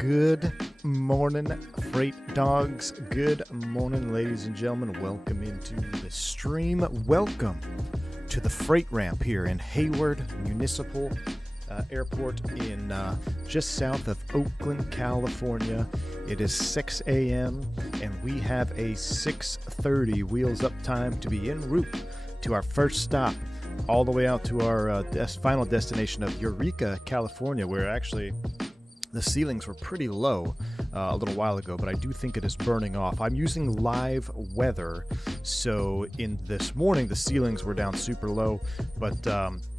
Good morning, freight dogs. Good morning, ladies and gentlemen. Welcome into the stream. Welcome to the freight ramp here in Hayward Municipal Airport in just south of Oakland, California. It is 6 a.m. and we have a 6:30 wheels up time to be en route to our first stop, all the way out to our final destination of Eureka, California, where actually the ceilings were pretty low a little while ago, but I do think it is burning off. I'm using live weather, so in this morning the ceilings were down super low, but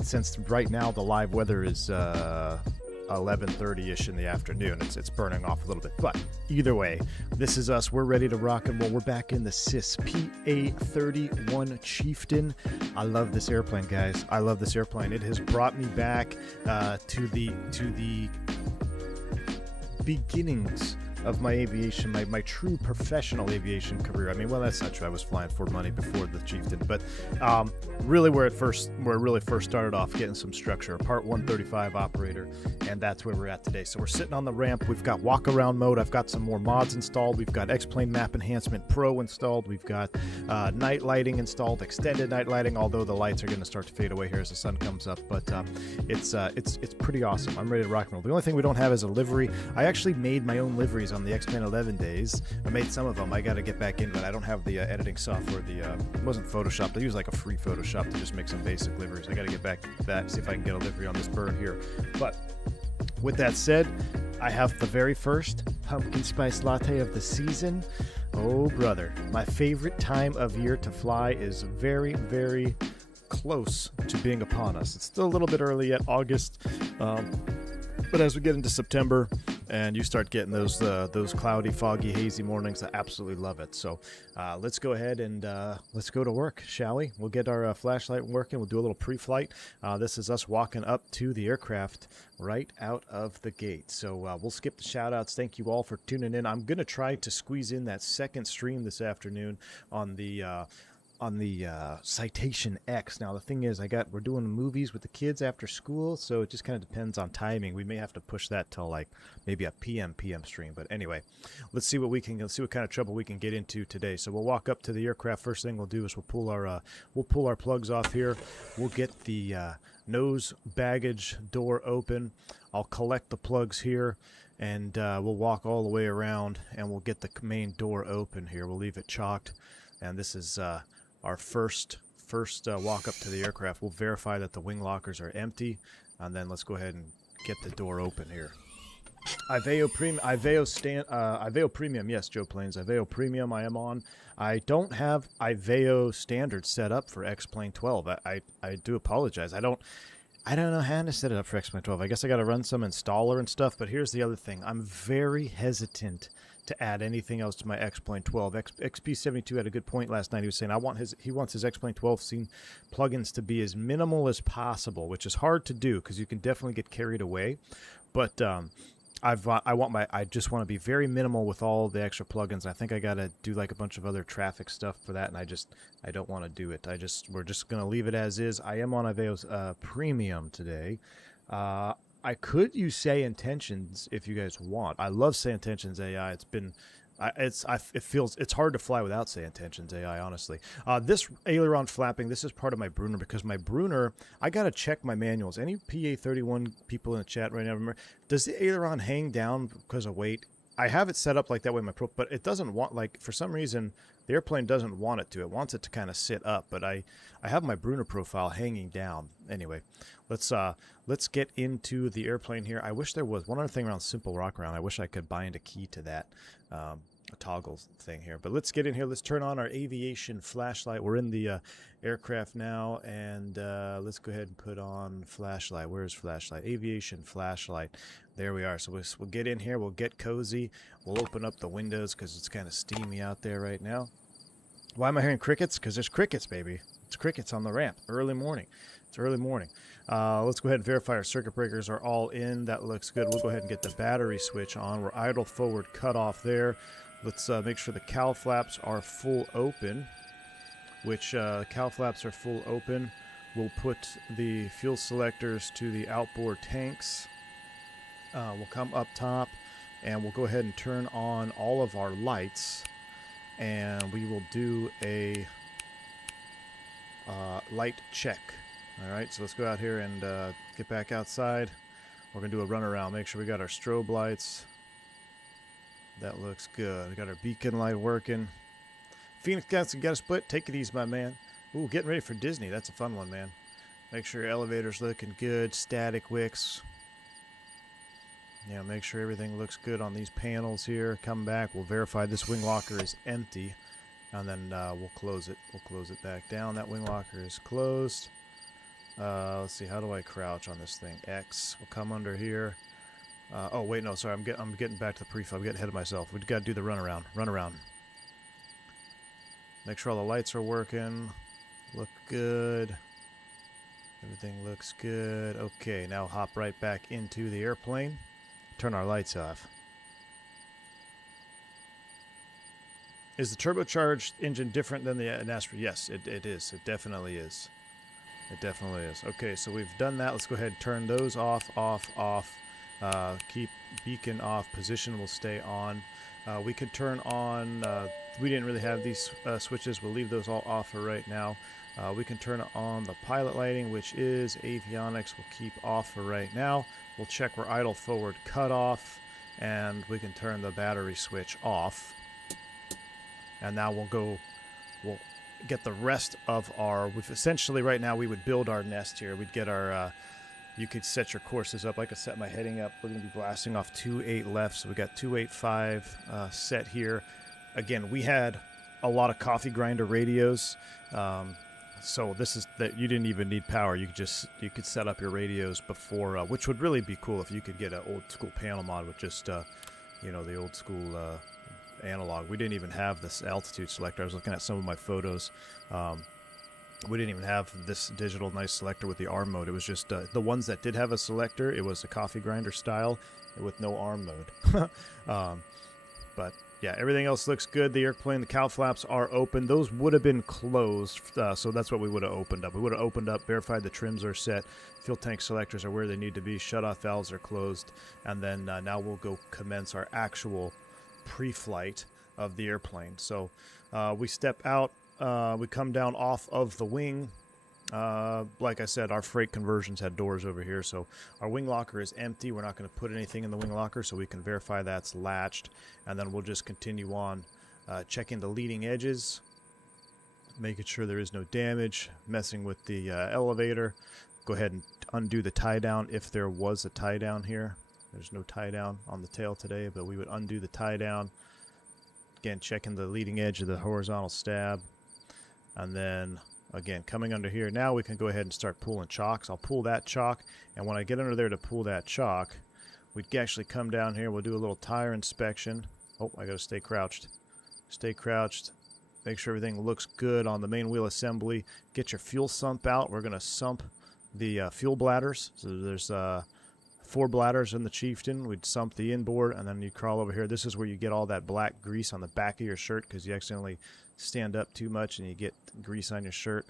since right now the live weather is 11:30ish in the afternoon, it's burning off a little bit. But either way, this is us. We're ready to rock and roll. We're back in the CIS PA31 Chieftain. I love this airplane, guys. I love this airplane. It has brought me back to the beginnings of my aviation, my true professional aviation career. I mean, well, that's not true. I was flying for money before the Chieftain, but really where it really first started off, getting some structure, a Part 135 operator, and that's where we're at today. So we're sitting on the ramp. We've got walk around mode. I've got some more mods installed. We've got Xplane Map Enhancement Pro installed. We've got night lighting installed, extended night lighting, although the lights are going to start to fade away here as the sun comes up, but it's pretty awesome. I'm ready to rock and roll. The only thing we don't have is a livery. I actually made my own liveries on the Xplane 11 days. I made some of them. I got to get back into it. I don't have the editing software. It wasn't Photoshop. I use like a free Photoshop to just make some basic liveries. I got to get back to that, see if I can get a livery on this bird here. But with that said, I have the very first pumpkin spice latte of the season. Oh, brother. My favorite time of year to fly is very, very close to being upon us. It's still a little bit early yet, August. But as we get into September and you start getting those cloudy, foggy, hazy mornings, I absolutely love it. So let's go ahead and let's go to work, shall we? We'll get our flashlight working. We'll do a little pre-flight. This is us walking up to the aircraft right out of the gate. So we'll skip the shout-outs. Thank you all for tuning in. I'm going to try to squeeze in that second stream this afternoon on the Citation X. Now the thing is, we're doing movies with the kids after school, so it just kind of depends on timing. We may have to push that till like maybe a PM stream. But anyway, let's see what kind of trouble we can get into today. So we'll walk up to the aircraft. First thing we'll do is we'll pull our plugs off here. We'll get the nose baggage door open. I'll collect the plugs here, and we'll walk all the way around, and we'll get the main door open here. We'll leave it chalked, and this is our first walk up to the aircraft. We'll verify that the wing lockers are empty, and then let's go ahead and get the door open here. Iveo Premium, yes, Joe Planes. Iveo Premium I am on. I don't have Iveo Standard set up for Xplane 12. I do apologize. I don't know how to set it up for Xplane 12. I guess I got to run some installer and stuff, but here's the other thing. I'm very hesitant to add anything else to my Xplane 12. XP72 had a good point last night. He was saying he wants his Xplane 12 scene plugins to be as minimal as possible, which is hard to do because you can definitely get carried away. But I just want to be very minimal with all the extra plugins. I think I got to do like a bunch of other traffic stuff for that, and I don't want to do it. We're just going to leave it as is. I am on Aveo's Premium today. I could use Say Intentions if you guys want. I love Say Intentions AI. It's hard to fly without Say Intentions AI, honestly. This aileron flapping, this is part of my Bruner, because my Bruner, I got to check my manuals. Any PA31 people in the chat right now, remember, does the aileron hang down because of weight? I have it set up like that way in my Pro, but it doesn't want, like, for some reason, the airplane doesn't want it to. It wants it to kind of sit up, but I have my Bruner profile hanging down. Anyway, let's get into the airplane here. I wish there was one other thing around simple rock around. I wish I could bind a key to that toggle thing here. But let's get in here. Let's turn on our aviation flashlight. We're in the aircraft now, and let's go ahead and put on flashlight. Where's flashlight? Aviation flashlight. There we are. So we'll get in here. We'll get cozy. We'll open up the windows because it's kind of steamy out there right now. Why am I hearing crickets? Because there's crickets, baby. It's crickets on the ramp. Early morning. It's early morning. Let's go ahead and verify our circuit breakers are all in. That looks good. We'll go ahead and get the battery switch on. We're idle forward cut off there. Let's make sure the cowl flaps are full open, which cowl flaps are full open. We'll put the fuel selectors to the outboard tanks. We'll come up top and we'll go ahead and turn on all of our lights, and we will do a light check. All right, so let's go out here and get back outside. We're going to do a run around, make sure we got our strobe lights. That looks good. We got our beacon light working. Phoenix got a split. Take it easy, my man. Ooh, getting ready for Disney. That's a fun one, man. Make sure your elevator's looking good. Static wicks. Yeah, make sure everything looks good on these panels here. Come back. We'll verify this wing locker is empty. And then we'll close it. We'll close it back down. That wing locker is closed. Let's see. How do I crouch on this thing? X. We'll come under here. Oh, wait, no. Sorry. I'm getting back to the prefab. I'm getting ahead of myself. We've got to do the runaround. Runaround. Make sure all the lights are working. Look good. Everything looks good. Okay, now hop right back into the airplane. Turn our lights off. Is the turbocharged engine different than the Astra? Yes, it is. It definitely is. It definitely is. Okay, so we've done that. Let's go ahead and turn those off, off. Keep beacon off. Position will stay on. We could turn on... we didn't really have these switches. We'll leave those all off for right now. We can turn on the pilot lighting, which is avionics. We'll keep off for right now. We'll check we're idle forward cutoff, and we can turn the battery switch off. And now we'll get the rest of our... essentially, right now, we would build our nest here. We'd get our... you could set your courses up. I could set my heading up. We're going to be blasting off 28 left, so we got 285 set here. Again, we had a lot of coffee grinder radios. So this is that you didn't even need power. You could set up your radios before, which would really be cool if you could get an old school panel mod with just you know, the old school analog. We didn't even have this altitude selector. I was looking at some of my photos. We didn't even have this digital nice selector with the arm mode. It was just the ones that did have a selector. It was a coffee grinder style with no arm mode. But yeah, everything else looks good. The airplane, the cowl flaps are open. Those would have been closed, so that's what we would have opened up. We would have opened up, verified the trims are set, fuel tank selectors are where they need to be, shutoff valves are closed, and then now we'll go commence our actual pre-flight of the airplane. So we step out, we come down off of the wing. Like I said, our freight conversions had doors over here, so our wing locker is empty. We're not going to put anything in the wing locker, so we can verify that's latched, and then we'll just continue on checking the leading edges, making sure there is no damage, messing with the elevator. Go ahead and undo the tie down if there was a tie down here. There's no tie down on the tail today, but we would undo the tie down. Again, checking the leading edge of the horizontal stab, and then again, coming under here, now we can go ahead and start pulling chocks. I'll pull that chock, and when I get under there to pull that chock, we'd actually come down here. We'll do a little tire inspection. Oh, I got to stay crouched. Stay crouched. Make sure everything looks good on the main wheel assembly. Get your fuel sump out. We're going to sump the fuel bladders. So there's 4 bladders in the Chieftain. We'd sump the inboard, and then you crawl over here. This is where you get all that black grease on the back of your shirt because you accidentally stand up too much and you get grease on your shirt.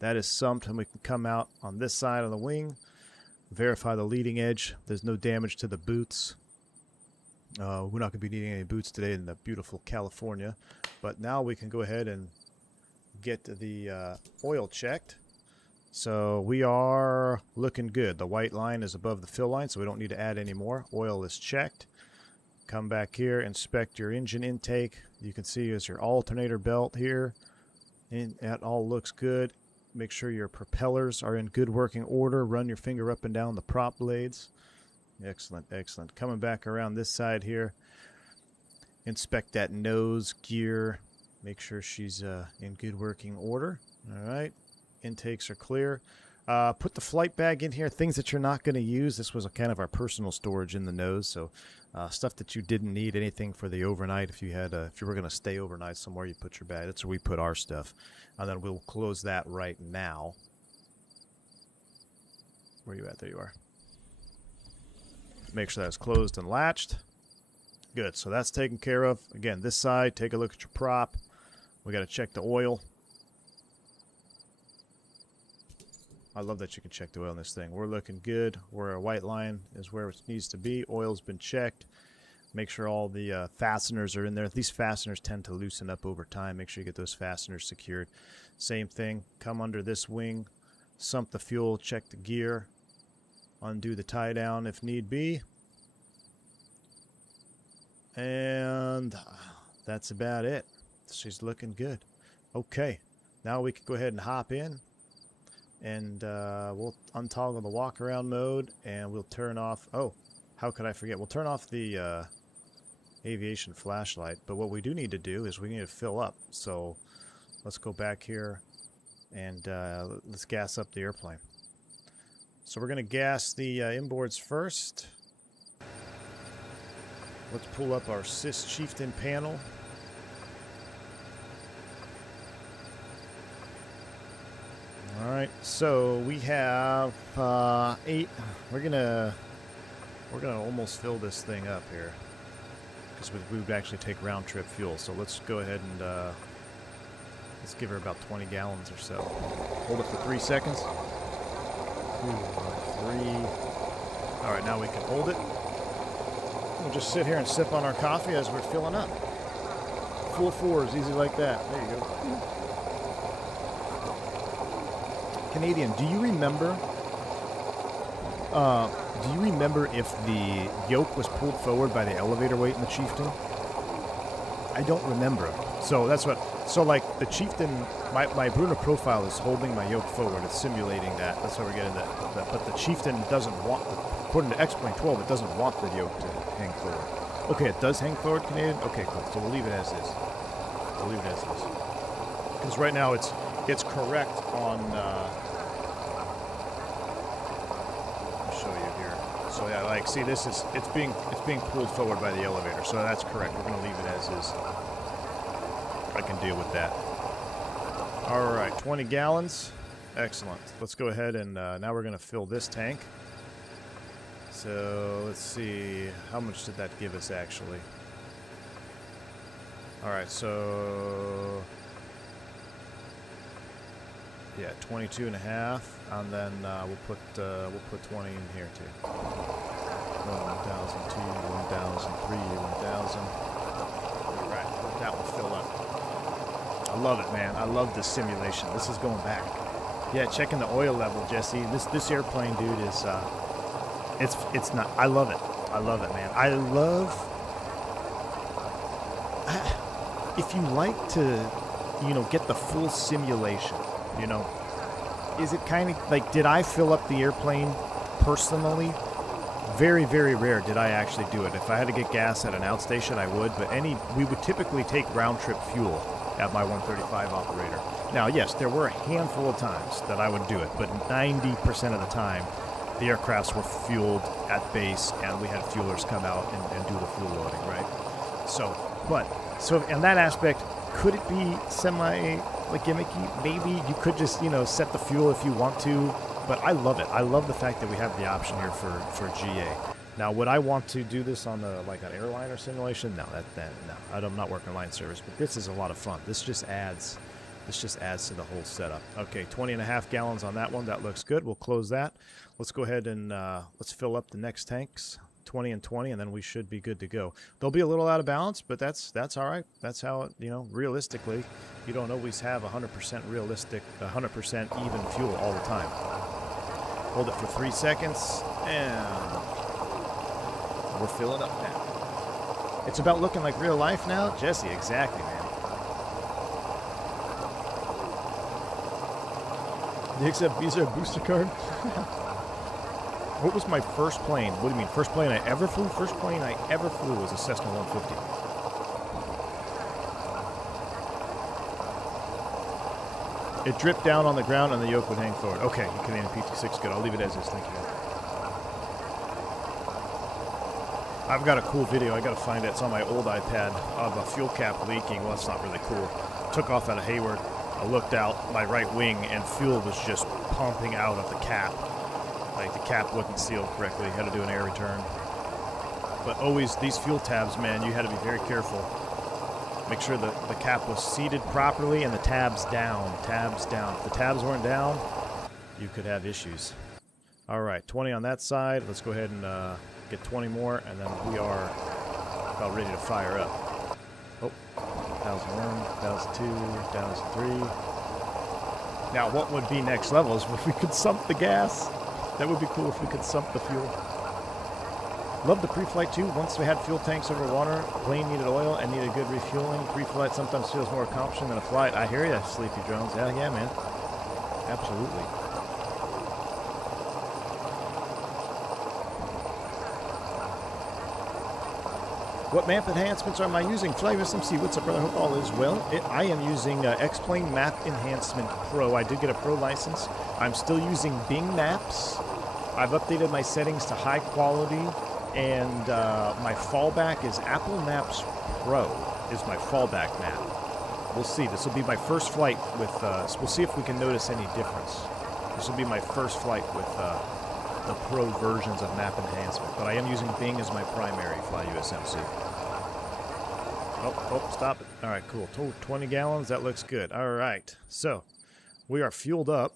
That is sumped, and we can come out on this side of the wing, verify the leading edge. There's no damage to the boots. We're not going to be needing any boots today in the beautiful California, but now we can go ahead and get the oil checked. So we are looking good. The white line is above the fill line, so we don't need to add any more. Oil is checked. Come back here, inspect your engine intake. You can see is your alternator belt here. And that all looks good. Make sure your propellers are in good working order. Run your finger up and down the prop blades. Excellent, excellent. Coming back around this side here. Inspect that nose gear. Make sure she's in good working order. All right. Intakes are clear. Put the flight bag in here. Things that you're not going to use. This was kind of our personal storage in the nose. So stuff that you didn't need. Anything for the overnight. If you were going to stay overnight somewhere, you put your bag. That's where we put our stuff. And then we'll close that right now. Where are you at? There you are. Make sure that's closed and latched. Good. So that's taken care of. Again, this side, take a look at your prop. We got to check the oil. I love that you can check the oil in this thing. We're looking good. Where our white line is where it needs to be. Oil's been checked. Make sure all the fasteners are in there. These fasteners tend to loosen up over time. Make sure you get those fasteners secured. Same thing. Come under this wing. Sump the fuel. Check the gear. Undo the tie down if need be. And that's about it. She's looking good. Okay. Now we can go ahead and hop in. And we'll untoggle the walk around mode. And we'll turn off... Oh, how could I forget? We'll turn off the... aviation flashlight, but what we do need to do is we need to fill up. So let's go back here and let's gas up the airplane. So we're going to gas the inboards first. Let's pull up our Sys Chieftain panel. Alright, so we have 8. We're gonna almost fill this thing up here. Because we would actually take round-trip fuel. So let's go ahead and let's give her about 20 gallons or so. Hold it for 3 seconds. 2, 3. All right, now we can hold it. We'll just sit here and sip on our coffee as we're filling up. Full 4s, easy like that. There you go. Canadian, do you remember... do you remember if the yoke was pulled forward by the elevator weight in the Chieftain? I don't remember. So that's what... So, like, the Chieftain... My Bruno profile is holding my yoke forward. It's simulating that. That's why we're getting that. But the Chieftain doesn't want... According to Xplane 12, it doesn't want the yoke to hang forward. Okay, it does hang forward, Canadian? Okay, cool. So we'll leave it as is. We'll leave it as is. Because right now it's correct on... So yeah, like, see, this is it's being pulled forward by the elevator, so that's correct. We're gonna leave it as is. I can deal with that. All right, 20 gallons, excellent. Let's go ahead and now we're gonna fill this tank. So let's see, how much did that give us actually? All right, so yeah, 22 and a half, and then we'll put 20 in here too. 1,000, 2, 1,000, 3, 1,000. All right, let that one fill up. I love it, man. I love this simulation. This is going back. Yeah, checking the oil level, Jesse. This airplane, dude, is it's not. I love it. I love it, man. I love. If you like to, get the full simulation. Is it kind of like, did I fill up the airplane personally? Very, very rare did I actually do it. If I had to get gas at an outstation, I would, but we would typically take round-trip fuel at my 135 operator. Now, yes, there were a handful of times that I would do it, but 90% of the time, the aircrafts were fueled at base, and we had fuelers come out and do the fuel loading, right? So in that aspect, could it be gimmicky? Maybe you could just, set the fuel if you want to, but I love it. I love the fact that we have the option here for GA. Now, would I want to do this on an airliner simulation? No, no. I'm not working line service, but this is a lot of fun. This just adds to the whole setup. Okay, 20.5 gallons on that one. That looks good. We'll close that. Let's go ahead and let's fill up the next tanks. 20 and 20, and then we should be good to go. They'll be a little out of balance, but that's all right. That's how it, realistically, you don't always have 100% realistic, 100% even fuel all the time. Hold it for 3 seconds, and we're filling up now. It's about looking like real life now, Jesse. Exactly, man. Do you accept Visa or booster card? What was my first plane? What do you mean, first plane I ever flew? First plane I ever flew was a Cessna 150. It dripped down on the ground and the yoke would hang forward. Okay, Canadian PT6, good. I'll leave it as is. Thank you. I've got a cool video. I got to find it. It's on my old iPad of a fuel cap leaking. Well, that's not really cool. Took off out of Hayward. I looked out my right wing and fuel was just pumping out of the cap. Like, the cap wasn't sealed correctly. Had to do an air return. But always, these fuel tabs, man, you had to be very careful. Make sure the cap was seated properly and the tabs down. Tabs down. If the tabs weren't down, you could have issues. All right, 20 on that side. Let's go ahead and get 20 more, and then we are about ready to fire up. Oh, 1001, 1002, 1003. Now, what would be next level is if we could sump the gas. That would be cool if we could sump the fuel. Love the pre-flight too. Once we had fuel tanks over water, plane needed oil and needed good refueling. Pre-flight sometimes feels more accomplishing than a flight. I hear ya, Sleepy Drones. Yeah, man. Absolutely. What map enhancements am I using? Flavis MC, what's up, brother? Hope all is well. I am using Xplane Map Enhancement Pro. I did get a Pro license. I'm still using Bing Maps. I've updated my settings to high quality, and my fallback is Apple Maps Pro is my fallback map. We'll see. This will be my first flight with, so we'll see if we can notice any difference. This will be my first flight with the Pro versions of map enhancement, but I am using Bing as my primary Fly USMC. Oh, stop it. All right, cool. 20 gallons. That looks good. All right. So we are fueled up.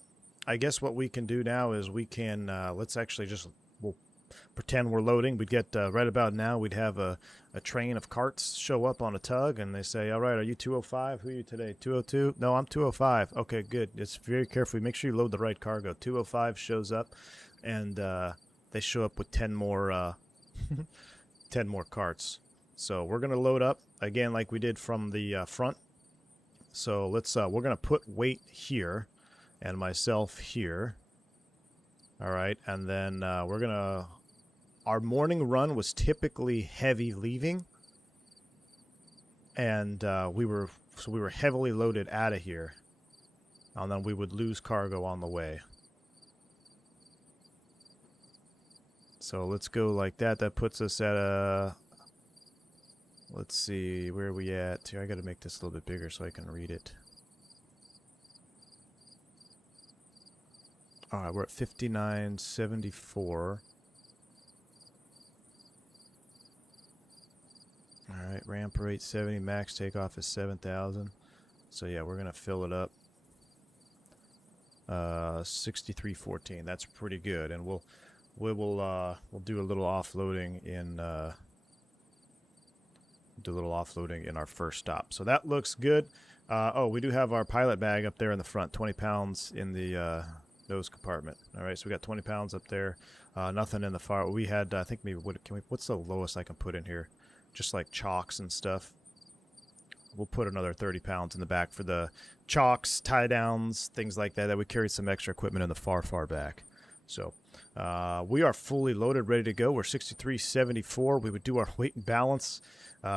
I guess what we can do now is we can, let's actually just, we'll pretend we're loading. We'd get, right about now, we'd have a train of carts show up on a tug, and they say, all right, are you 205? Who are you today? 202? No, I'm 205. Okay, good. It's very careful. Make sure you load the right cargo. 205 shows up, and they show up with 10 more, 10 more carts. So we're going to load up, again, like we did from the front. So let's, we're going to put weight here, and myself here. All right, and then we're going to, our morning run was typically heavy leaving, and we were heavily loaded out of here, and then we would lose cargo on the way. So let's go like that. That puts us at a, let's see, where are we at? Here, I got to make this a little bit bigger so I can read it. All right, we're at 5974. All right, ramp rate 70, max takeoff is 7,000. So yeah, we're gonna fill it up. 6314. That's pretty good, and we'll do a little offloading in our first stop. So that looks good. Oh, we do have our pilot bag up there in the front, 20 pounds in the nose compartment. All right, so we got 20 pounds up there. Nothing in the far. We had, I think maybe what's the lowest I can put in here? Just like chocks and stuff. We'll put another 30 pounds in the back for the chocks, tie downs, things like that. That we carry some extra equipment in the far back. So we are fully loaded, ready to go. We're 6374. We would do our weight and balance,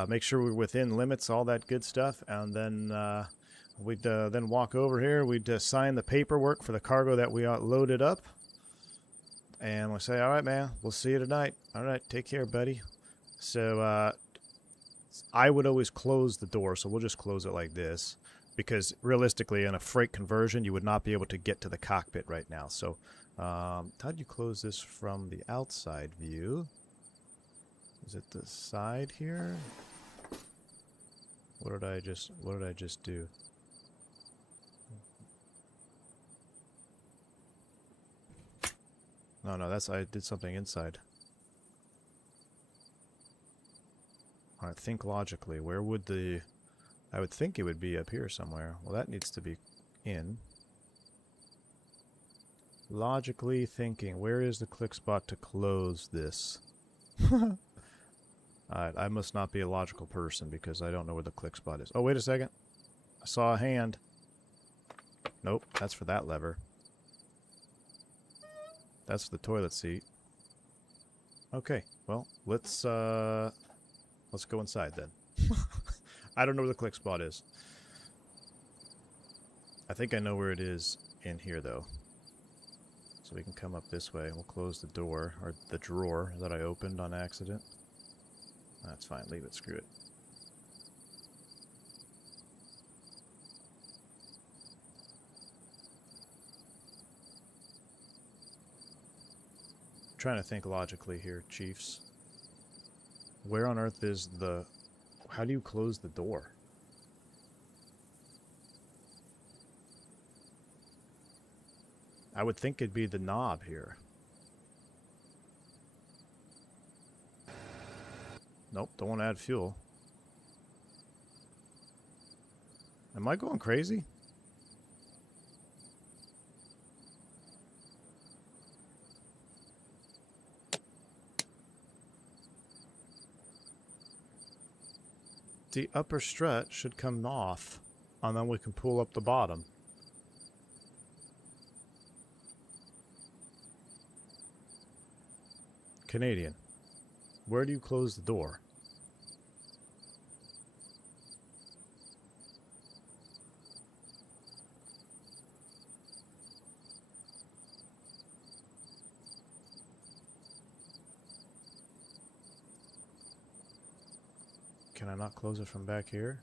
make sure we're within limits, all that good stuff, and then we'd then walk over here. We'd sign the paperwork for the cargo that we loaded up, and we'll say, all right, man, we'll see you tonight. All right, take care, buddy. So I would always close the door, so we'll just close it like this, because realistically, in a freight conversion, you would not be able to get to the cockpit right now. So how do you close this from the outside view? Is it the side here? What did I just do? No, that's, I did something inside. Alright, think logically. Where would the... I would think it would be up here somewhere. Well, that needs to be in. Logically thinking, where is the click spot to close this? Alright, I must not be a logical person because I don't know where the click spot is. Oh, wait a second. I saw a hand. Nope, that's for that lever. That's the toilet seat. Okay, well, let's go inside then. I don't know where the click spot is. I think I know where it is in here, though. So we can come up this way. We'll close the door, or the drawer that I opened on accident. That's fine. Leave it. Screw it. I'm trying to think logically here, Chiefs. Where on earth is the... How do you close the door? I would think it'd be the knob here. Nope, don't want to add fuel. Am I going crazy? The upper strut should come off, and then we can pull up the bottom. Canadian, where do you close the door? Can I not close it from back here?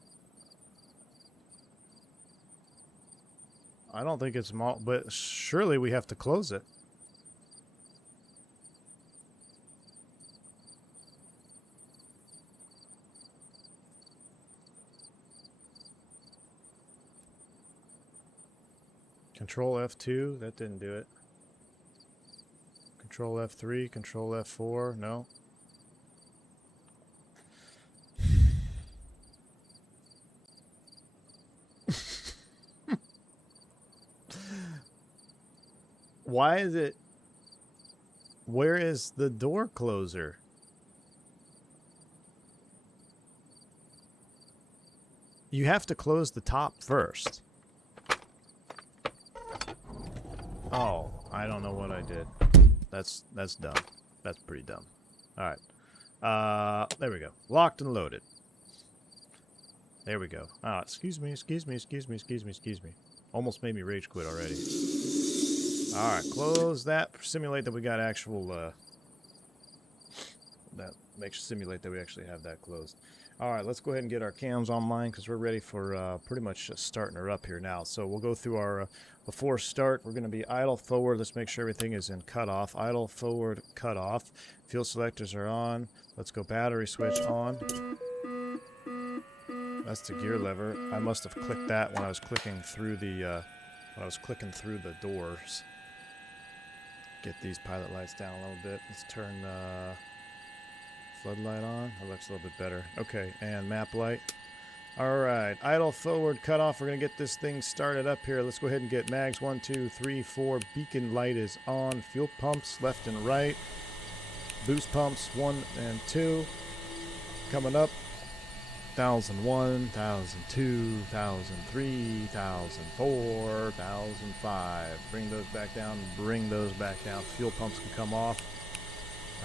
I don't think it's but surely we have to close it. Control F2, that didn't do it. Control F3, Control F4, no. Why is it... Where is the door closer? You have to close the top first. Oh, I don't know what I did. That's dumb. That's pretty dumb. Alright. There we go. Locked and loaded. There we go. Ah, excuse me. Almost made me rage quit already. Alright, close that. Simulate that we got actual, simulate that we actually have that closed. Alright, let's go ahead and get our cams online because we're ready for pretty much starting her up here now. So we'll go through our, before start, we're going to be idle forward. Let's make sure everything is in cutoff. Idle forward cutoff. Fuel selectors are on. Let's go battery switch on. That's the gear lever. I must have clicked that when I was clicking through the, doors. Get these pilot lights down a little bit. Let's turn floodlight on. That looks a little bit better. Okay, and map light. Alright, idle forward cutoff. We're going to get this thing started up here. Let's go ahead and get mags 1, 2, 3, 4. Beacon light is on. Fuel pumps left and right. Boost pumps 1 and 2. Coming up. 1001, 1002, 1003, 1004, 1005. Bring those back down, bring those back down. Fuel pumps can come off.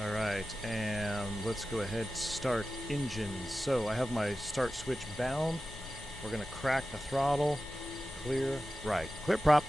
Alright, and let's go ahead and start engines. So I have my start switch bound. We're going to crack the throttle. Clear, right. Clear prop.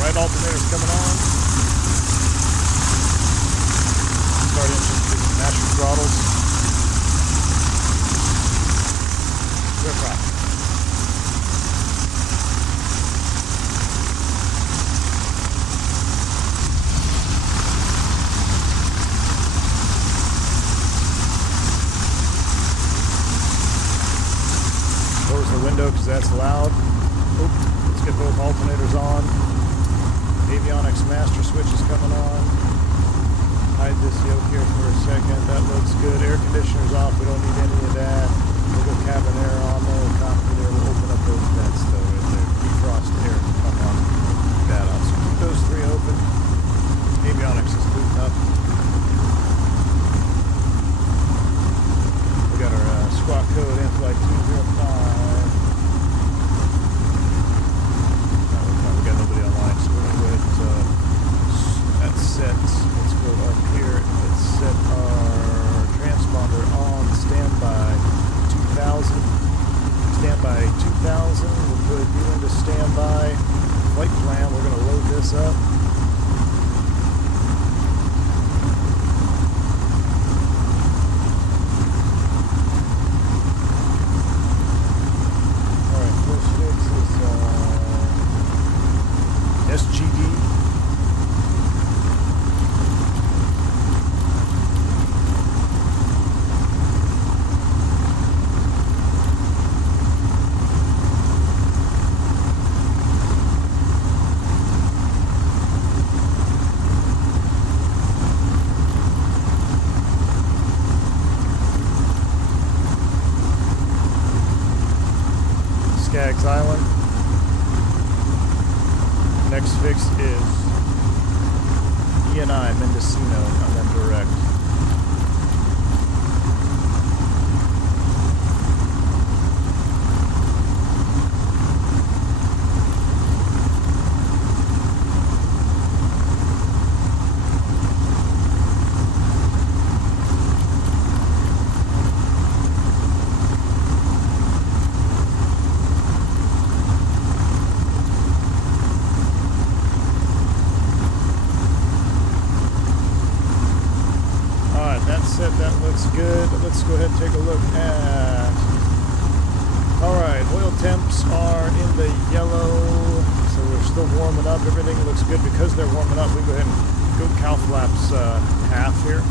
Right alternator's coming on. Start engine, master throttles. Clear prop. Close the window because that's loud. Oop. Let's get both alternators on. Avionics master switch is coming on. Hide this yoke here for a second. That looks good. Air conditioner's off. We don't need any of that. We'll go cabin air on there. Cockpit air. We'll open up those vents though right there. Defrost air can come on. Keep that off. So keep those 3 open. Avionics is booting up. We got our squawk code in flight 205. That's set. Let's go up here. Let's set our transponder on standby 2000. Standby 2000. We'll put you into standby. Flight plan. We're going to load this up. X-Fix is E&I Mendocino, and then direct. That looks good. Let's go ahead and take a look at... Alright, oil temps are in the yellow, so we're still warming up. Everything looks good. Because they're warming up, we go ahead and go cow flaps half here.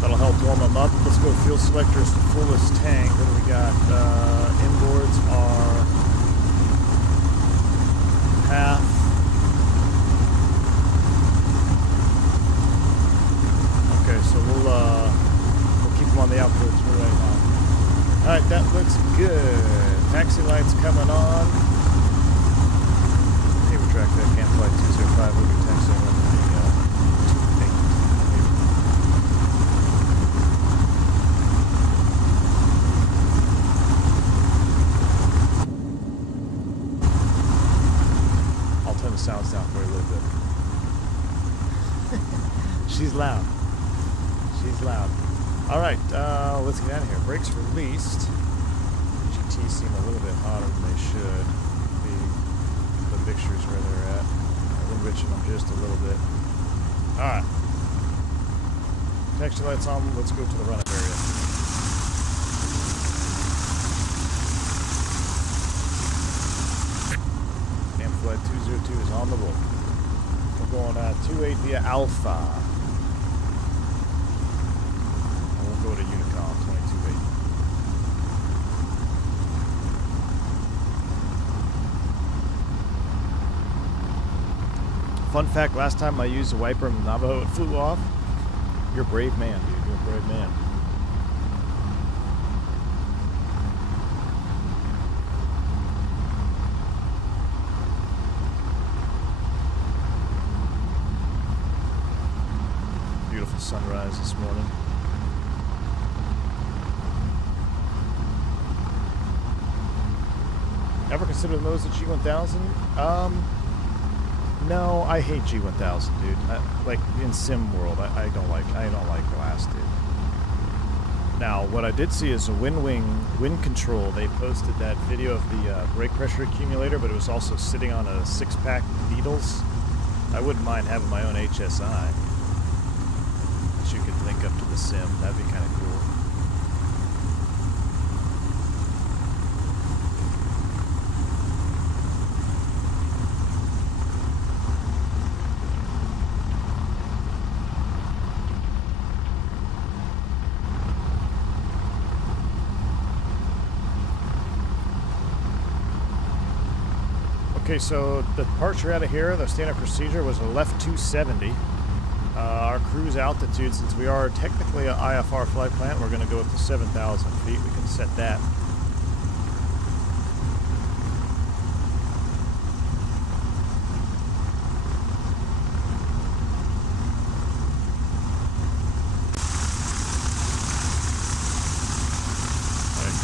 That'll help warm them up. Let's go fuel selectors to fullest tank. What do we got? Inboards are half. Okay, so we'll keep them on the outputs for right now. Alright, that looks good. Taxi lights coming on. Cable track that can't fly 205. We'll be taxiing on the 2. I'll turn the sounds down for a little bit. She's loud. She's loud. Alright, let's get out of here. Brakes released. GT seem a little bit hotter than they should. The mixture's where they're at. I'll enrich them just a little bit. Alright. Taxi lights on. Let's go to the run-up area. Cam flight 202 is on the roll. We're going 28 via Alpha. Go to Unicom 22.8. Fun fact, last time I used a wiper in Navajo, it flew off. You're a brave man, dude. You're a brave man. Beautiful sunrise this morning. Ever consider the Moza G1000? No, I hate G1000, dude. Like in sim world, I don't like glass, dude. Now, what I did see is a wind control. They posted that video of the brake pressure accumulator, but it was also sitting on a 6-pack needles. I wouldn't mind having my own HSI that you could link up to the sim. That'd be kind of cool. Okay, so the departure out of here, the standard procedure was a left 270. Our cruise altitude, since we are technically an IFR flight plan, we're going to go up to 7,000 feet. We can set that.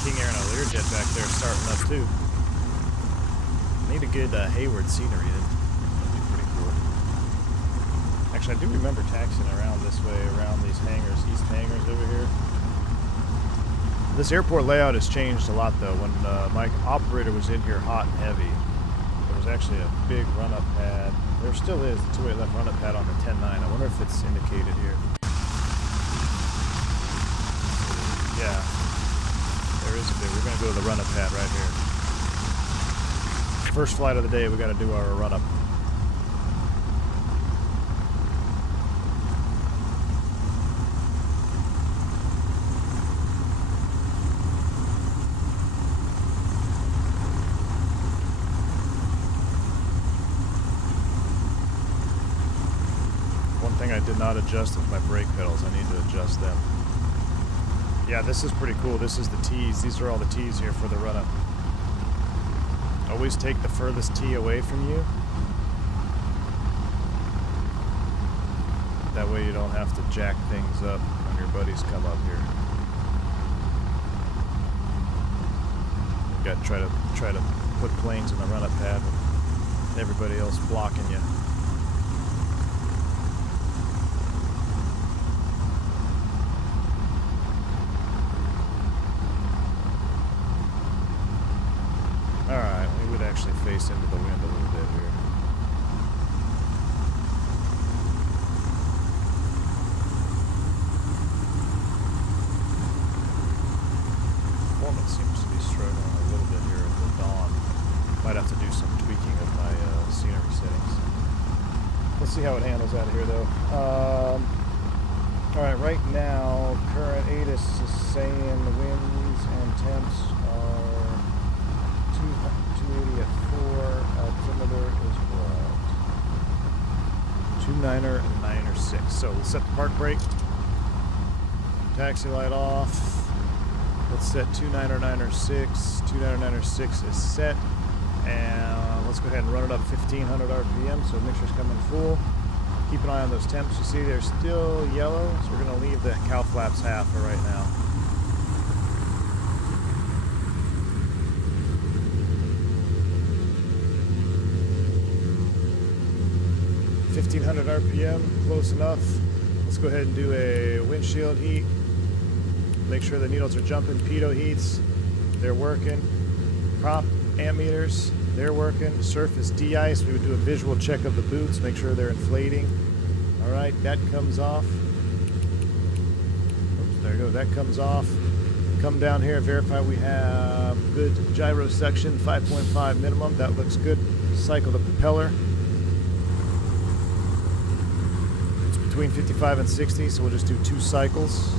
King Air and a Learjet back there starting up too. Need a good Hayward scenery. That'd be pretty cool. Actually, I do remember taxiing around this way, around these hangars, east hangars over here. This airport layout has changed a lot, though. When my operator was in here hot and heavy, there was actually a big run-up pad. There still is the two-way left run-up pad on the 10-9. I wonder if it's indicated here. Yeah, there is a bit. We're going to go to the run-up pad right here. First flight of the day, we got to do our run-up. One thing I did not adjust was my brake pedals. I need to adjust them. Yeah, this is pretty cool. This is the T's. These are all the T's here for the run-up. Always take the furthest T away from you. That way you don't have to jack things up when your buddies come up here. You got to try to put planes in the run-up pad with everybody else blocking you. Alright, we would actually face into the wind a little bit here. Performance seems to be struggling a little bit here at the dawn. Might have to do some tweaking of my scenery settings. Let's see how it handles out of here though. Alright, right now, current ATIS is saying the winds and temps are 280 at 4, altimeter is what? 29er and 9er 6. So we'll set the park brake, taxi light off. Let's set 29er 9er 6. 29er 9er 6 is set, and let's go ahead and run it up 1500 RPM so mixture's coming full. Keep an eye on those temps. You see they're still yellow, so we're going to leave the cow flaps half for right now. 1500 RPM, close enough. Let's go ahead and do a windshield heat. Make sure the needles are jumping. Pitot heats, they're working. Prop ammeters, they're working. Surface de-ice, we would do a visual check of the boots, make sure they're inflating. All right, that comes off. Oops, there you go, that comes off. Come down here, verify we have good gyro section, 5.5 minimum, that looks good. Cycle the propeller. It's between 55 and 60, so we'll just do 2 cycles.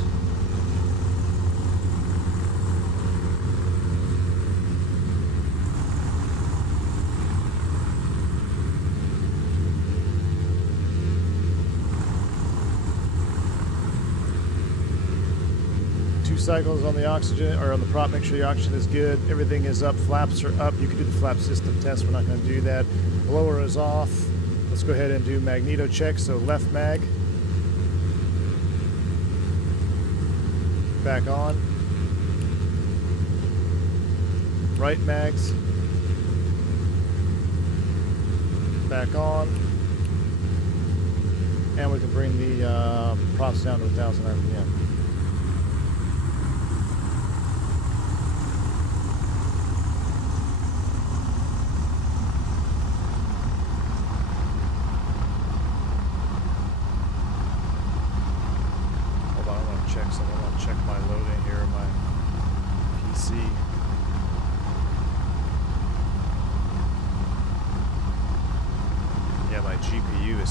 Cycles on the oxygen or on the prop. Make sure the oxygen is good. Everything is up. Flaps are up. You can do the flap system test. We're not going to do that. Blower is off. Let's go ahead and do magneto check. So left mag back on. Right mags back on. And we can bring the props down to 1000 RPM.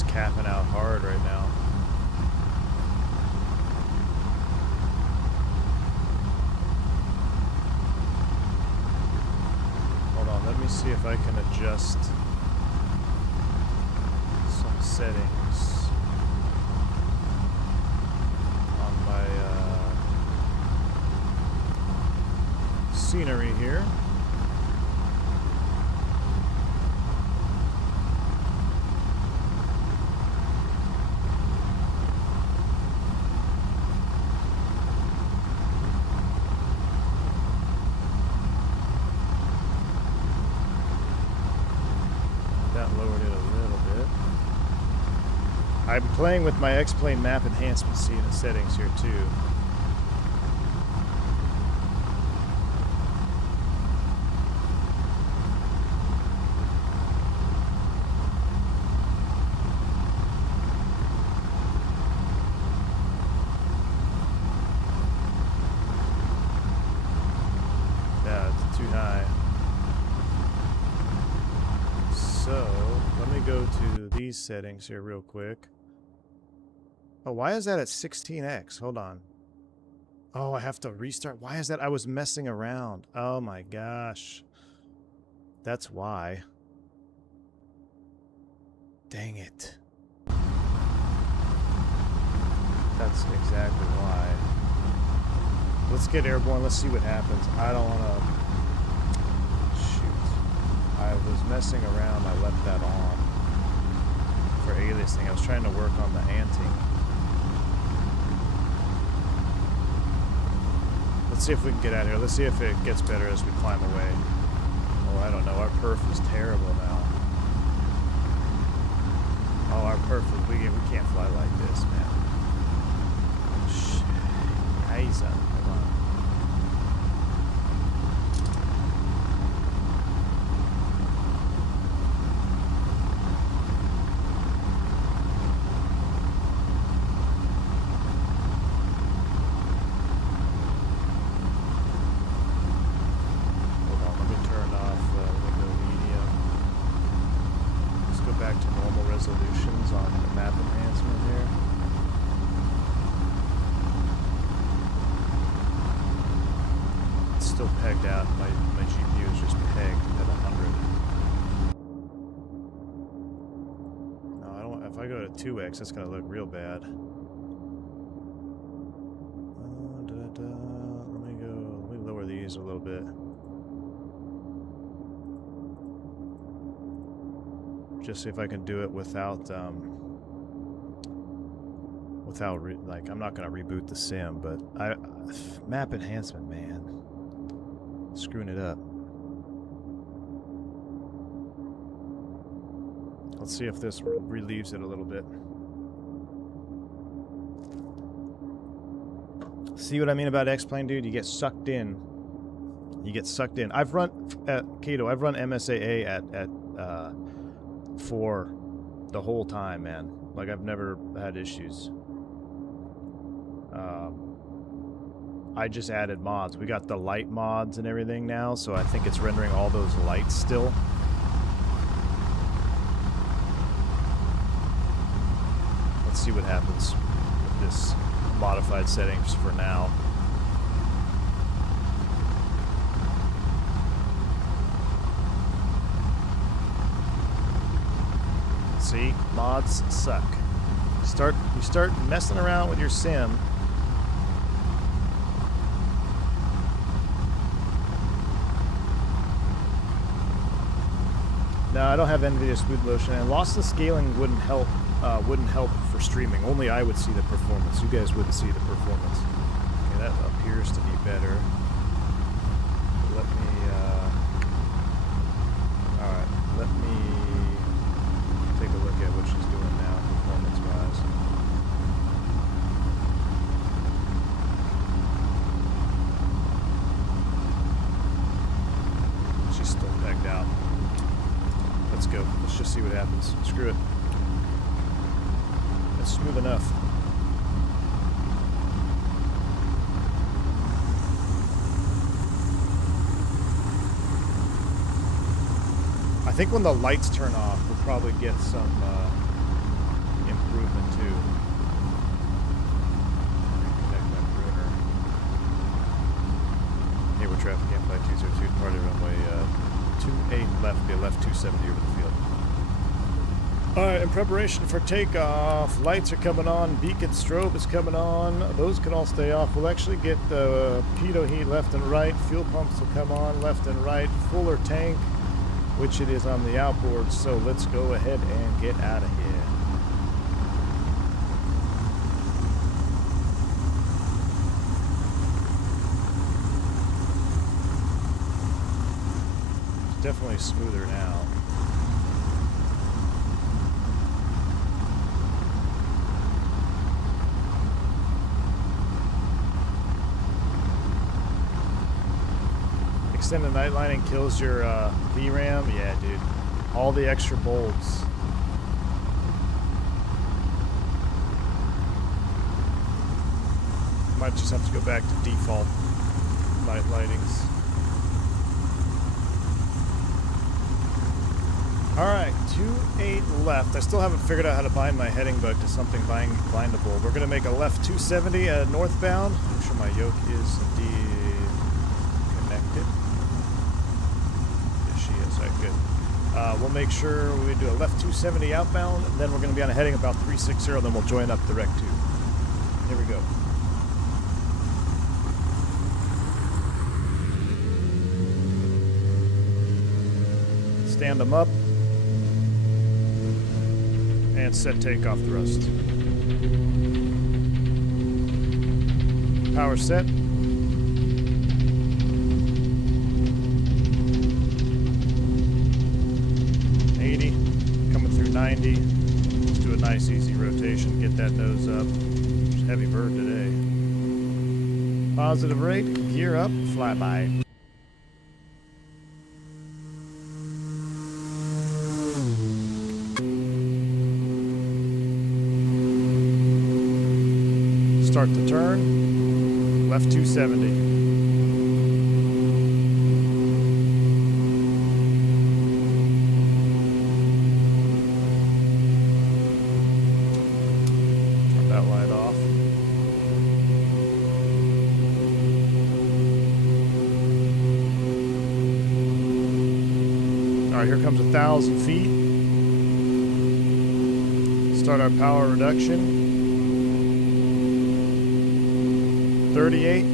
Capping out hard right now. Hold on, let me see if I can adjust some settings on my scenery here. I'm playing with my Xplane map enhancement settings here too. Yeah, it's too high. So, let me go to these settings here real quick. Oh, why is that at 16x? Hold on. Oh, I have to restart. Why is that? I was messing around. Oh my gosh. That's why. Dang it. That's exactly why. Let's get airborne. Let's see what happens. I don't want to... Shoot. I was messing around. I left that on. for aliasing. I was trying to work on the anting. Let's see if we can get out of here. Let's see if it gets better as we climb away. Oh, I don't know. Our perf is terrible now. Oh, our perf is... We can't fly like this, man. Shit. Hold on. Pegged out. My GPU is just pegged at 100. No, I don't. If I go to 2x, that's gonna look real bad. Let me go. Let me lower these a little bit. Just see if I can do it without like I'm not gonna reboot the sim, but map enhancement, man. Screwing it up. Let's see if this relieves it a little bit. See what I mean about Xplane, dude? You get sucked in. You get sucked in. I've run Kato. I've run MSAA at 4 the whole time, man. Like I've never had issues. I just added mods. We got the light mods and everything now, so I think it's rendering all those lights still. Let's see what happens with this modified settings for now. See? Mods suck. You start messing around with your sim. No, I don't have NVIDIA Smooth Motion, and lossless scaling wouldn't help for streaming. Only I would see the performance. You guys wouldn't see the performance. Okay, that appears to be better. Let me, alright, let me take a look at what she's doing now, performance-wise. She's still pegged out. Let's go. Let's just see what happens. Screw it. That's smooth enough. I think when the lights turn off, we'll probably get some improvement too. Reconnect that rotor. Hayward traffic, can't fly 202, departed runway 28 left, be left 270 over the field. Alright, in preparation for takeoff, lights are coming on, beacon strobe is coming on, those can all stay off. We'll actually get the pitot heat left and right, fuel pumps will come on left and right, fuller tank, which it is on the outboard, so let's go ahead and get out of here. Definitely smoother now. Extended night lining kills your VRAM? Yeah, dude. All the extra bulbs. Might just have to go back to default night lightings. Alright, 2-8 left. I still haven't figured out how to bind my heading bug to something bindable. We're going to make a left 270 northbound. Make sure my yoke is indeed connected. Yes, she is. Alright, good. We'll make sure we do a left 270 outbound, and then we're going to be on a heading about 360, then we'll join up direct 2. Here we go. Stand them up. And And set takeoff thrust. Power set. 80. Coming through 90. Let's do a nice easy rotation. Get that nose up. It's a heavy bird today. Positive rate. Gear up. Flyby. Start the turn, left 270. Turn that light off. All right, here comes 1,000 feet. Start our power reduction. 38,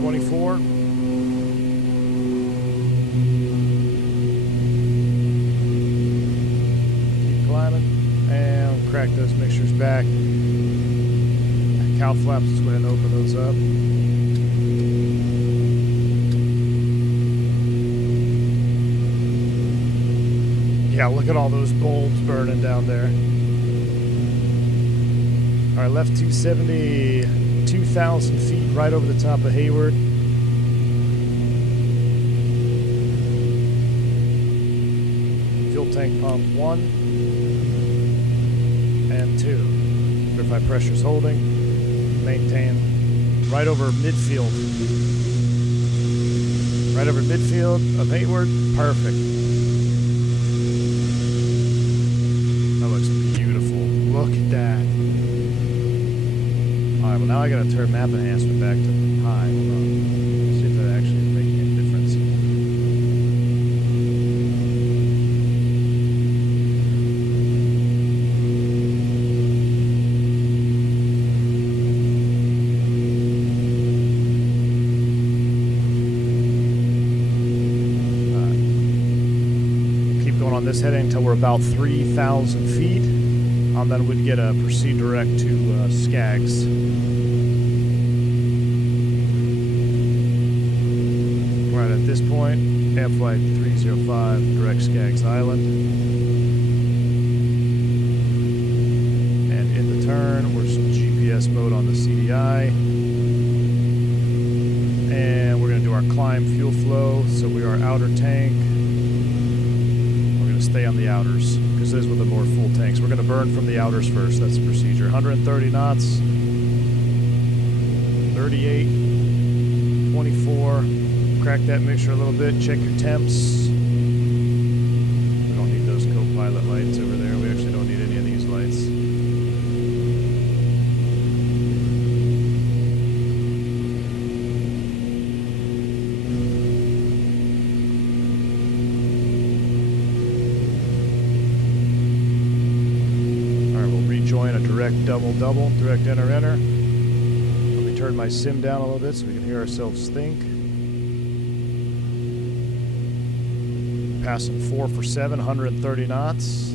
24, keep climbing, and crack those mixtures back. Cow flaps, let's go ahead and open those up. Yeah, look at all those bulbs burning down there. All right, left 270, 2,000 feet right over the top of Hayward. Fuel tank pump 1 and 2. Verify pressure's holding. Maintain right over midfield. Right over midfield of Hayward. Perfect. That looks beautiful. Look at that. Alright, well now I gotta turn map enhancement back to high. Hold on. See if that actually is making any difference. Alright. Keep going on this heading until we're about 3,000 feet. And then we'd get a proceed direct to Skaggs. Right at this point, flight 305, direct Skaggs Island. And in the turn, we're GPS mode on the CDI. And we're going to do our climb fuel flow. So we are outer tank. We're going to stay on the outers, because those were the more full tanks. We're going to burn from the outers first. That's the procedure. 130 knots. 38. 24. Crack that mixture a little bit. Check your temps. We don't need those co-pilot lights over there. We actually don't need any of these lights. A direct double-double, direct enter-enter. Let me turn my sim down a little bit so we can hear ourselves think. Passing 4 for 7, 130 knots.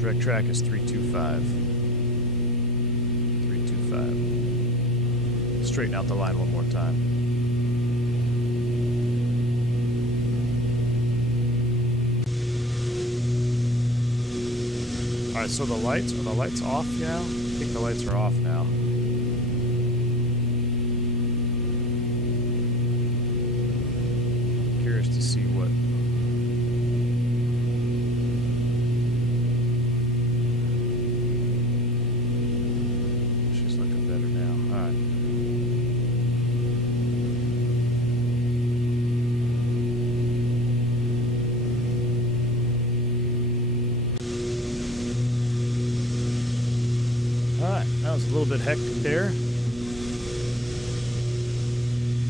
Direct track is 325. Straighten out the line one more time. Alright, so are the lights off now? I think the lights are off now. Curious to see what. She's looking better now. Alright. Alright, that was a little bit hectic there.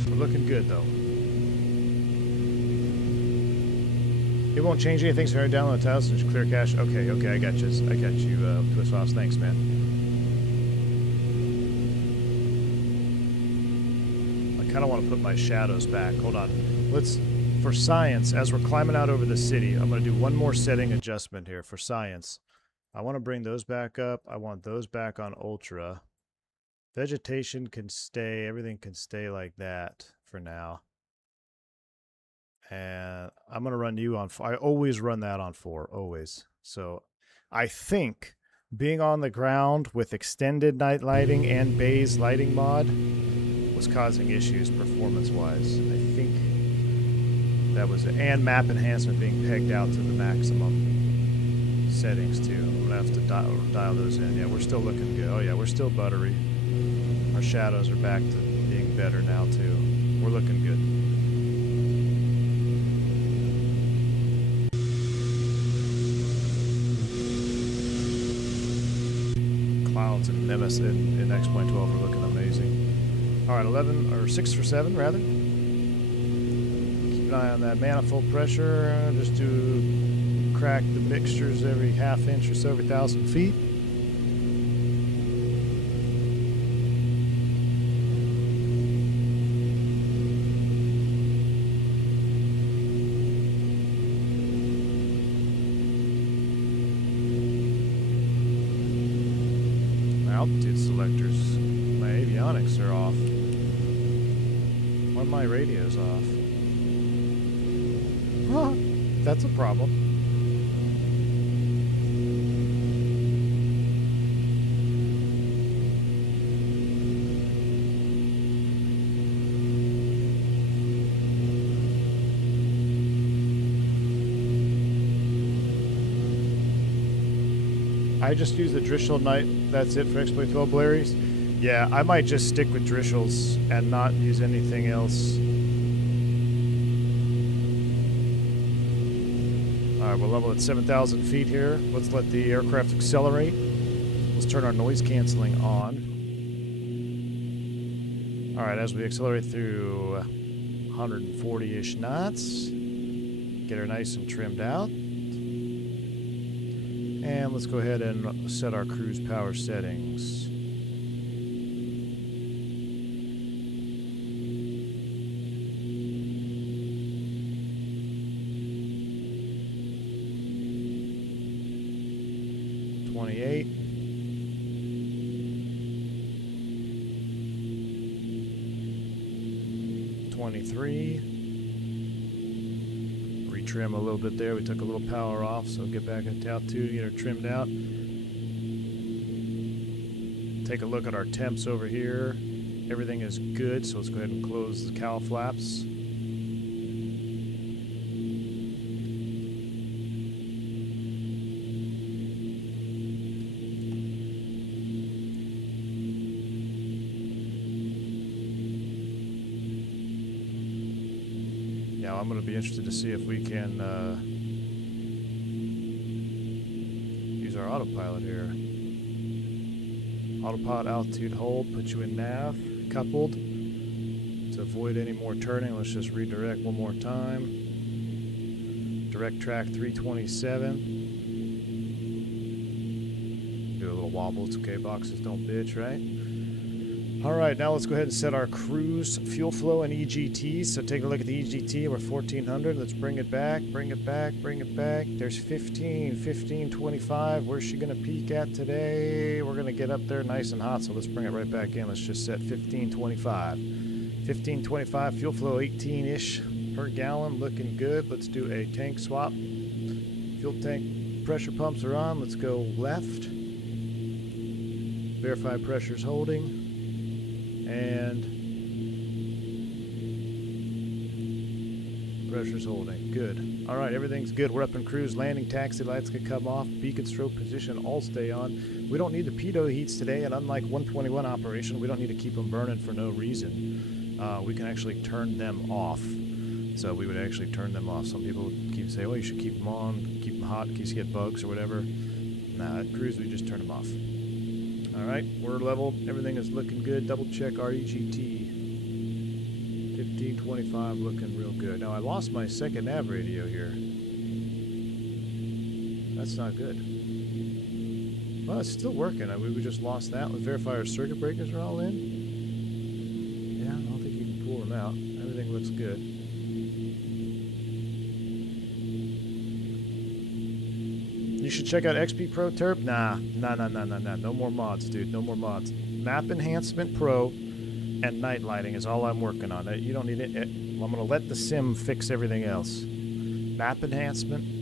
We're looking good though. It won't change anything, so download the tiles and just clear cache. Okay, okay, I got you. I got you, Twist Foss. Thanks, man. I kind of want to put my shadows back. Hold on. Let's, for science, as we're climbing out over the city, I'm going to do one more setting adjustment here for science. I want to bring those back up. I want those back on ultra. Vegetation can stay, everything can stay like that for now. And I'm going to run you on 4. I always run that on 4, always. So I think being on the ground with extended night lighting and bays lighting mod was causing issues performance-wise. I think that was it. And map enhancement being pegged out to the maximum settings too. I'm going to have to dial those in. Yeah, we're still looking good. Oh yeah, we're still buttery. Our shadows are back to being better now too. We're looking good. Clouds and Nemesis in Xplane 12 are looking amazing. Alright, 11 or 6 for 7 rather. Keep an eye on that manifold pressure. Just do crack the mixtures every ½ inch or so every 1,000 feet. Altitude selectors. My avionics are off. One of my radios off. Huh. That's a problem. I just use the Drishel night. That's it for Xplane 12 Blaries. Yeah, I might just stick with Drishels and not use anything else. Alright, we're level at 7,000 feet here. Let's let the aircraft accelerate. Let's turn our noise canceling on. Alright, as we accelerate through 140-ish knots, get her nice and trimmed out. And let's go ahead and set our cruise power settings. Trim a little bit there. We took a little power off, so get back at altitude, get her trimmed out. Take a look at our temps over here. Everything is good, so let's go ahead and close the cowl flaps. I'm going to be interested to see if we can use our autopilot here. Autopilot altitude hold, put you in nav, coupled. To avoid any more turning, let's just redirect one more time. Direct track 327. Do a little wobble, it's okay, boxes don't bitch, right? Alright, now let's go ahead and set our cruise fuel flow and EGT. So take a look at the EGT, we're 1400. Let's bring it back, bring it back, bring it back. There's 1525. Where's she going to peak at today? We're going to get up there nice and hot, so let's bring it right back in. Let's just set 1525. 1525, fuel flow 18-ish per gallon, looking good. Let's do a tank swap. Fuel tank pressure pumps are on. Let's go left. Verify pressure's holding. And pressure's holding. Good. All right, everything's good. We're up in cruise. Landing taxi lights can come off. Beacon strobe position all stay on. We don't need the pitot heats today, and unlike 121 operation, we don't need to keep them burning for no reason. We can actually turn them off. So we would actually turn them off. Some people keep saying, "Oh, you should keep them on, keep them hot in case you get bugs or whatever." Nah, at cruise we just turn them off. Alright, we're leveled. Everything is looking good. Double check our EGT. 1525 looking real good. Now I lost my second nav radio here. That's not good. Well, it's still working. We just lost that. Let's verify our circuit breakers are all in. Yeah, I don't think you can pull them out. Everything looks good. You should check out XP Pro Terp. Nah. No more mods, dude. No more mods. Map Enhancement Pro and night lighting is all I'm working on. You don't need it. I'm going to let the sim fix everything else. Map enhancement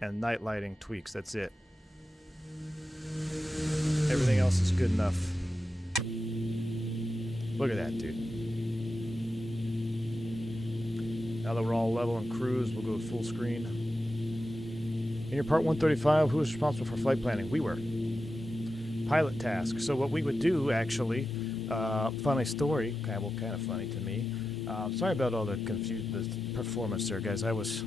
and night lighting tweaks. That's it. Everything else is good enough. Look at that, dude. Now that we're all level and cruise, we'll go full screen. In your part 135, who was responsible for flight planning? We were. Pilot task. So what we would do, actually, funny story, well, kind of funny to me. Sorry about all the performance there, guys. I was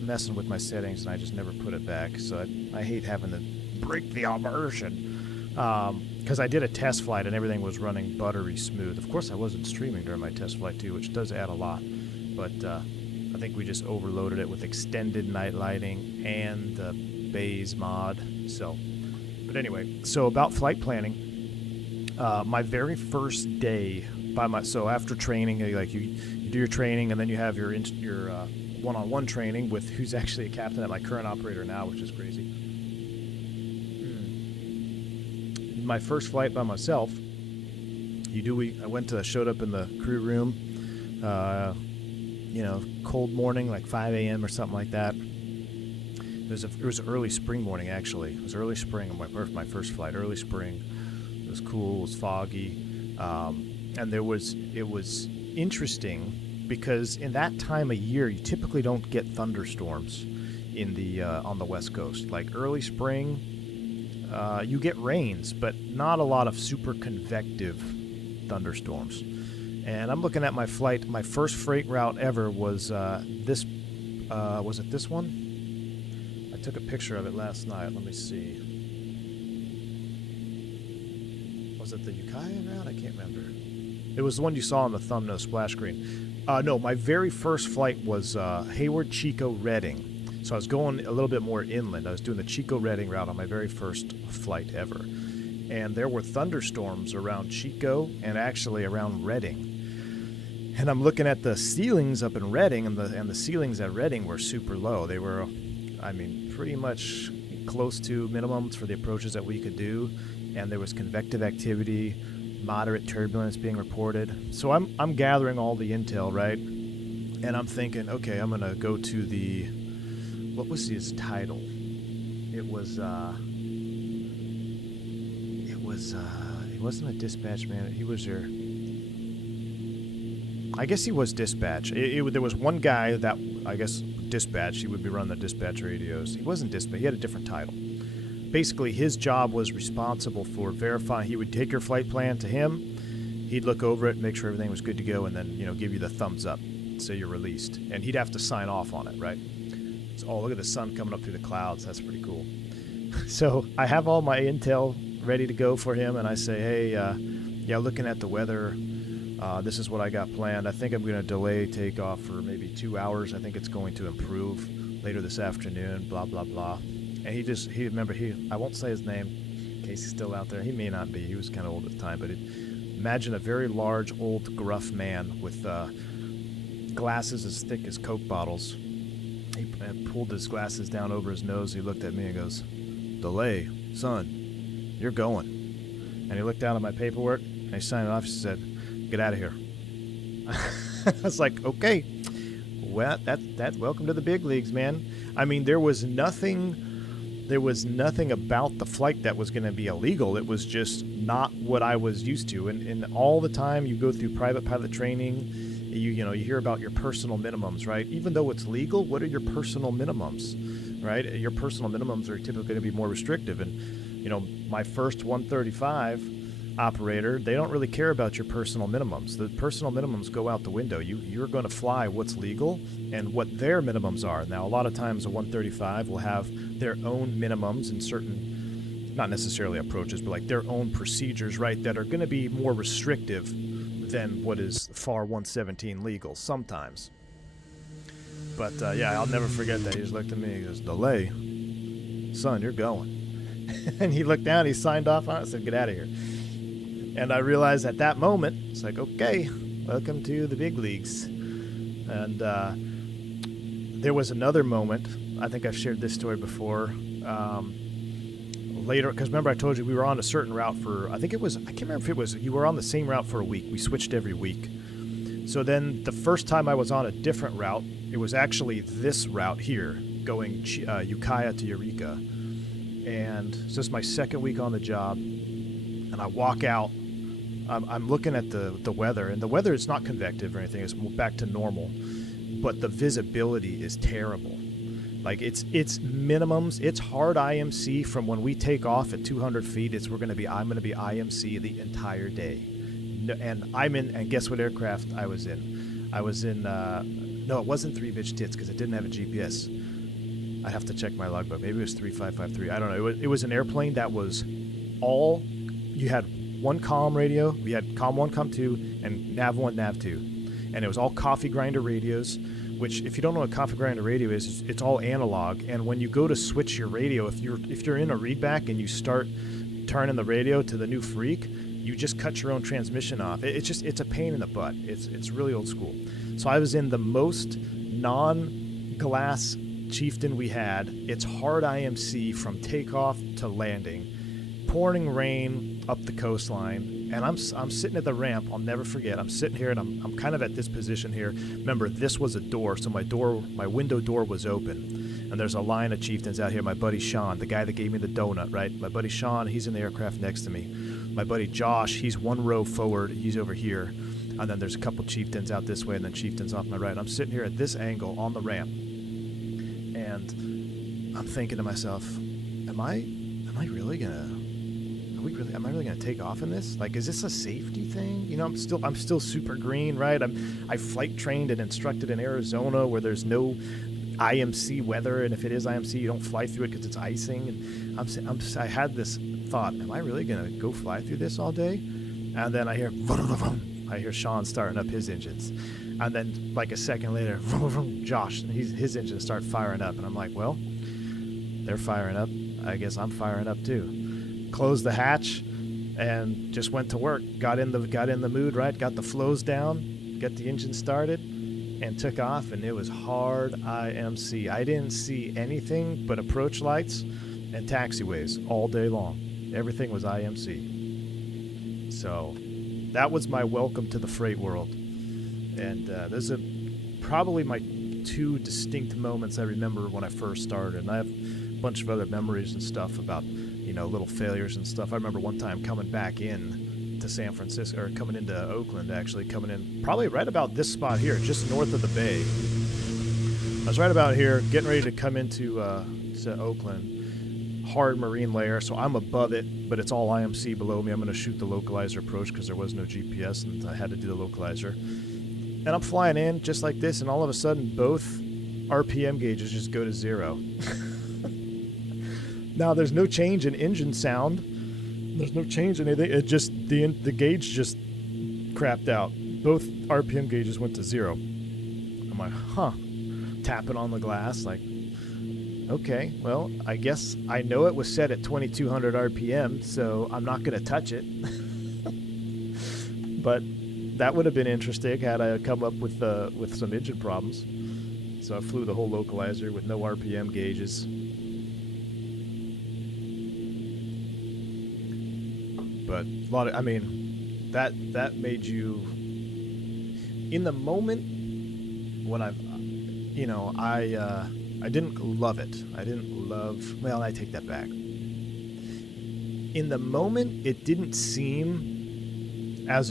messing with my settings and I just never put it back. So I hate having to break the immersion. Because I did a test flight and everything was running buttery smooth. Of course, I wasn't streaming during my test flight too, which does add a lot. But I think we just overloaded it with extended night lighting and the Bays mod. But anyway, so about flight planning, my very first day so after training, like you do your training and then you have your one-on-one training with who's actually a captain at my current operator now, which is crazy. My first flight by myself, I showed up in the crew room, cold morning, like 5 a.m. or something like that. It was an early spring morning, actually. It was early spring on my first flight, early spring. It was cool, it was foggy. And it was interesting because in that time of year, you typically don't get thunderstorms on the West Coast. Like early spring, you get rains, but not a lot of super convective thunderstorms. And I'm looking at my flight. My first freight route ever was this. Was it this one? I took a picture of it last night. Let me see. Was it the Ukiah route? I can't remember. It was the one you saw on the thumbnail splash screen. No, my very first flight was Hayward, Chico, Redding. So I was going a little bit more inland. I was doing the Chico, Redding route on my very first flight ever. And there were thunderstorms around Chico and actually around Redding. And I'm looking at the ceilings up in Redding, and the ceilings at Redding were super low. They were, pretty much close to minimums for the approaches that we could do. And there was convective activity, moderate turbulence being reported. So I'm gathering all the intel, right? And I'm thinking, okay, I'm gonna go to what was his title? He wasn't a dispatch man. He was I guess he was dispatch. There was one guy that, I guess, dispatch. He would be running the dispatch radios. He wasn't dispatch. He had a different title. Basically, his job was responsible for verifying. He would take your flight plan to him. He'd look over it, make sure everything was good to go, and then, give you the thumbs up, say you're released. And he'd have to sign off on it, right? So, look at the sun coming up through the clouds. That's pretty cool. So I have all my intel ready to go for him, and I say, hey, looking at the weather, this is what I got planned. I think I'm going to delay takeoff for maybe 2 hours. I think it's going to improve later this afternoon, blah, blah, blah. And I won't say his name in case he's still out there. He may not be. He was kind of old at the time. But imagine a very large, old, gruff man with glasses as thick as Coke bottles. He pulled his glasses down over his nose. He looked at me and goes, "Delay, son, you're going." And he looked down at my paperwork and he signed it off. He said, "Get out of here." I was like, okay. Well, that welcome to the big leagues, man. There was nothing about the flight that was going to be illegal. It was just not what I was used to. And all the time you go through private pilot training, you hear about your personal minimums, right? Even though it's legal, what are your personal minimums, right? Your personal minimums are typically going to be more restrictive. And, my first 135 operator, they don't really care about your personal minimums. The personal minimums go out the window. You're going to fly what's legal and what their minimums are. Now, a lot of times a 135 will have their own minimums in certain, not necessarily approaches, but like their own procedures, right, that are going to be more restrictive than what is FAR 117 legal sometimes. But yeah, I'll never forget that. He just looked at me. He goes, "Delay, son, you're going." And he looked down. He signed off on it. Said, "Get out of here." And I realized at that moment, it's like, okay, welcome to the big leagues. And there was another moment. I think I've shared this story before. Later, because remember I told you we were on a certain route for, I think it was, I can't remember if it was, you were on the same route for a week. We switched every week. So then the first time I was on a different route, it was actually this route here, going Ukiah to Eureka. And so this is my second week on the job, and I walk out. I'm looking at the weather, and the weather is not convective or anything. It's back to normal, but the visibility is terrible. Like it's minimums. It's hard IMC from when we take off at 200 feet. I'm going to be IMC the entire day. And guess what aircraft I was in? I was in no, it wasn't 3-bitch tits because it didn't have a GPS. I have to check my logbook. Maybe it was 3553. I don't know. It was an airplane that was all, you had one comm radio. We had comm 1, comm 2, and nav 1, nav 2. And it was all coffee grinder radios, which if you don't know what coffee grinder radio is, it's all analog. And when you go to switch your radio, if you're in a readback and you start turning the radio to the new freak, you just cut your own transmission off. It's a pain in the butt. It's really old school. So I was in the most non-glass Chieftain we had. It's hard IMC from takeoff to landing, pouring rain up the coastline, and I'm sitting at the ramp. I'll never forget. I'm sitting here, and I'm kind of at this position here. Remember, this was a door, so my window door was open, and there's a line of Chieftains out here. My buddy Sean, the guy that gave me the donut, right? My buddy Sean, he's in the aircraft next to me. My buddy Josh, he's one row forward. He's over here, and then there's a couple Chieftains out this way, and then Chieftains off my right. And I'm sitting here at this angle on the ramp. And I'm thinking to myself, am I really gonna take off in this? Like, is this a safety thing? You know, I'm still super green, right? I flight trained and instructed in Arizona where there's no IMC weather, and if it is IMC, you don't fly through it because it's icing. And I had this thought, am I really gonna go fly through this all day? And then I hear Sean starting up his engines. And then, like a second later, Josh, his engines start firing up. And I'm like, well, they're firing up. I guess I'm firing up too. Closed the hatch and just went to work. Got in the mood, right? Got the flows down, got the engine started, and took off. And it was hard IMC. I didn't see anything but approach lights and taxiways all day long. Everything was IMC. So that was my welcome to the freight world. And those are probably my two distinct moments I remember when I first started. And I have a bunch of other memories and stuff about, little failures and stuff. I remember one time coming back in to San Francisco, or coming into Oakland, actually, coming in probably right about this spot here, just north of the bay. I was right about here, getting ready to come into to Oakland. Hard marine layer, so I'm above it, but it's all IMC below me. I'm going to shoot the localizer approach because there was no GPS, and I had to do the localizer. And I'm flying in just like this, and all of a sudden, both RPM gauges just go to 0. Now, there's no change in engine sound. There's no change in anything. It just, the gauge just crapped out. Both RPM gauges went to 0. I'm like, huh. Tapping on the glass, like, okay, well, I guess I know it was set at 2200 RPM, so I'm not going to touch it. But that would have been interesting had I come up with some engine problems. So I flew the whole localizer with no RPM gauges. But a lot of, that made you, in the moment when I didn't love it. Well, I take that back. In the moment, it didn't seem as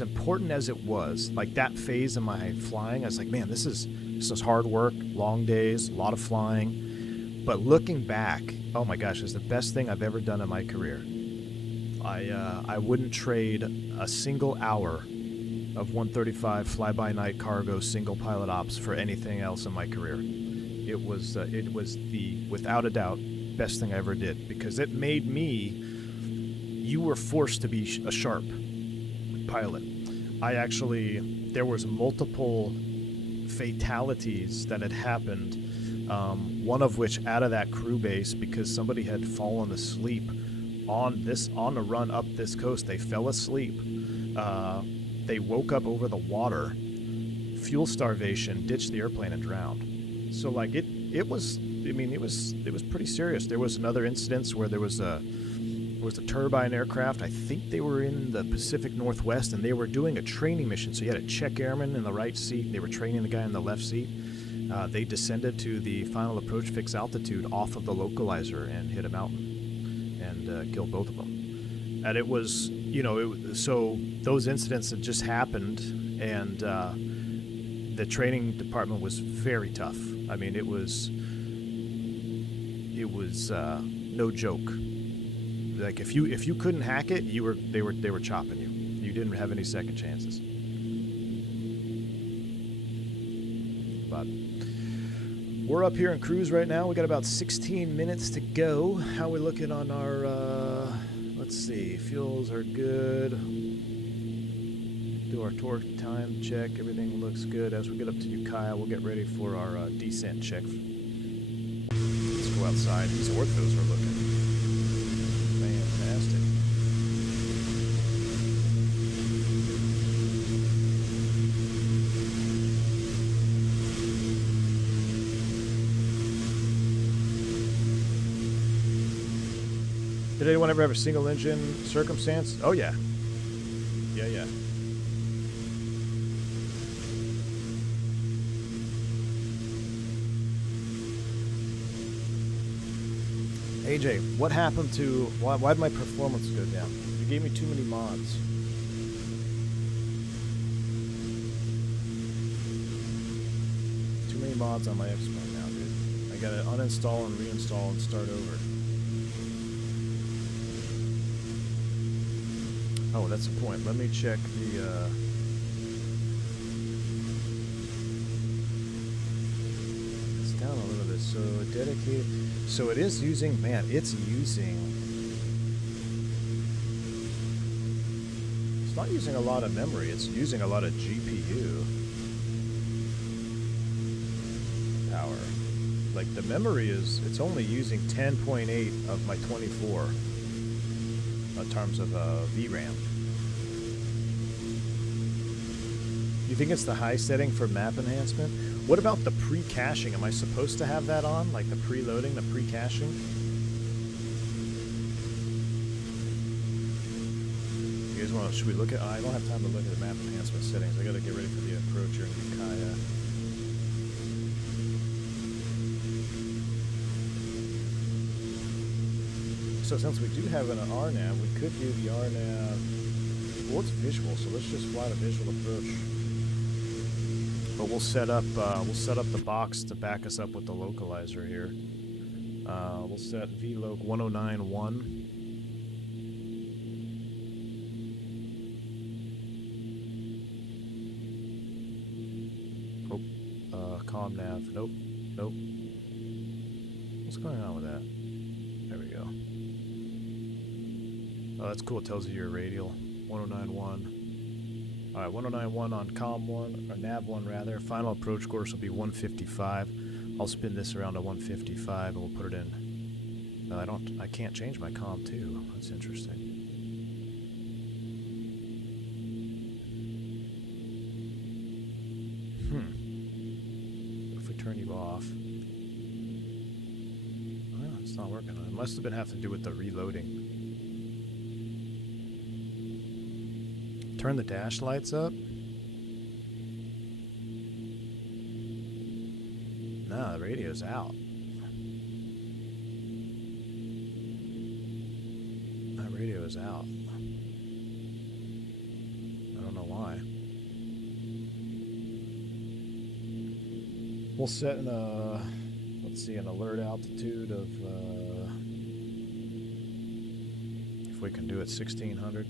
important as it was. Like that phase of my flying, I was like, man, this is hard work, long days, a lot of flying. But looking back, oh my gosh, it's the best thing I've ever done in my career. I wouldn't trade a single hour of 135 fly-by-night cargo single pilot ops for anything else in my career. It was the, without a doubt, best thing I ever did, because it made me, you were forced to be a sharp pilot. I actually, there was multiple fatalities that had happened. One of which out of that crew base because somebody had fallen asleep on the run up this coast. They fell asleep. They woke up over the water, fuel starvation, ditched the airplane and drowned. So like it was pretty serious. There was another instance where there was a turbine aircraft. I think they were in the Pacific Northwest and they were doing a training mission. So you had a check airman in the right seat. They were training the guy in the left seat. They descended to the final approach fixed altitude off of the localizer and hit a mountain and killed both of them. And it was, so those incidents had just happened, and the training department was very tough. I mean, it was no joke. Like if you couldn't hack it, they were chopping you. You didn't have any second chances. But we're up here in cruise right now. We got about 16 minutes to go. How we looking on our, let's see, fuels are good. Do our torque time check. Everything looks good. As we get up to Ukiah, we'll get ready for our descent check. Let's go outside. These orthos are looking fantastic. Did anyone ever have a single engine circumstance? Oh yeah. Yeah. AJ, what happened to... Why'd my performance go down? You gave me too many mods. Too many mods on my Xplane now, dude. I gotta uninstall and reinstall and start over. Oh, that's the point. Let me check the... It's down a little bit. So, dedicated... So it is using... Man, it's using... It's not using a lot of memory. It's using a lot of GPU power. Like, the memory is... It's only using 10.8 of my 24. In terms of VRAM. You think it's the high setting for map enhancement? What about the pre-caching? Am I supposed to have that on? Like the preloading, the pre-caching? You guys want to, should we look at, I don't have time to look at the map enhancement settings. I gotta get ready for the approach here in Ukiah. So since we do have an RNAV, we could do the RNAV. Well, it's visual, so let's just fly the visual approach. But we'll set up the box to back us up with the localizer here. We'll set VLOC 1091. Oh, comm nav. Nope. What's going on with that? There we go. Oh, that's cool. It tells you your radial. 1091. Alright, 1091 on comm 1, or nav 1 rather. Final approach course will be 155. I'll spin this around to 155 and we'll put it in. I can't change my comm 2. That's interesting. What if we turn you off? Well, it's not working. It must have to do with the reloading. Turn the dash lights up? No, the radio's out. That radio is out. I don't know why. We'll set an, let's see, an alert altitude of, if we can do it, 1600.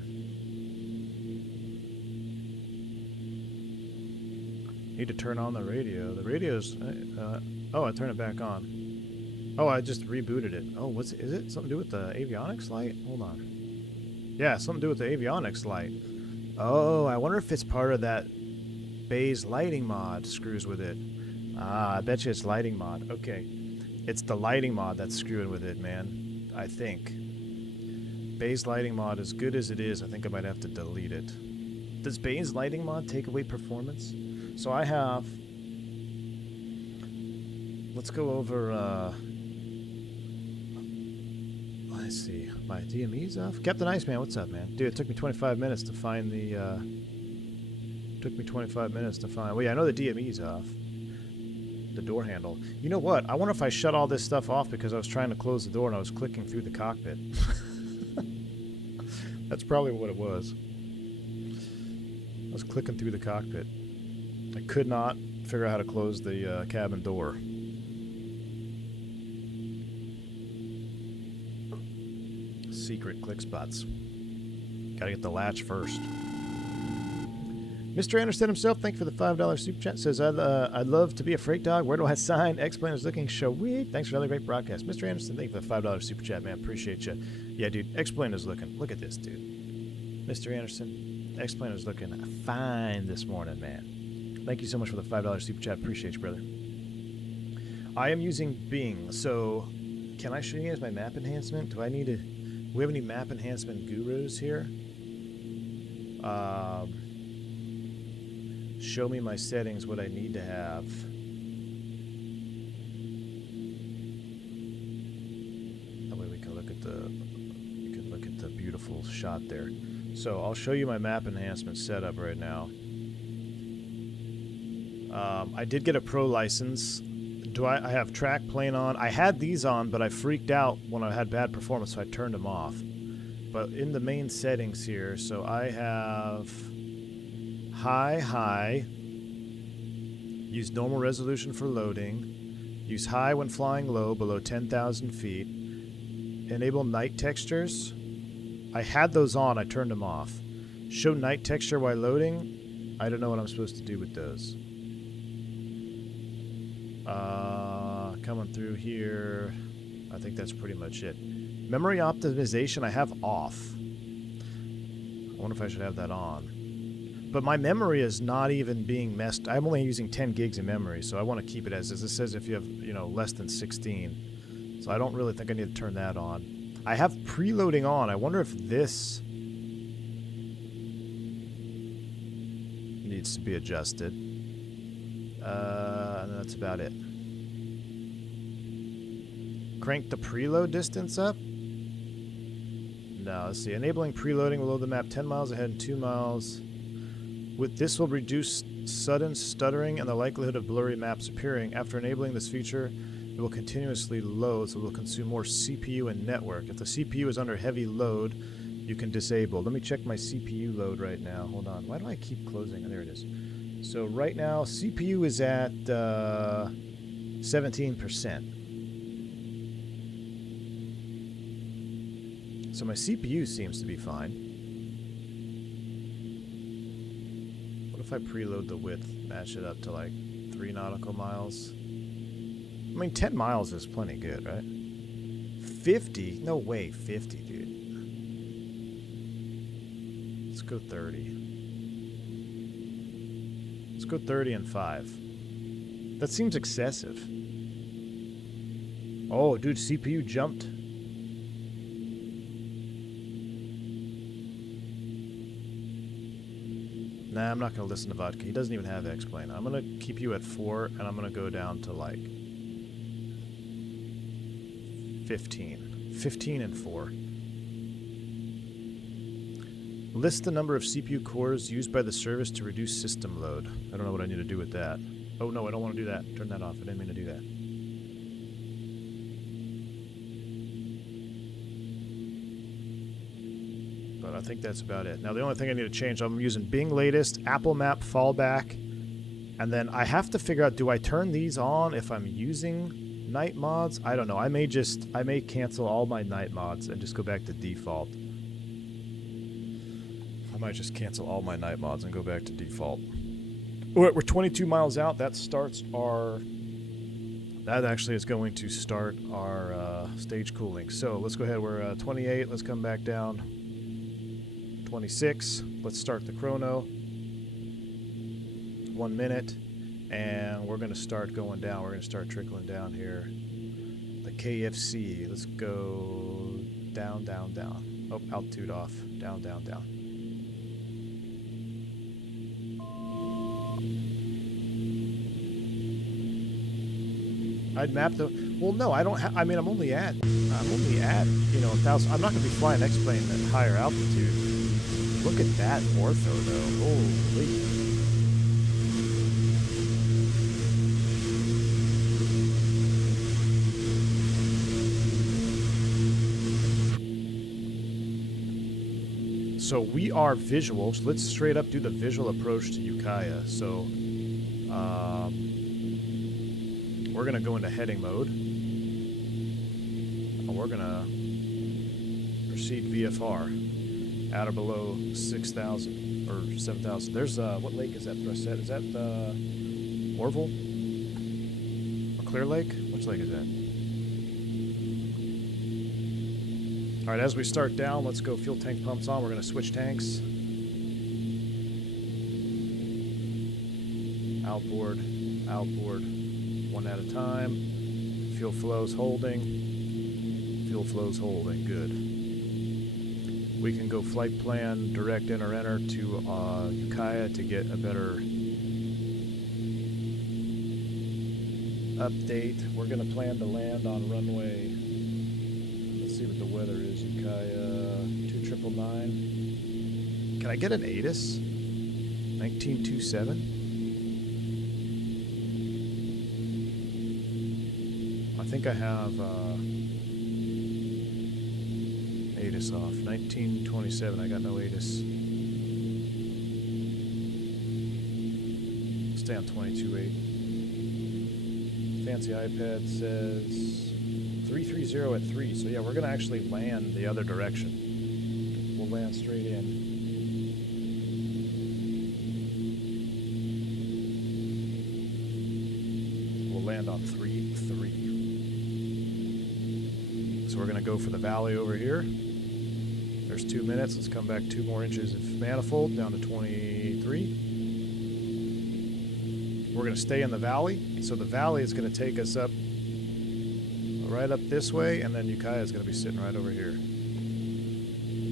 Need to turn on the radio. The radio's... oh, I turned it back on. Oh, I just rebooted it. Oh, is it something to do with the avionics light? Hold on. Yeah, something to do with the avionics light. Oh, I wonder if it's part of that Bay's lighting mod screws with it. Ah, I bet you it's lighting mod. Okay. It's the lighting mod that's screwing with it, man. I think. Bay's lighting mod, as good as it is, I think I might have to delete it. Does Bay's lighting mod take away performance? So I have... Let's go over, let's see. My DME's off? Captain Iceman, what's up, man? Dude, it took me 25 minutes to find the, Well, yeah, I know the DME's off. The door handle. You know what? I wonder if I shut all this stuff off because I was trying to close the door and I was clicking through the cockpit. That's probably what it was. I was clicking through the cockpit. I could not figure out how to close the cabin door. Secret click spots. Gotta get the latch first. Mr. Anderson himself, thank you for the $5 super chat. Says, I'd love to be a freight dog. Where do I sign? Xplane is looking sweet. Thanks for another great broadcast. Mr. Anderson, thank you for the $5 super chat, man. Appreciate you. Yeah, dude, Xplane is looking. Look at this, dude. Mr. Anderson, Xplane is looking fine this morning, man. Thank you so much for the $5 super chat. Appreciate you, brother. I am using Bing, so can I show you guys my map enhancement? Do I need to... Do we have any map enhancement gurus here? Show me my settings, what I need to have. That way we can look at the beautiful shot there. So I'll show you my map enhancement setup right now. I did get a pro license. I have track plane on. I had these on, but I freaked out when I had bad performance, so I turned them off. But in the main settings here, so I have high, use normal resolution for loading, use high when flying low below 10,000 feet, enable night textures. I had those on, I turned them off. Show night texture while loading. I don't know what I'm supposed to do with those. Coming through here, I think that's pretty much it. Memory optimization I have off. I wonder if I should have that on. But my memory is not even being messed. I'm only using 10 gigs of memory, so I want to keep it as is. It says if you have, you know, less than 16. So I don't really think I need to turn that on. I have preloading on. I wonder if this needs to be adjusted. And that's about it. Crank the preload distance up? No, let's see. Enabling preloading will load the map 10 miles ahead and 2 miles. With this will reduce sudden stuttering and the likelihood of blurry maps appearing. After enabling this feature, it will continuously load, so it will consume more CPU and network. If the CPU is under heavy load, you can disable. Let me check my CPU load right now. Hold on. Why do I keep closing? Oh, there it is. So right now, CPU is at 17%. So my CPU seems to be fine. What if I preload the width, match it up to like 3 nautical miles? I mean, 10 miles is plenty good, right? 50? No way, 50, dude. Let's go 30. Let's go 30 and 5. That seems excessive. Oh, dude, CPU jumped. Nah, I'm not going to listen to Vodka. He doesn't even have Xplane. I'm going to keep you at 4, and I'm going to go down to, like, 15. 15 and 4. List the number of CPU cores used by the service to reduce system load. I don't know what I need to do with that. Oh, no, I don't want to do that. Turn that off. I didn't mean to do that. But I think that's about it. Now, the only thing I need to change, I'm using Bing latest, Apple Map fallback, and then I have to figure out, do I turn these on if I'm using night mods? I don't know. I may cancel all my night mods and just go back to default. I might just cancel all my night mods and go back to default. We're 22 miles out. That starts our... That actually is going to start our stage cooling. So let's go ahead. We're 28. Let's come back down. 26. Let's start the chrono. 1 1 minute, and we're going to start going down. We're going to start trickling down here. The KFC. Let's go down, down, down. Oh, altitude off. Down, down, down. I'd map the. Well, no, I don't. I mean, I'm only at. You know, 1,000. I'm not going to be flying Xplane at higher altitude. Look at that ortho, though. Holy. So we are visual. So let's straight up do the visual approach to Ukiah. So we're going to go into heading mode. And we're going to proceed VFR at or below 6,000 or 7,000. There's, what lake is that thrust set? Is that Orville? Or Clear Lake? Which lake is that? Alright, as we start down, let's go fuel tank pumps on. We're going to switch tanks. Outboard, outboard, one at a time. Fuel flows holding. Fuel flows holding, good. We can go flight plan, direct enter to Ukiah to get a better update. We're going to plan to land on runway. Let's see what the weather is. Ukiah 2999. Can I get an ATIS? 1927. I think I have ATIS off. 1927. I got no ATIS. Stay on 22.8. Fancy iPad says 330 at 3. So yeah, we're going to actually land the other direction. We'll land straight in. We'll land on 3-3. So we're going to go for the valley over here. There's 2 minutes. Let's come back 2 more inches of manifold down to 23. We're going to stay in the valley. So the valley is going to take us up right up this way, and then Ukiah is going to be sitting right over here.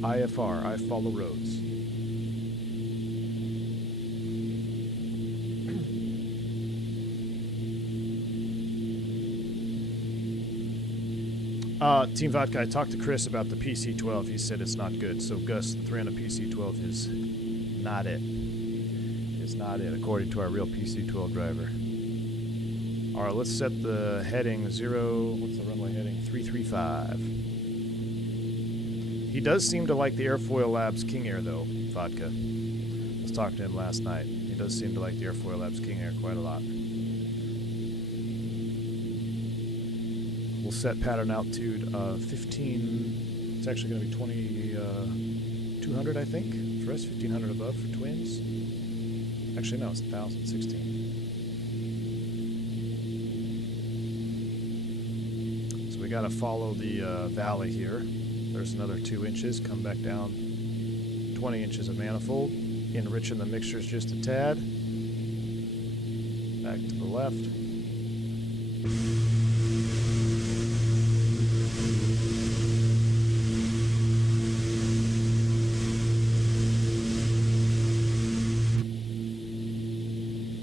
IFR, I follow roads. Team Vodka, I talked to Chris about the PC-12. He said it's not good. So Gus, the 300 PC-12 is not it. It's not it, according to our real PC-12 driver. Alright, let's set the heading 0. What's the runway heading? 335. He does seem to like the Airfoil Labs King Air, though, Vodka. I was talking to him last night. He does seem to like the Airfoil Labs King Air quite a lot. We'll set pattern altitude 15. It's actually going to be 200, I think. For us, 1,500 above for twins. Actually, no, it's 1,016. So we got to follow the valley here. There's another 2 inches. Come back down 20 inches of manifold. Enriching the mixtures just a tad. Back to the left.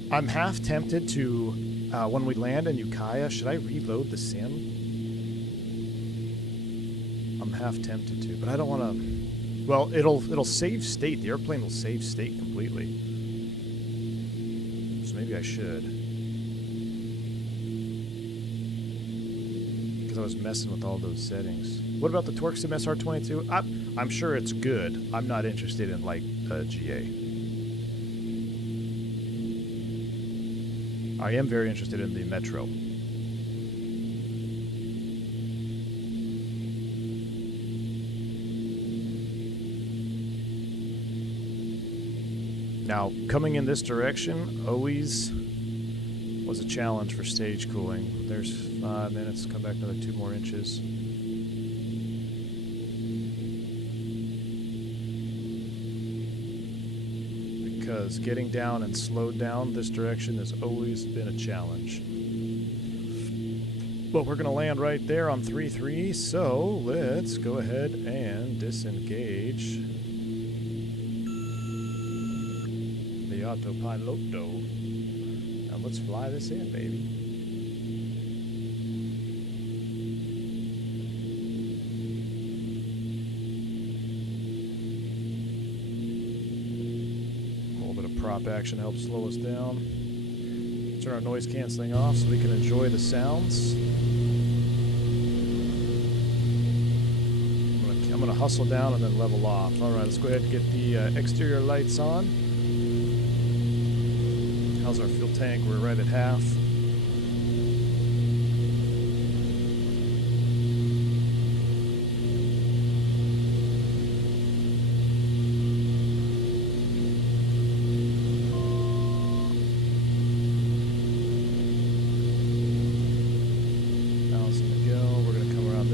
I'm half tempted to, when we land in Ukiah, should I reload the sim? I'm half tempted to, but I don't want to. Well, it'll save state. The airplane will save state completely. So maybe I should. Because I was messing with all those settings. What about the Torque Sim SR22? I'm sure it's good. I'm not interested in, like, GA. I am very interested in the Metro. Now, coming in this direction always was a challenge for stage cooling. There's 5 minutes. Come back another 2 more inches. because getting down and slowed down this direction has always been a challenge. But we're going to land right there on 3-3, so let's go ahead and disengage the autopiloto. Now let's fly this in, baby. Prop action helps slow us down. Turn our noise canceling off so we can enjoy the sounds. I'm gonna hustle down and then level off. All right, let's go ahead and get the exterior lights on. How's our fuel tank? We're right at half.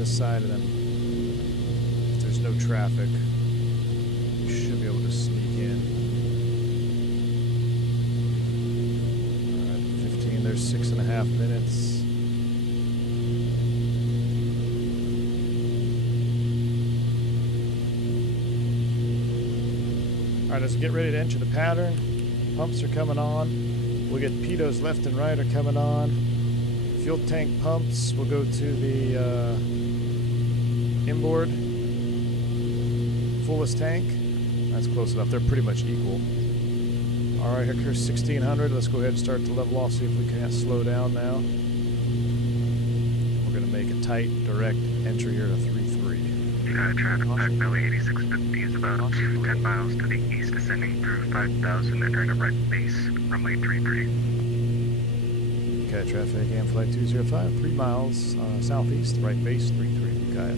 Side, and then if there's no traffic, you should be able to sneak in. Alright, 15, there's 6.5 minutes. Alright, as we get ready to enter the pattern, pumps are coming on. We'll get pitos left and right are coming on. Fuel tank pumps will go to the inboard fullest tank. That's close enough. They're pretty much equal. Alright, here comes 1600. Let's go ahead and start to level off, see if we can't slow down now. We're going to make a tight, direct entry here to 3-3. Traffic pack belly 8650 is about 10 miles to the east, descending through 5000 and turn to right base, runway 33. Okay, traffic and flight 205, 3 miles southeast, right base 33. Okay.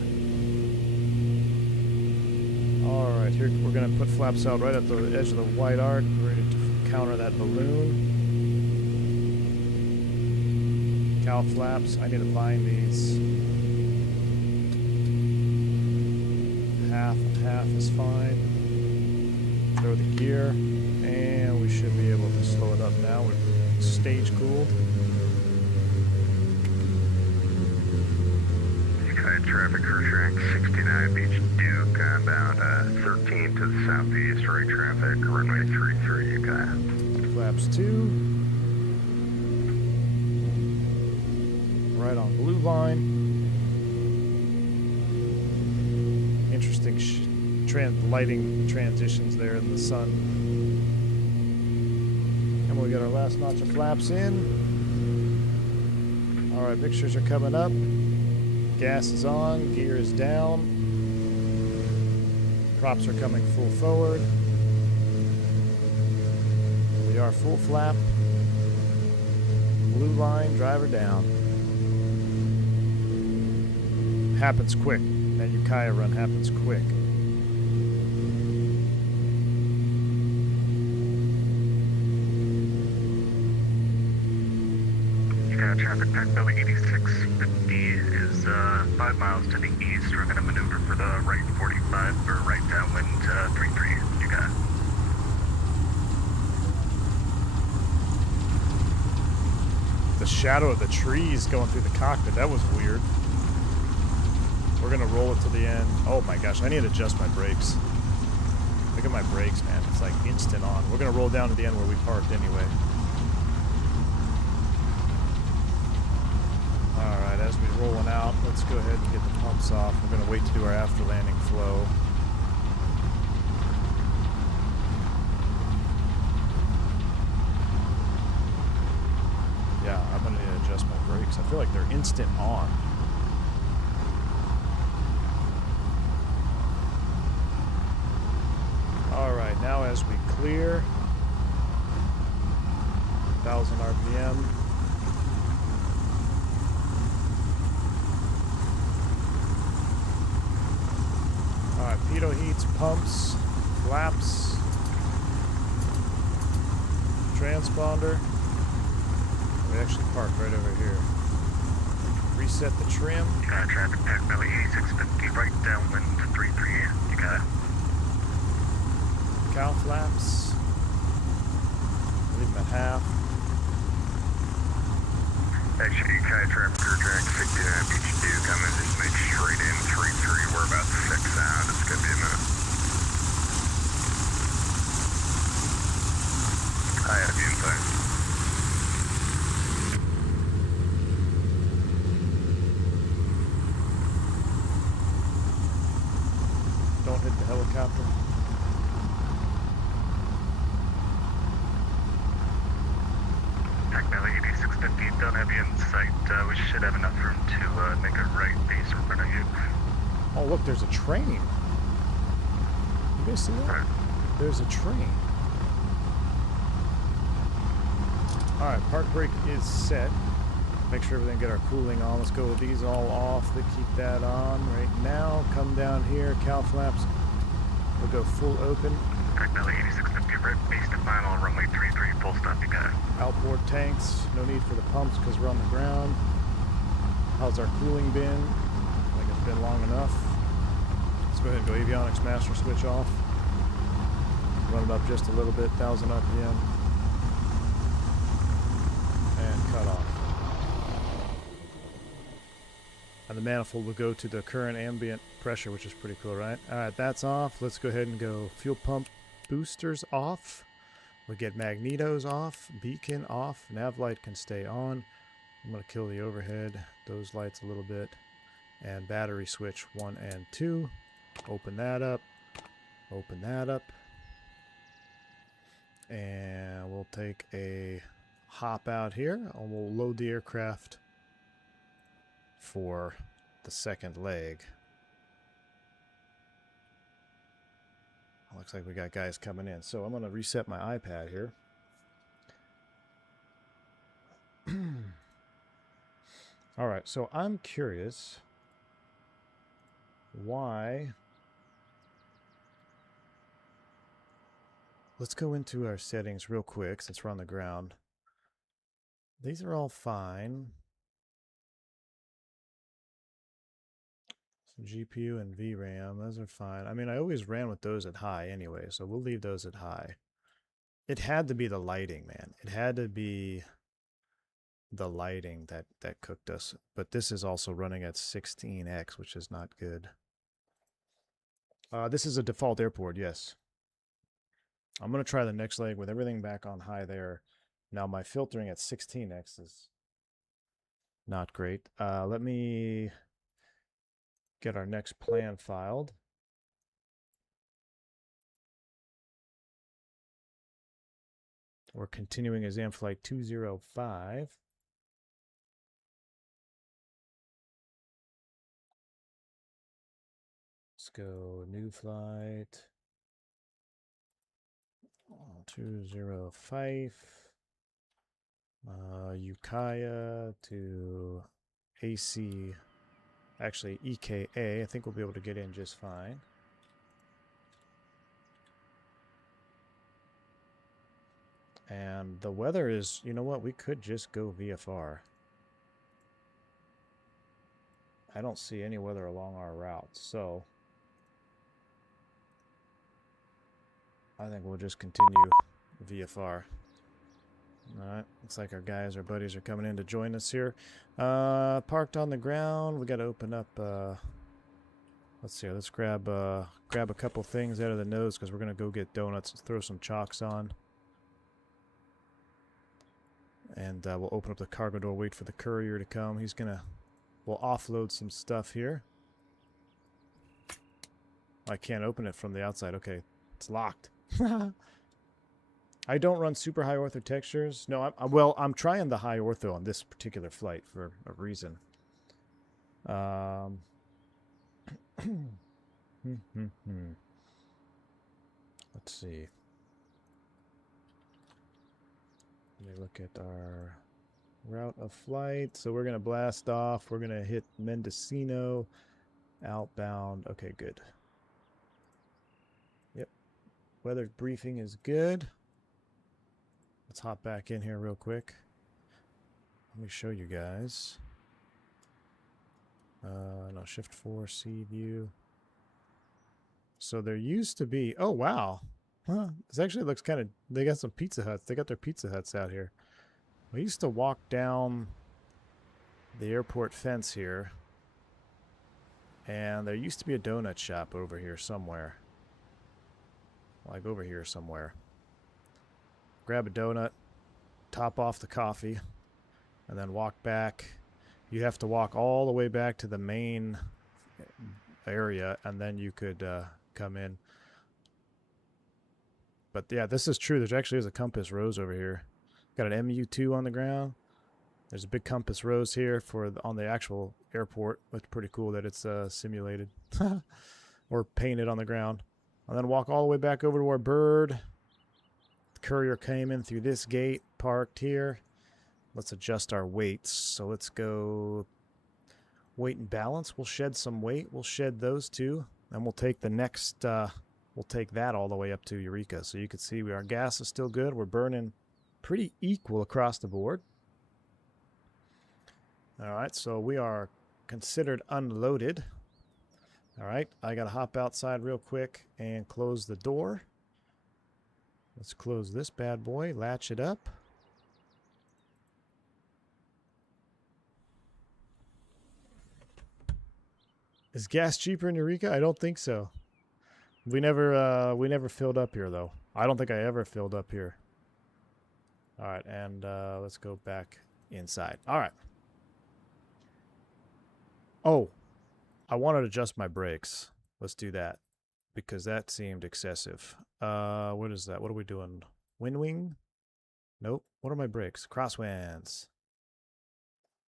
Alright, here we're going to put flaps out right at the edge of the white arc, ready to counter that balloon. Cow flaps, I need to bind these. Half is fine. Throw the gear, and we should be able to slow it up now. We're stage cooled. Traffic first rank 69 Beach Duke, about 13 to the southeast, right traffic, runway 33, UK. Flaps 2. Right on blue line. Interesting lighting transitions there in the sun. And we got our last notch of flaps in. Alright, mixtures are coming up. Gas is on, gear is down. Props are coming full forward. We are full flap. Blue line, driver down. Happens quick. That Ukiah run happens quick. Traffic pack belly 8650 is 5 miles to the east. We're going to maneuver for the right 45 for right downwind 33. You got it. The shadow of the trees going through the cockpit, that was weird. We're going to roll it to the end. Oh my gosh, I need to adjust my brakes. Look at my brakes, man. It's like instant on. We're going to roll down to the end where we parked anyway. Alright, as we're rolling out, let's go ahead and get the pumps off. We're going to wait to do our after landing flow. Yeah, I'm going to need to adjust my brakes. I feel like they're instant on. Alright, now as we clear, 1000 RPM. Alright, pitot heats, pumps, flaps, transponder. We actually parked right over here. Reset the trim. You got traffic pack belly 8650 right downwind 33. You got it. Cow flaps. Don't hit the helicopter. Pack Valley 8650, don't have you in sight. We should have enough room to make a right base in front of you. Oh, look, there's a train. You guys see that? There's a train. Alright, park brake is set. Make sure everything get our cooling on. Let's go with these all off. They keep that on right now. Come down here, cow flaps. We'll go full open. Pack Valley 8650, right base to final, runway 33, full stop, you got it. Outboard tanks. No need for the pumps because we're on the ground. How's our cooling been? I think it's been long enough. Let's go ahead and go avionics master switch off. Run it up just a little bit, 1000 RPM. And cut off. And the manifold will go to the current ambient pressure, which is pretty cool, right? Alright, that's off. Let's go ahead and go fuel pump boosters off. We get magnetos off, beacon off, nav light can stay on. I'm going to kill the overhead, those lights a little bit. And battery switch 1 and 2. Open that up. Open that up. And we'll take a hop out here and we'll load the aircraft for the second leg. Looks like we got guys coming in. So I'm going to reset my iPad here. All right, so I'm curious why. Let's go into our settings real quick since we're on the ground. These are all fine. So GPU and VRAM, those are fine. I mean, I always ran with those at high anyway, so we'll leave those at high. It had to be the lighting, man. It had to be the lighting that cooked us. But this is also running at 16x, which is not good. This is a default airport, yes. I'm going to try the next leg with everything back on high there. Now my filtering at 16x is not great. Let me get our next plan filed. We're continuing as Flight 205. Let's go new flight 205. Ukiah to AC. Actually, EKA, I think we'll be able to get in just fine. And the weather is, you know what, we could just go VFR. I don't see any weather along our route, so I think we'll just continue VFR. Alright, looks like our guys, our buddies are coming in to join us here. Parked on the ground, we got to open up, let's see, let's grab a couple things out of the nose because we're going to go get donuts and throw some chocks on. And we'll open up the cargo door, wait for the courier to come. We'll offload some stuff here. I can't open it from the outside. Okay, it's locked. I don't run super high ortho textures. No, I'm trying the high ortho on this particular flight for a reason. Let's see. Let me look at our route of flight. So we're going to blast off. We're going to hit Mendocino, outbound. Okay, good. Yep. Weather briefing is good. Let's hop back in here real quick. Let me show you guys. No, Shift 4, C view. So there used to be, oh wow. Huh, this actually looks kind of, they got some Pizza Huts. They got their Pizza Huts out here. We used to walk down the airport fence here. And there used to be a donut shop over here somewhere. Like over here somewhere. Grab a donut, top off the coffee, and then walk back. You have to walk all the way back to the main area, and then you could come in. But yeah, this is true. There's actually is a compass rose over here. Got an MU2 on the ground. There's a big compass rose here for on the actual airport. It's pretty cool that it's simulated or painted on the ground. And then walk all the way back over to our bird. The courier came in through this gate, parked here. Let's adjust our weights. So let's go weight and balance. We'll shed some weight. We'll shed those two. And we'll take the next, we'll take that all the way up to Eureka. So you can see our gas is still good. We're burning pretty equal across the board. All right, so we are considered unloaded. All right, I got to hop outside real quick and close the door. Let's close this bad boy, latch it up. Is gas cheaper in Eureka? I don't think so. We never filled up here though. I don't think I ever filled up here. All right, and let's go back inside. All right. Oh, I wanted to adjust my brakes. Let's do that because that seemed excessive. What is that? What are we doing? Wind wing? Nope. What are my brakes? Crosswinds.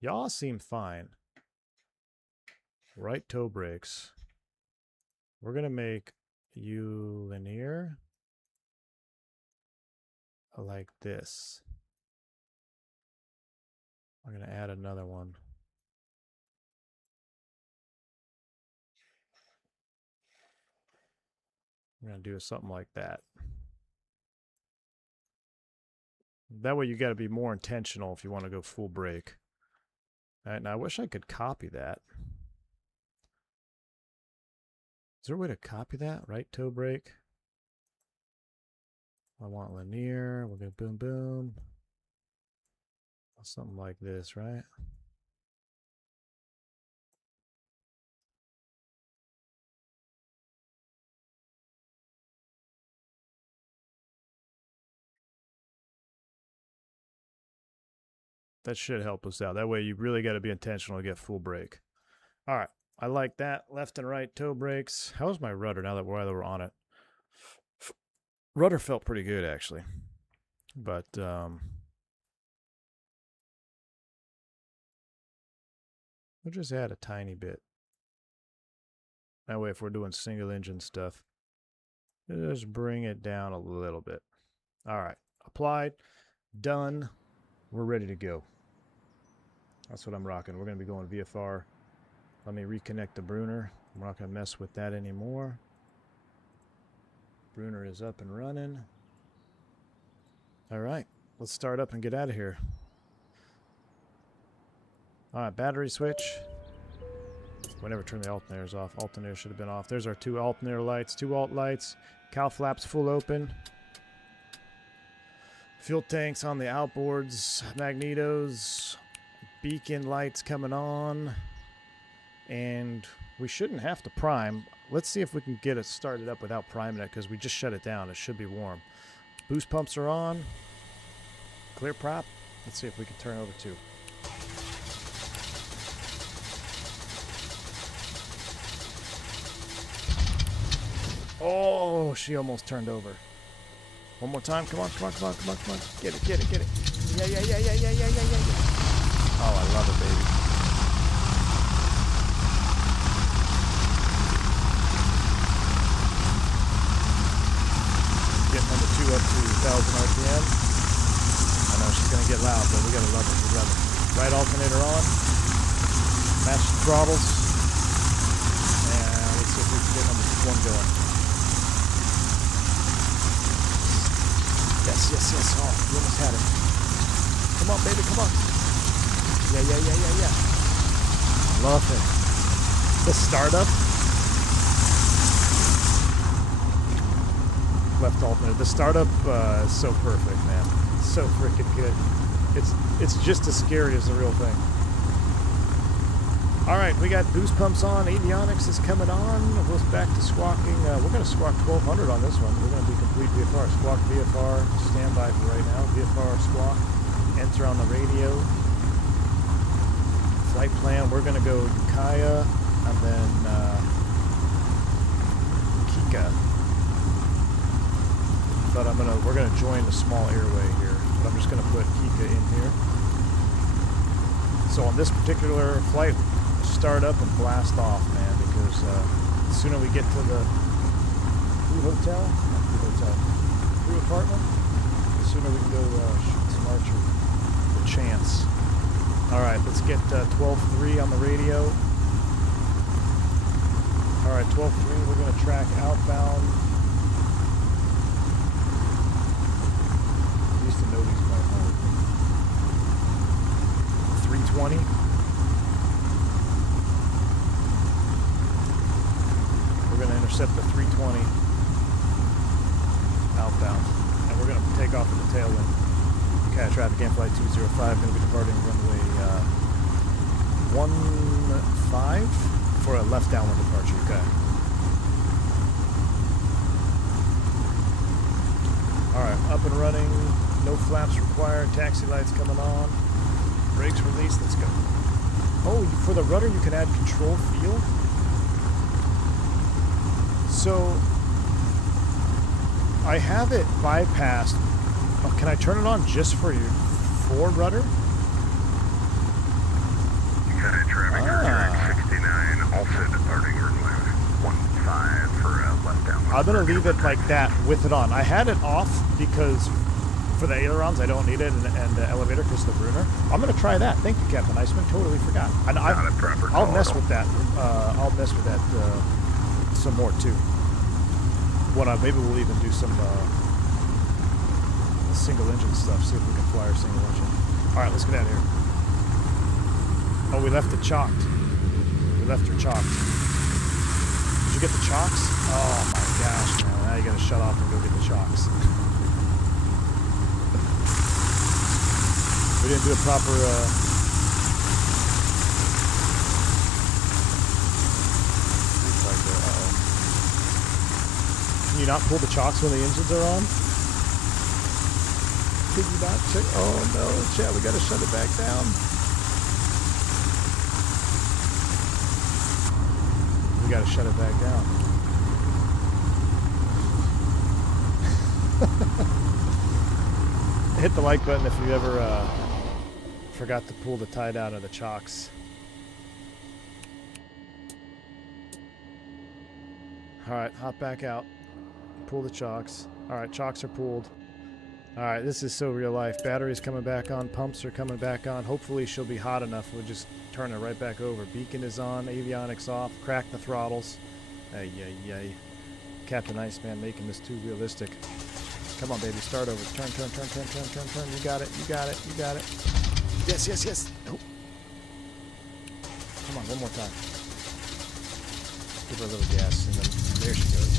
Y'all seem fine. Right toe brakes. We're going to make you linear like this. I'm going to add another one. I'm going to do something like that. That way you got to be more intentional if you want to go full brake. All right, now I wish I could copy that. Is there a way to copy that? Right toe brake. I want linear. We're going to boom, boom. Something like this, right? That should help us out. That way you really got to be intentional to get full brake. All right. I like that. Left and right toe brakes. How's my rudder now that we're on it? Rudder felt pretty good, actually. But, we'll just add a tiny bit. That way if we're doing single engine stuff, just bring it down a little bit. All right. Applied. Done. We're ready to go. That's what I'm rocking. We're going to be going VFR. Let me reconnect the Bruner. I'm not going to mess with that anymore. Bruner is up and running. All right. Let's start up and get out of here. All right. Battery switch. We never turned the alternators off. Alternator should have been off. There's our two alternator lights. Two alt lights. Cow flaps full open. Fuel tanks on the outboards, magnetos, beacon lights coming on, and we shouldn't have to prime. Let's see if we can get it started up without priming it because we just shut it down. It should be warm. Boost pumps are on. Clear prop. Let's see if we can turn over too. Oh, she almost turned over. One more time. Come on, come on, come on, come on, come on. Get it, get it, get it. Yeah, yeah, yeah, yeah, yeah, yeah, yeah, yeah. Oh, I love it, baby. Getting number 2 up to 1,000 RPM. I know she's going to get loud, but we got to love it. We love it. Right alternator on. Match the throttles. And let's see if we can get number 1 going. Yes, yes, yes. Oh, you almost had it. Come on, baby, come on. Yeah, yeah, yeah, yeah, yeah. Love it. The startup. Left alternator. The startup is so perfect, man. So freaking good. It's just as scary as the real thing. All right, we got boost pumps on. Avionics is coming on. We're back to squawking. We're going to squawk 1200 on this one. We're going to be complete VFR. Squawk VFR. Standby for right now. VFR squawk. Enter on the radio. Flight plan. We're going to go Ukiah and then Kika. We're going to join the small airway here, but I'm just going to put Kika in here. So on this particular flight, start up and blast off, man, because the sooner we get to the crew hotel, not crew hotel, crew apartment, the sooner we can go shoot some archery. The chance. All right, let's get 12-3 on the radio. All right, 12-3, we're going to track outbound. I used to know these by heart. 320. We're going to intercept the 320 outbound, and we're going to take off in the tailwind. Okay, traffic in flight 205, going to be departing runway 15 for a left downwind departure. Okay. All right, up and running. No flaps required. Taxi lights coming on. Brakes released. Let's go. Oh, for the rudder, you can add control field. So I have it bypassed. Oh, can I turn it on just for you? For rudder? United traffic direct 69, also departing runway 15 for left downwind. I'm going to leave it like that with it on. I had it off because for the ailerons, I don't need it, and the elevator because the Bruner. I'm going to try that. Thank you, Captain Iceman. Totally forgot. Not a proper I'll mess with that. I'll mess with that some more too. Maybe we'll even do some single engine stuff. See if we can fly our single engine. All right, let's get out of here. Oh, we left it chalked. We left her chalked. Did you get the chocks? Oh my gosh, man! Now you got to shut off and go get the chocks. We didn't do a proper. Can you not pull the chocks when the engines are on? Could you not check? Oh no, chat, we gotta shut it back down. We gotta shut it back down. Hit the like button if you ever forgot to pull the tie down of the chocks. Alright, hop back out. Pull the chocks. Alright, chocks are pulled. Alright, this is so real life. Battery's coming back on. Pumps are coming back on. Hopefully she'll be hot enough. We'll just turn it right back over. Beacon is on. Avionics off. Crack the throttles. Ay, ay, ay. Captain Iceman making this too realistic. Come on, baby. Start over. Turn, turn, turn, turn, turn, turn, turn. You got it. You got it. You got it. Yes, yes, yes. Oh. Come on, one more time. Give her a little gas, and then there she goes.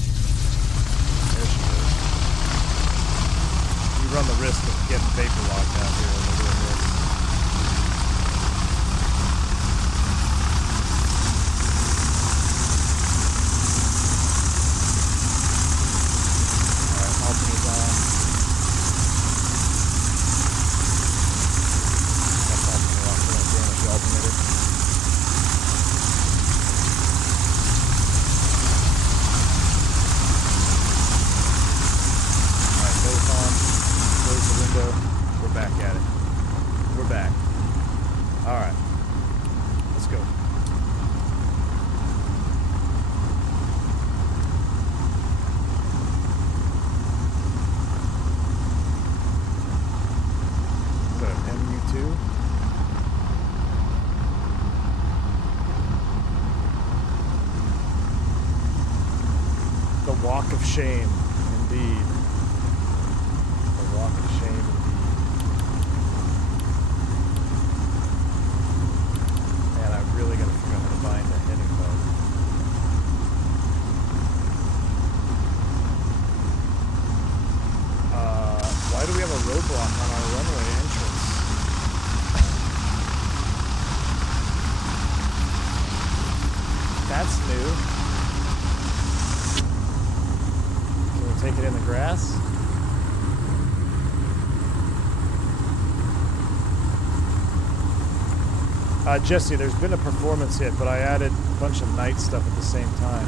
There she goes. You run the risk of getting paper locked out here when we're doing this. Alright, alternator's on. That's alternator off. We're gonna damage the alternator. We're back at it. We're back. Alright. Let's go. Is that an MU2? The walk of shame, indeed. The walk of shame, indeed. Man, I really gotta figure out how to bind the heading bug. Why do we have a roadblock on our runway entrance? That's new. Can we take it in the grass? Jesse, there's been a performance hit, but I added a bunch of night stuff at the same time.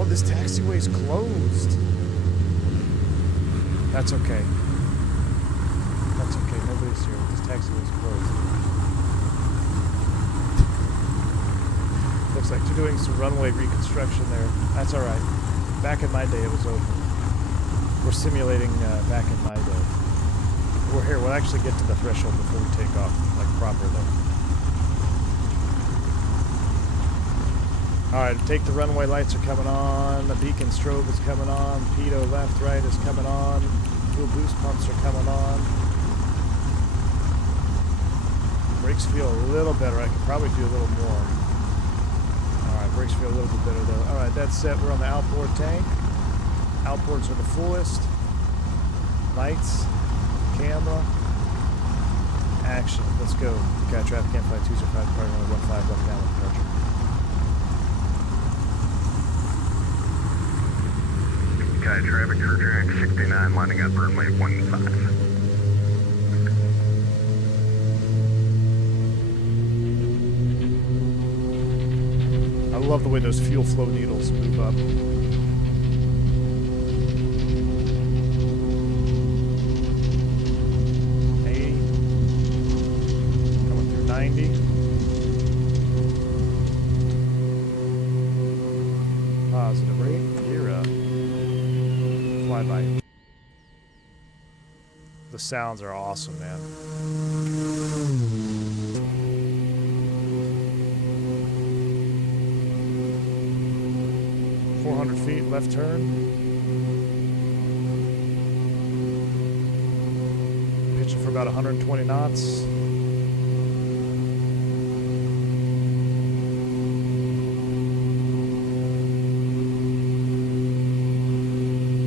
Oh, this taxiway's closed. That's okay. That's okay. Nobody's here. This taxiway's closed. Looks like you're doing some runway reconstruction there. That's all right. Back in my day, it was open. We're simulating back in my day. We're here. We'll actually get to the threshold before we take off, like proper though. All right, take the runway lights are coming on. The beacon strobe is coming on. Pitot left, right is coming on. Fuel boost pumps are coming on. Brakes feel a little better. I could probably do a little more. All right, brakes feel a little bit better though. All right, that's set. We're on the outboard tank. Outboards are the fullest. Lights, camera, action. Let's go. Got traffic and flight 205, departing runway 15, left down with departure. Sky traffic, Quadrant 69, lining up runway 15. I love the way those fuel flow needles move up. Coming through 90. Positive rate. You're flyby. The sounds are awesome, man. 400 feet, left turn. Pitching for about 120 knots.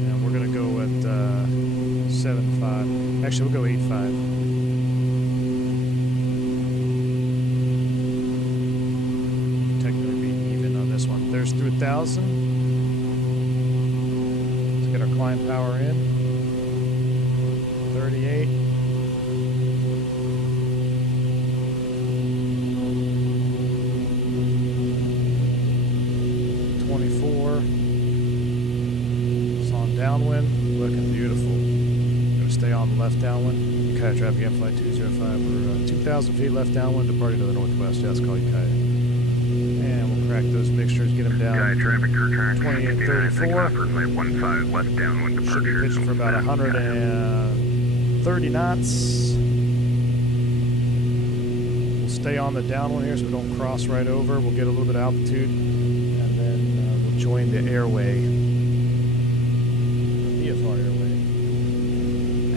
And we're going to go at 7.5. Actually, we'll go 8.5. Technically be even on this one. There's through 1,000. Get our climb power in. 38. 24. It's on downwind. Looking beautiful. Gonna stay on the left downwind. Kite traffic again, flight 205. We're 2,000 feet left downwind, departing to the northwest. Yeah, let's call you Kite. And we'll crack those mixtures, get them down. Sky traffic, Quadrant 2834. runway 15, left downwind Should departure. be pitching for about 130 knots. We'll stay on the downwind here so we don't cross right over. We'll get a little bit of altitude, and then we'll join the airway, VFR airway,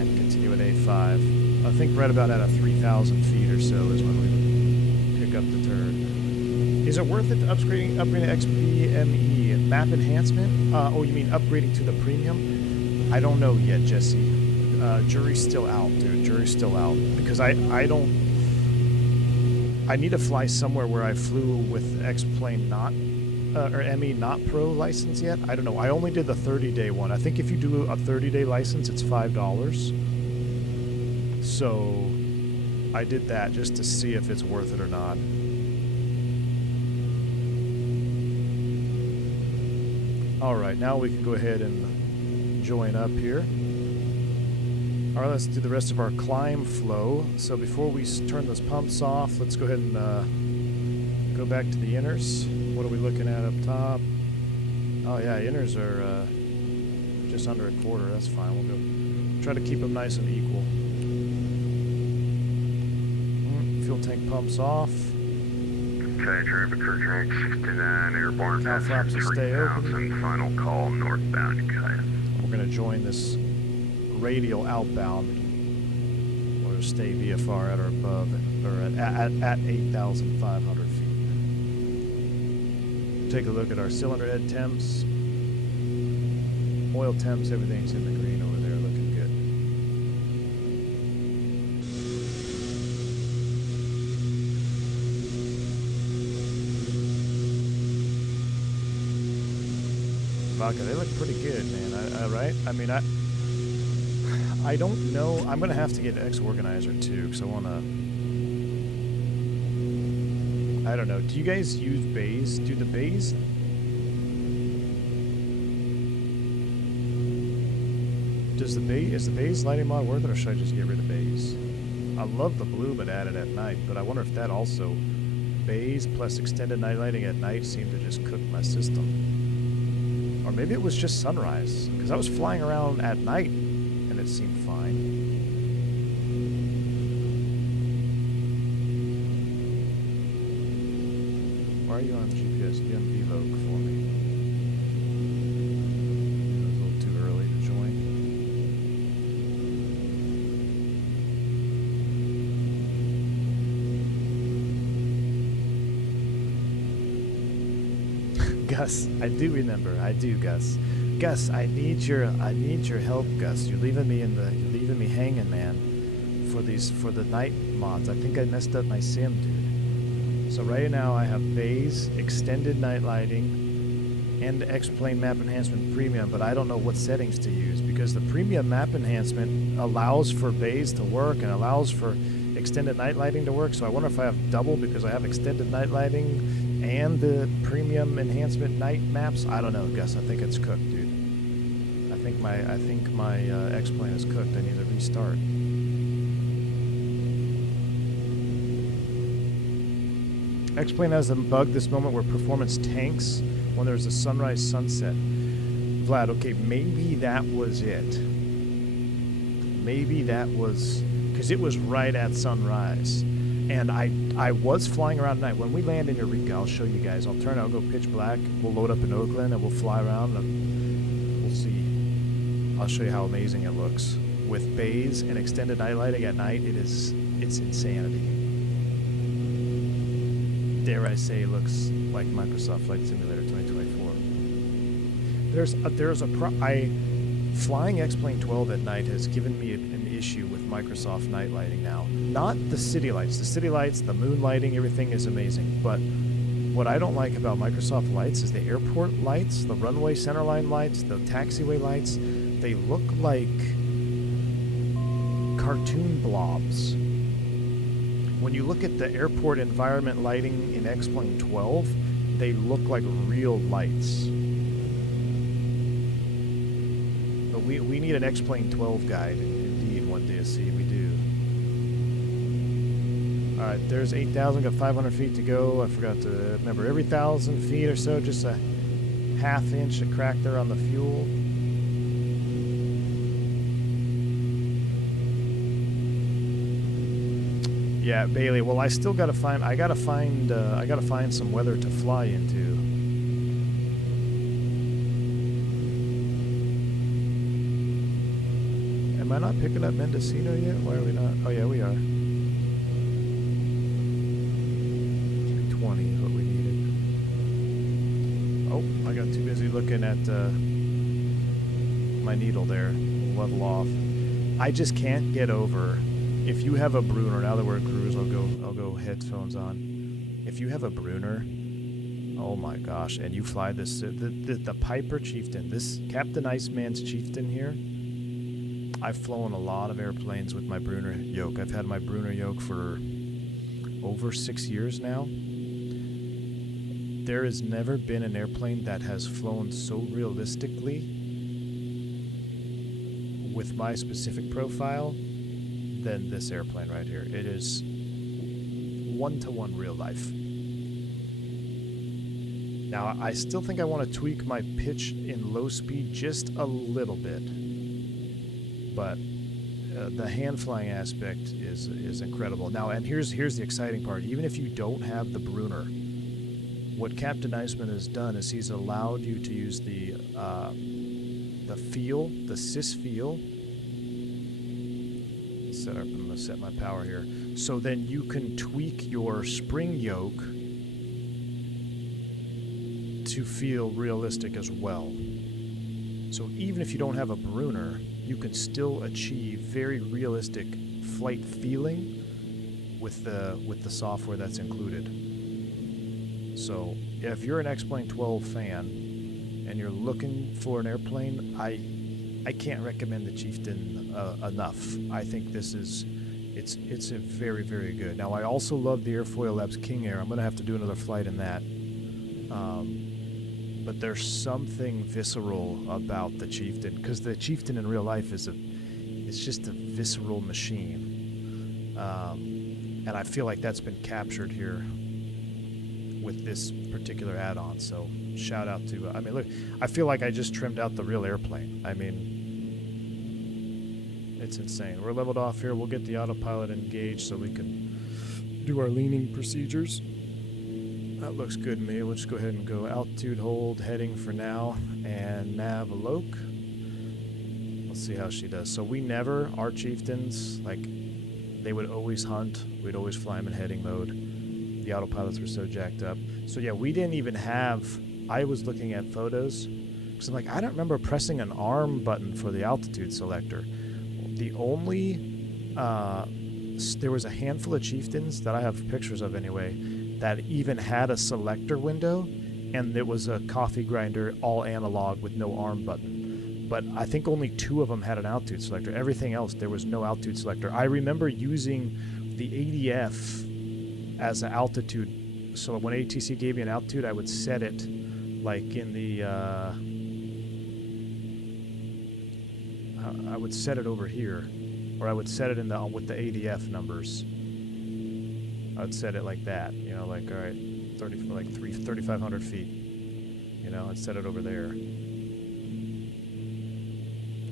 and continue at 8.5. I think right about at 3,000 feet or so is when we pick up the turn. Is it worth it upgrading to XPME map enhancement? Oh, you mean upgrading to the premium? I don't know yet, Jesse. Jury's still out, dude. Jury's still out because I need to fly somewhere where I flew with Xplane not or ME not pro license yet. I don't know. I only did the 30-day one. I think if you do a 30-day license, it's $5. So I did that just to see if it's worth it or not. Alright, now we can go ahead and join up here. Alright, let's do the rest of our climb flow. So before we turn those pumps off, let's go ahead and go back to the inners. What are we looking at up top? Oh yeah, inners are just under a quarter. That's fine. We'll go try to keep them nice and equal. Fuel tank pumps off. Sky traffic, Quadrant 69, airborne Now flaps will stay 3000, final call northbound, Kite. We're going to join this radial outbound. We'll stay VFR at or above, or at 8,500 feet. Take a look at our cylinder head temps, oil temps, everything's in the green over there, looking good. Vodka, they look pretty good, man. Right? I mean, I don't know. I'm gonna have to get an X organizer too, because I wanna. I don't know. Do you guys use bays? Do the bays Is the base lighting mod worth it, or should I just get rid of base? I love the blue, but add it at night. But I wonder if that also, base plus extended night lighting at night seemed to just cook my system. Or maybe it was just sunrise, because I was flying around at night and it seemed fine. Why are you on GPS? Be on Vivoke for me. It was a little too early to join. Gus, I do remember. I do, Gus. Gus, I need your help, Gus. You're leaving me hanging, man. For the night mods. I think I messed up my sim, dude. So right now I have bays, extended night lighting, and Xplane map enhancement premium, but I don't know what settings to use because the premium map enhancement allows for bays to work and allows for extended night lighting to work. So I wonder if I have double because I have extended night lighting and the premium enhancement night maps. I don't know, Gus. I think it's cooked, dude. I think my Xplane is cooked. I need to restart. Xplane has a bug this moment where performance tanks when there's a sunrise sunset. Vlad, okay, maybe that was it. Maybe that was because it was right at sunrise. And I was flying around at night. When we land in Eureka, I'll show you guys. I'll go pitch black. We'll load up in Oakland and we'll fly around and we'll see. I'll show you how amazing it looks. With bays and extended night lighting at night, it's insanity. Dare I say, looks like Microsoft Flight Simulator 2024. Flying Xplane 12 at night has given me an issue with Microsoft night lighting now. Not the city lights. The city lights, the moon lighting, everything is amazing. But what I don't like about Microsoft lights is the airport lights, the runway centerline lights, the taxiway lights. They look like cartoon blobs. When you look at the airport environment lighting in Xplane 12, they look like real lights. But we need an Xplane 12 guide, indeed, one DSC, we do. Alright, there's 8,000, got 500 feet to go. I forgot to remember, every 1,000 feet or so, just a ½ inch of crack there on the fuel. Yeah, Bailey. Well, I still gotta find. I gotta find some weather to fly into. Am I not picking up Mendocino yet? Why are we not? Oh yeah, we are. 320 is what we needed. Oh, I got too busy looking at my needle there. Level off. I just can't get over. If you have a Bruner, now that we're at cruise, I'll go headphones on. If you have a Bruner, oh my gosh, and you fly this, the Piper Chieftain, this Captain Iceman's Chieftain here, I've flown a lot of airplanes with my Bruner yoke. I've had my Bruner yoke for over 6 years now. There has never been an airplane that has flown so realistically with my specific profile than this airplane right here. It is one-to-one real life. Now, I still think I want to tweak my pitch in low speed just a little bit, but the hand flying aspect is incredible. Now, and here's the exciting part. Even if you don't have the Bruner, what Captain Iceman has done is he's allowed you to use the feel, the sys feel. Set up. I'm going to set my power here. So then you can tweak your spring yoke to feel realistic as well. So even if you don't have a Bruner, you can still achieve very realistic flight feeling with the software that's included. So if you're an Xplane 12 fan and you're looking for an airplane, I can't recommend the Chieftain enough. I think this is, it's a very, very good. Now, I also love the Airfoil Labs King Air. I'm going to have to do another flight in that. but there's something visceral about the Chieftain, because the Chieftain in real life it's just a visceral machine, and I feel like that's been captured here with this particular add-on. So shout out to I mean, look, I feel like I just trimmed out the real airplane. I mean, it's insane. We're leveled off here. We'll get the autopilot engaged so we can do our leaning procedures. That looks good to me. We'll just go ahead and go altitude hold, heading for now, and nav aloke. Let's see how she does. So we never, our chieftains, like, they would always hunt. We'd always fly them in heading mode. The autopilots were so jacked up. So yeah, we didn't even have, I was looking at photos, because I'm like, I don't remember pressing an arm button for the altitude selector. The only, there was a handful of chieftains that I have pictures of anyway, that even had a selector window, and it was a coffee grinder, all analog with no arm button. But I think only 2 of them had an altitude selector. Everything else, there was no altitude selector. I remember using the ADF as an altitude. So when ATC gave me an altitude, I would set it like in the, I would set it over here, or I would set it in the with the ADF numbers. I would set it like that, you know, like, all right, 3,500 feet. You know, I'd set it over there.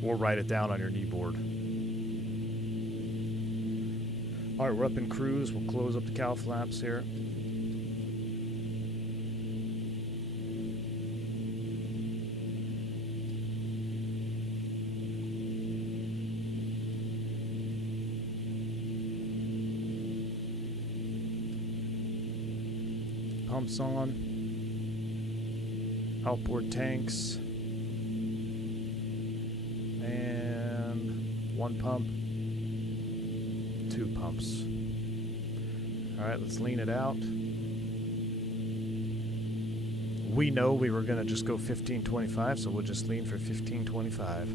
Or write it down on your kneeboard. All right, we're up in cruise. We'll close up the cow flaps here. Pumps on, outboard tanks, and 1 pump, 2 pumps. All right, let's lean it out. We know we were going to just go 1525, so we'll just lean for 1525.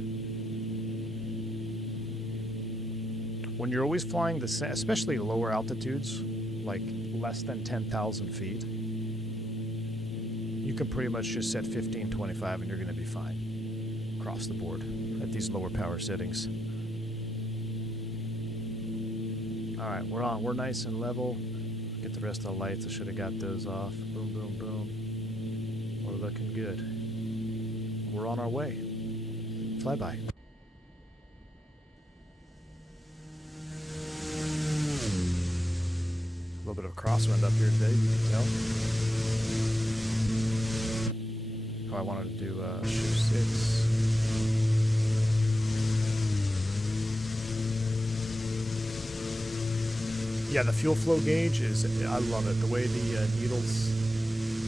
When you're always flying the, especially lower altitudes, like less than 10,000 feet, you can pretty much just set 1525 and you're going to be fine across the board at these lower power settings. Alright, we're on. We're nice and level. Get the rest of the lights. I should have got those off. Boom, boom, boom. We're looking good. We're on our way. Flyby. A little bit of a crosswind up here today, you can tell. Oh, I wanted to do shift 6. Yeah, the fuel flow gauge is, I love it. The way the needles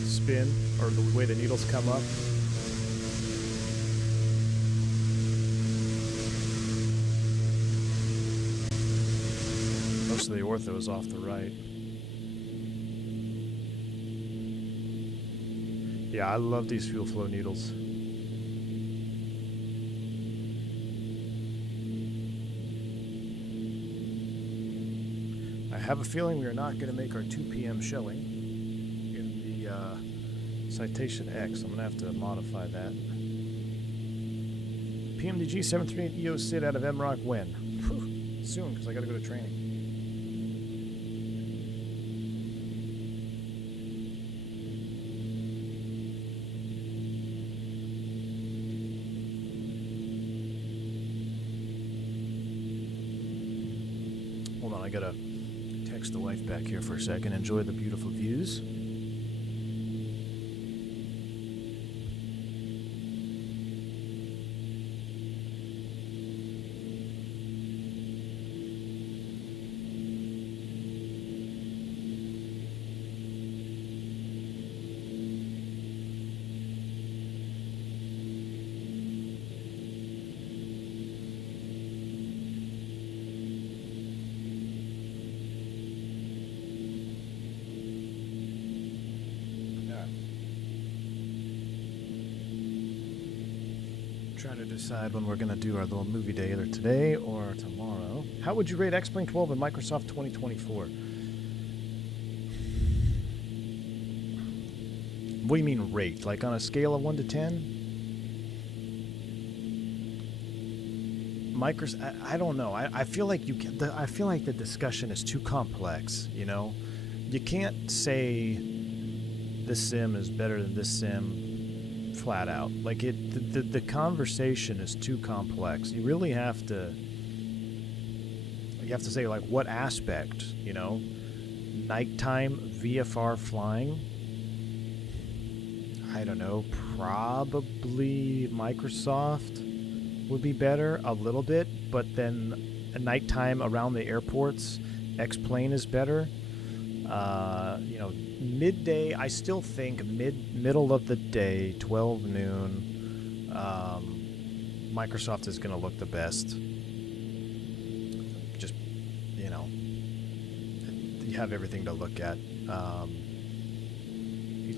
spin, or the way the needles come up. Most of the ortho is off the right. Yeah, I love these fuel flow needles. I have a feeling we are not going to make our 2 p.m. showing in the Citation X. I'm going to have to modify that. PMDG 738 EO Sid out of MROC when? Whew, soon, because I got to go to training. Hold on, I gotta text the wife back here for a second. Enjoy the beautiful views. Trying to decide when we're going to do our little movie day, either today or tomorrow. How would you rate Xplane 12 in Microsoft 2024? What do you mean rate? Like on a scale of 1 to 10? I don't know. I feel like I feel like the discussion is too complex, you know? You can't say this sim is better than this sim flat out. Like the conversation is too complex. You really have to say like what aspect, you know? Nighttime VFR flying? I don't know, probably Microsoft would be better a little bit, but then a nighttime around the airports, Xplane is better. You know, midday, I still think middle of the day, 12 noon, Microsoft is going to look the best. Just, you know, you have everything to look at.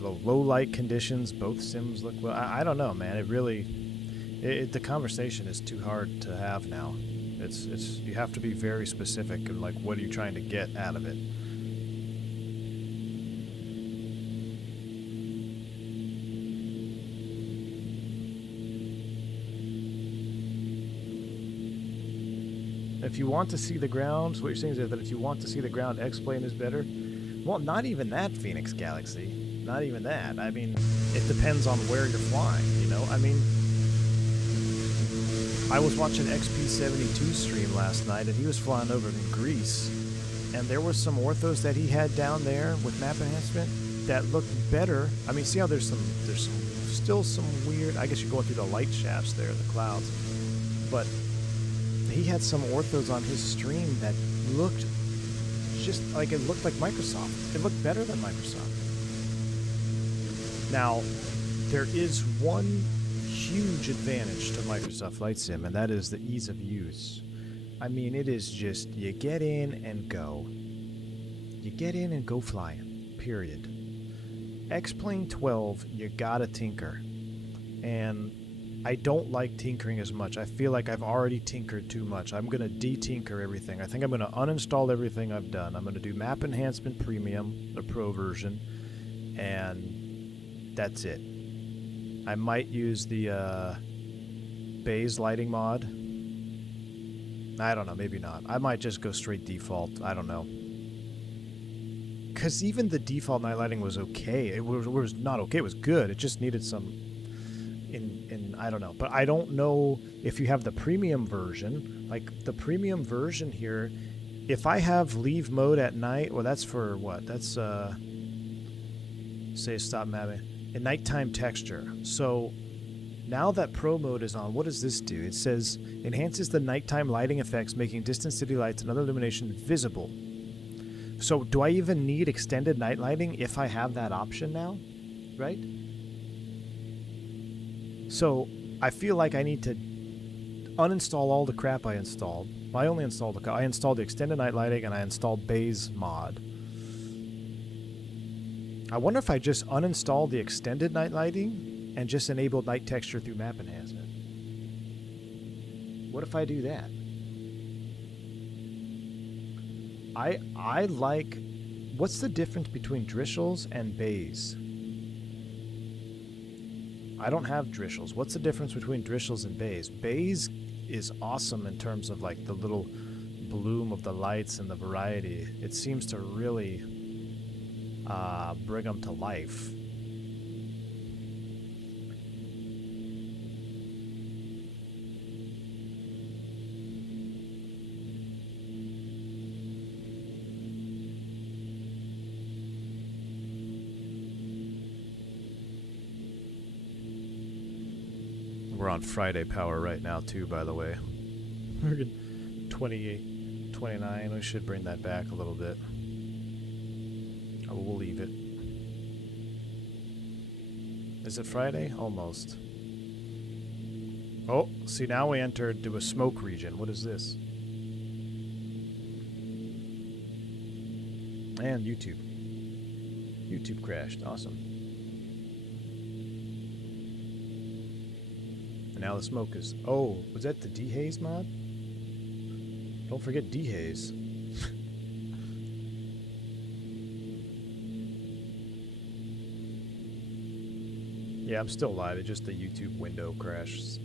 Low light conditions, both sims look well. I don't know, man. It really, the conversation is too hard to have now. It's you have to be very specific and like, what are you trying to get out of it? If you want to see the ground, what you're saying is that if you want to see the ground, Xplane is better. Well, not even that, Phoenix Galaxy. Not even that. I mean, it depends on where you're flying, you know? I mean, I was watching XP72 stream last night, and he was flying over in Greece, and there were some orthos that he had down there with map enhancement that looked better. I mean, see how there's still some weird, I guess you're going through the light shafts there, the clouds, but he had some orthos on his stream that looked just like, it looked like Microsoft. It looked better than Microsoft. Now, there is one huge advantage to Microsoft Flight Sim, and that is the ease of use. I mean, it is just, you get in and go. You get in and go flying, period. Xplane 12, you gotta tinker. And I don't like tinkering as much. I feel like I've already tinkered too much. I'm gonna de-tinker everything. I think I'm gonna uninstall everything I've done. I'm gonna do Map Enhancement Premium, the Pro version, and that's it. I might use the Base lighting mod. I don't know, maybe not. I might just go straight default. I don't know. Because even the default night lighting was okay. It was not okay. It was good. It just needed some... I don't know. But I don't know if you have the premium version. Like, the premium version here, if I have leave mode at night... Well, that's for what? That's... say stop mapping. A nighttime texture. So now that Pro mode is on, what does this do? It says enhances the nighttime lighting effects, making distant city lights and other illumination visible. So do I even need extended night lighting if I have that option now? Right? So I feel like I need to uninstall all the crap I installed. I only installed I installed the extended night lighting and I installed Base mod. I wonder if I just uninstalled the extended night lighting and just enabled night texture through map enhancement. What if I do that? I like... What's the difference between Drischels and bays? I don't have Drischels. What's the difference between Drischels and bays? Bays is awesome in terms of like the little bloom of the lights and the variety. It seems to really... bring them to life. We're on Friday power right now too, by the way. We're getting 28, 29. We should bring that back a little bit. We'll leave it. Is it Friday? Almost. Oh, see, now we entered to a smoke region. What is this? And YouTube. YouTube crashed. Awesome. And now the smoke is... Oh, was that the dehaze mod? Don't forget dehaze. Yeah, I'm still live. It's just the YouTube window crashes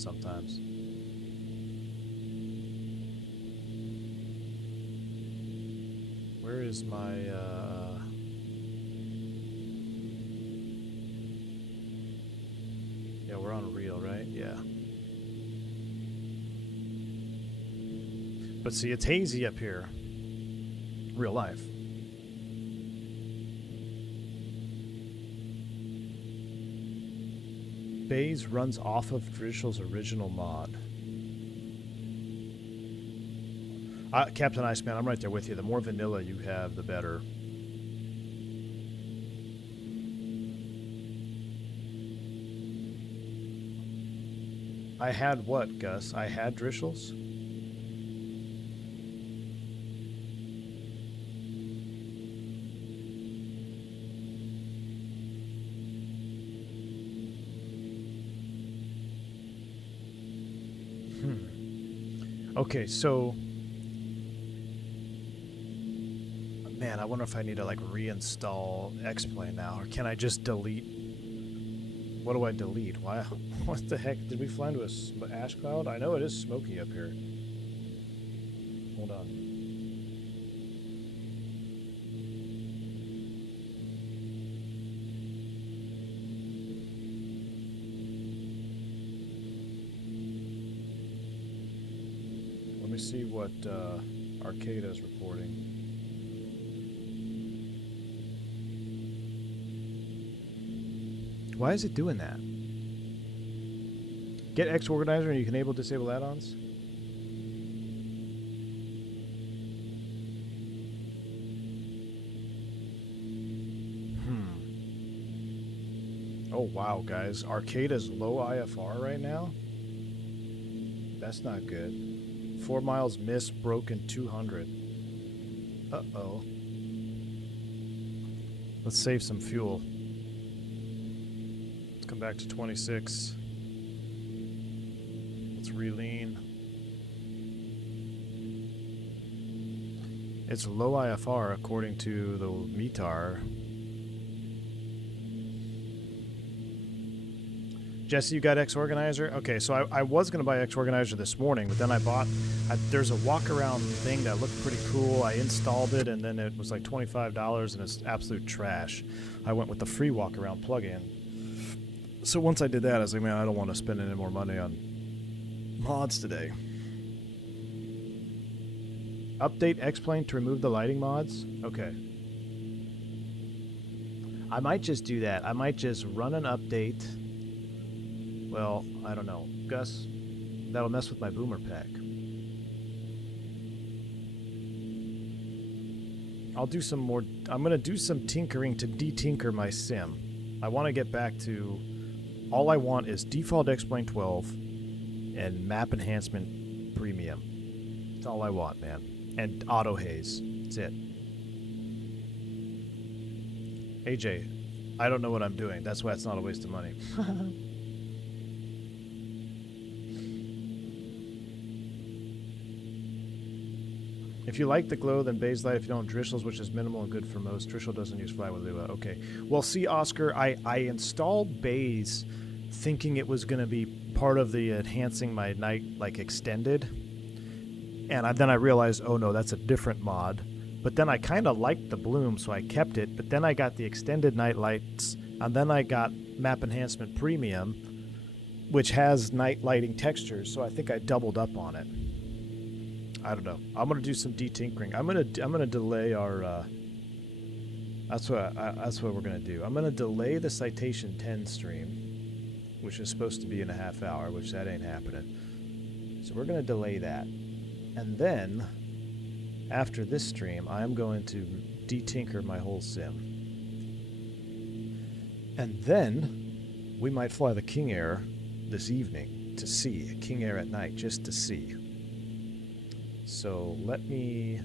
sometimes. Where is my yeah, we're on reel, right? Yeah. But see, it's hazy up here. Real life. Bays runs off of Drishel's original mod. Captain Iceman, I'm right there with you. The more vanilla you have, the better. I had what, Gus? I had Drishel's? Okay, so... Man, I wonder if I need to, like, reinstall Xplane now, or can I just delete... What do I delete? Why? What the heck? Did we fly into a ash cloud? I know it is smoky up here. Hold on. Let me see what Arcada is reporting. Why is it doing that? Get X Organizer and you can enable disable add-ons? Oh wow, guys. Arcada's low IFR right now? That's not good. 4 miles missed, broken 200. Uh-oh. Let's save some fuel. Let's come back to 26. Let's re-lean. It's low IFR according to the METAR. Jesse, you got X Organizer? Okay, so I was going to buy X Organizer this morning, but then I bought... there's a walk-around thing that looked pretty cool. I installed it, and then it was like $25, and it's absolute trash. I went with the free walk-around plugin. So once I did that, I was like, man, I don't want to spend any more money on mods today. Update Xplane to remove the lighting mods? Okay. I might just do that. I might just run an update... Well, I don't know. Gus, that'll mess with my boomer pack. I'll do some more... I'm going to do some tinkering to de-tinker my sim. I want to get back to... All I want is default Xplane 12 and map enhancement premium. That's all I want, man. And auto haze. That's it. AJ, I don't know what I'm doing. That's why it's not a waste of money. If you like the glow, then Bay's light. If you don't, Drishel's, which is minimal and good for most. Drischel doesn't use fly with Lua. Okay. Well, see, Oscar, I installed Bay's thinking it was going to be part of the enhancing my night, like, extended. And then I realized, oh no, that's a different mod. But then I kind of liked the bloom, so I kept it. But then I got the extended night lights, and then I got map enhancement premium, which has night lighting textures. So I think I doubled up on it. I don't know. I'm gonna do some de-tinkering. I'm gonna delay our. That's what we're gonna do. I'm gonna delay the Citation 10 stream, which is supposed to be in a half hour, which that ain't happening. So we're gonna delay that, and then after this stream, I'm going to de-tinker my whole sim, and then we might fly the King Air this evening to see King Air at night, just to see. So let me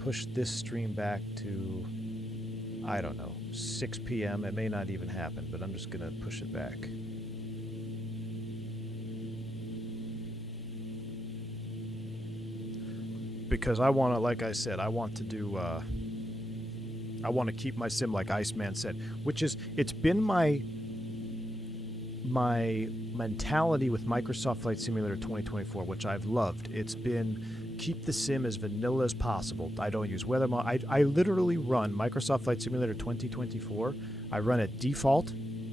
push this stream back to, I don't know, 6 p.m. It may not even happen, but I'm just going to push it back. Because I want to, like I said, I want to I want to keep my sim like Iceman said, which is, it's been my mentality with Microsoft Flight Simulator 2024, which I've loved. It's been keep the sim as vanilla as possible. I don't use weather mod. I literally run Microsoft Flight Simulator 2024. I run at default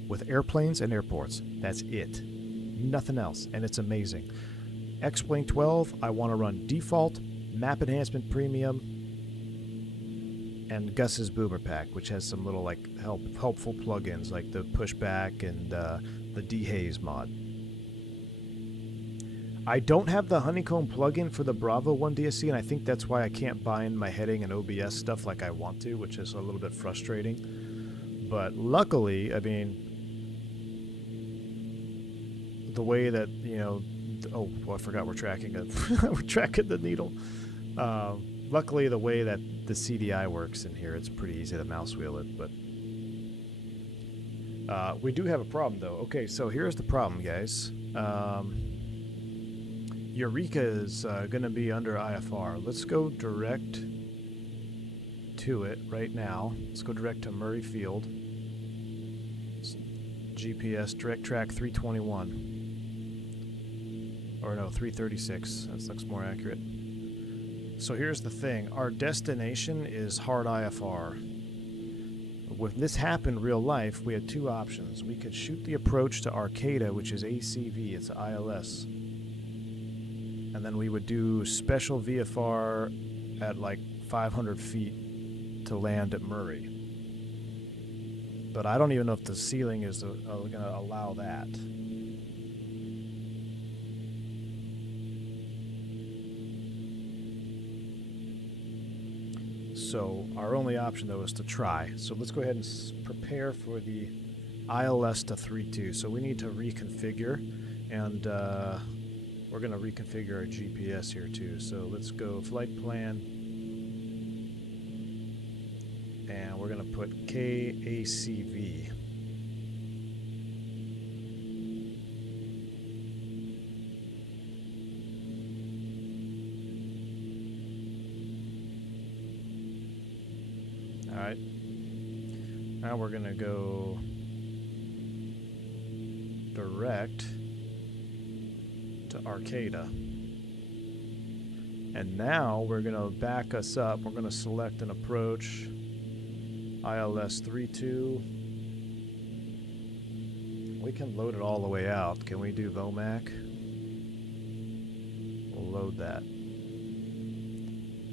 with airplanes and airports. That's it. Nothing else. And it's amazing. Xplane 12, I want to run default, map enhancement premium, and Gus's Boomer Pack, which has some little like helpful plugins like the pushback and the dehaze mod. I don't have the Honeycomb plugin for the Bravo 1 DSC, and I think that's why I can't bind my heading and OBS stuff like I want to, which is a little bit frustrating. But luckily, I mean, the way that, you know, oh, well, I forgot we're tracking it. We're tracking the needle. Luckily, the way that the CDI works in here, it's pretty easy to mouse wheel it, but we do have a problem, though. Okay, so here's the problem, guys. Eureka is going to be under IFR. Let's go direct to it right now. Let's go direct to Murray Field. GPS direct track 321. Or no, 336. That looks more accurate. So here's the thing. Our destination is hard IFR. When this happened in real life, we had two options. We could shoot the approach to Arcata, which is ACV. It's ILS. And then we would do special VFR at like 500 feet to land at Murray. But I don't even know if the ceiling is going to allow that. So our only option, though, is to try. So let's go ahead and prepare for the ILS to 3.2. So we need to reconfigure, and we're going to reconfigure our GPS here, too. So let's go flight plan, and we're going to put KACV. Alright, now we're going to go direct to Arcata. And now we're going to back us up. We're going to select an approach, ILS 3.2. We can load it all the way out. Can we do Vomac? We'll load that.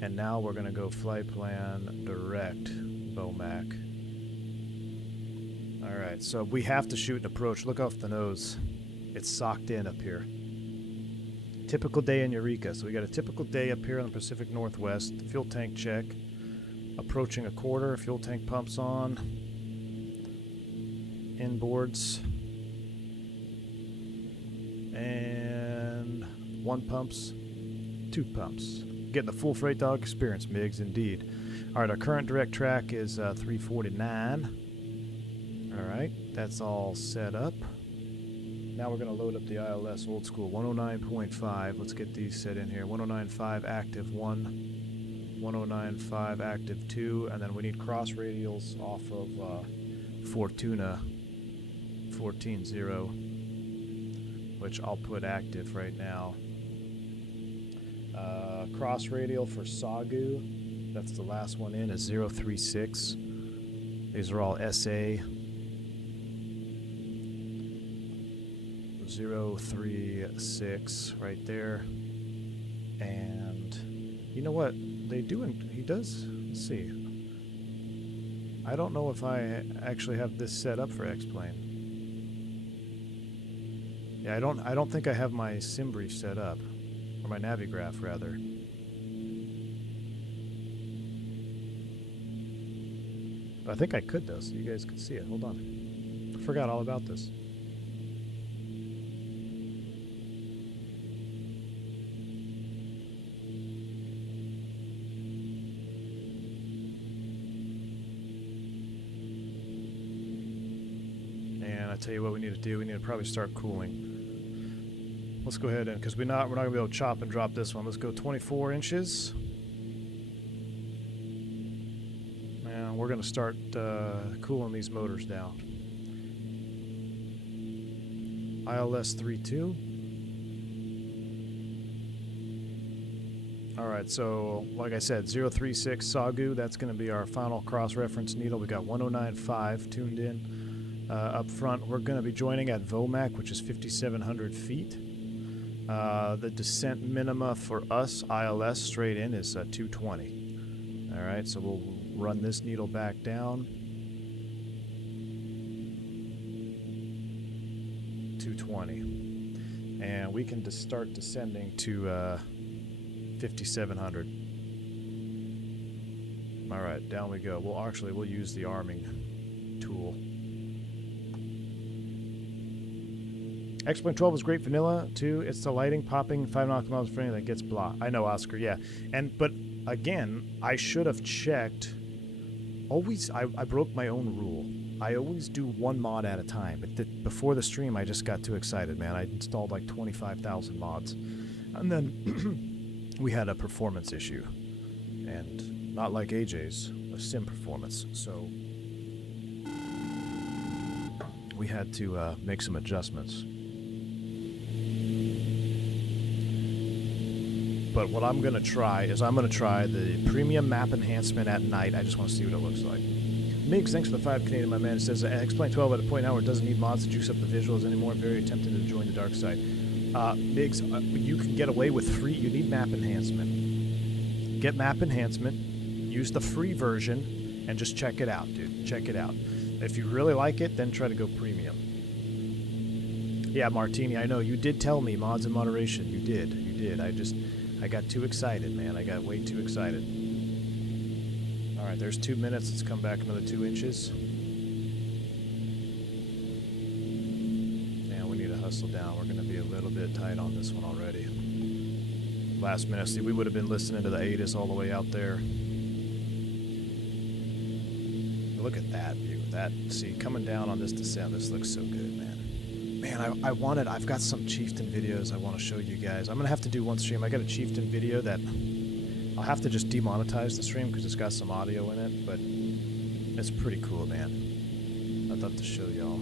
And now we're going to go flight plan direct Vomac. Alright, so we have to shoot an approach. Look off the nose. It's socked in up here. Typical day in Eureka. So we got a typical day up here in the Pacific Northwest. Fuel tank check. Approaching a quarter. Fuel tank pumps on. Inboards. And 1 pumps. 2 pumps. Getting the full freight dog experience, Migs, indeed. Alright, our current direct track is 349. Alright, that's all set up. Now we're going to load up the ILS old school 109.5. Let's get these set in here. 109.5 active 1, 109.5 active 2, and then we need cross radials off of Fortuna 14.0, which I'll put active right now. Cross radial for Sagu, that's the last one in, is 036. These are all SA. 036 right there. And you know what they do, he does, let's see, I don't know if I actually have this set up for Xplane. Yeah, I don't think I have my sim brief set up, or my navigraph rather. I think I could though, so you guys can see it. Hold on, I forgot all about this. I tell you what we need to do. We need to probably start cooling. Let's go ahead and, because we're not gonna be able to chop and drop this one. Let's go 24 inches. Now And we're going to start cooling these motors down. ILS 32. Alright, so like I said, 036 Sagu, that's going to be our final cross-reference needle. We got 109.5 tuned in. Up front, we're going to be joining at Vomac, which is 5,700 feet. The descent minima for us, ILS, straight in, is 220. Alright, so we'll run this needle back down. 220. And we can just start descending to 5,700. Alright, down we go. We'll use the arming tool. Xplane 12 is great vanilla too. It's the lighting popping 5 nautical miles per minute that gets blah. I know, Oscar, yeah. But again, I should have checked. Always, I broke my own rule. I always do one mod at a time. But before the stream, I just got too excited, man. I installed like 25,000 mods. And then we had a performance issue. And not like AJ's, a sim performance. So we had to make some adjustments. But what I'm going to try is I'm going to try the premium map enhancement at night. I just want to see what it looks like. Migs, thanks for the 5 Canadian, my man. It says, Xplane 12 at a point now where it doesn't need mods to juice up the visuals anymore. Very tempted to join the dark side. Migs, you can get away with free. You need map enhancement. Get map enhancement. Use the free version and just check it out, dude. Check it out. If you really like it, then try to go premium. Yeah, Martini, I know. You did tell me mods in moderation. You did. You did. I got too excited, man. I got way too excited. Alright, there's 2 minutes. Let's come back another 2 inches. And we need to hustle down. We're going to be a little bit tight on this one already. Last minute. See, we would have been listening to the ATIS all the way out there. Look at that view. See, coming down on this descent, this looks so good, man. Man, I've got some Chieftain videos I want to show you guys. I'm going to have to do one stream. I got a Chieftain video that I'll have to just demonetize the stream because it's got some audio in it, but it's pretty cool, man. I'd love to show y'all.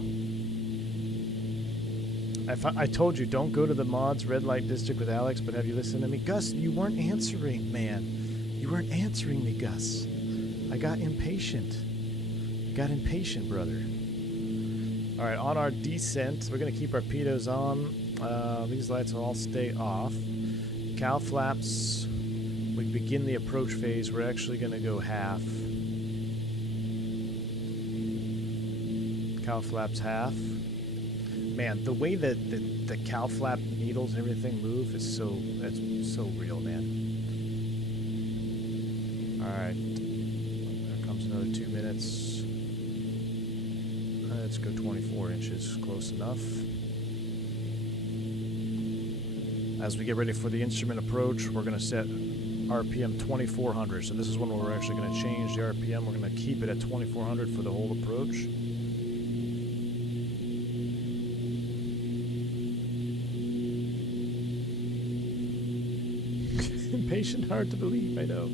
I told you, don't go to the mods red light district with Alex, but have you listened to me? Gus, you weren't answering, man. You weren't answering me, Gus. I got impatient. Brother. Alright, on our descent, we're going to keep our pitos on. These lights will all stay off. Cow flaps, we begin the approach phase. We're actually going to go half. Cow flaps half. Man, the way that the cow flap needles and everything move is that's so real, man. Alright, there comes another 2 minutes. Let's go 24 inches, close enough. As we get ready for the instrument approach, we're going to set RPM 2400. So this is when we're actually going to change the RPM. We're going to keep it at 2400 for the whole approach. Impatient, hard to believe, I know.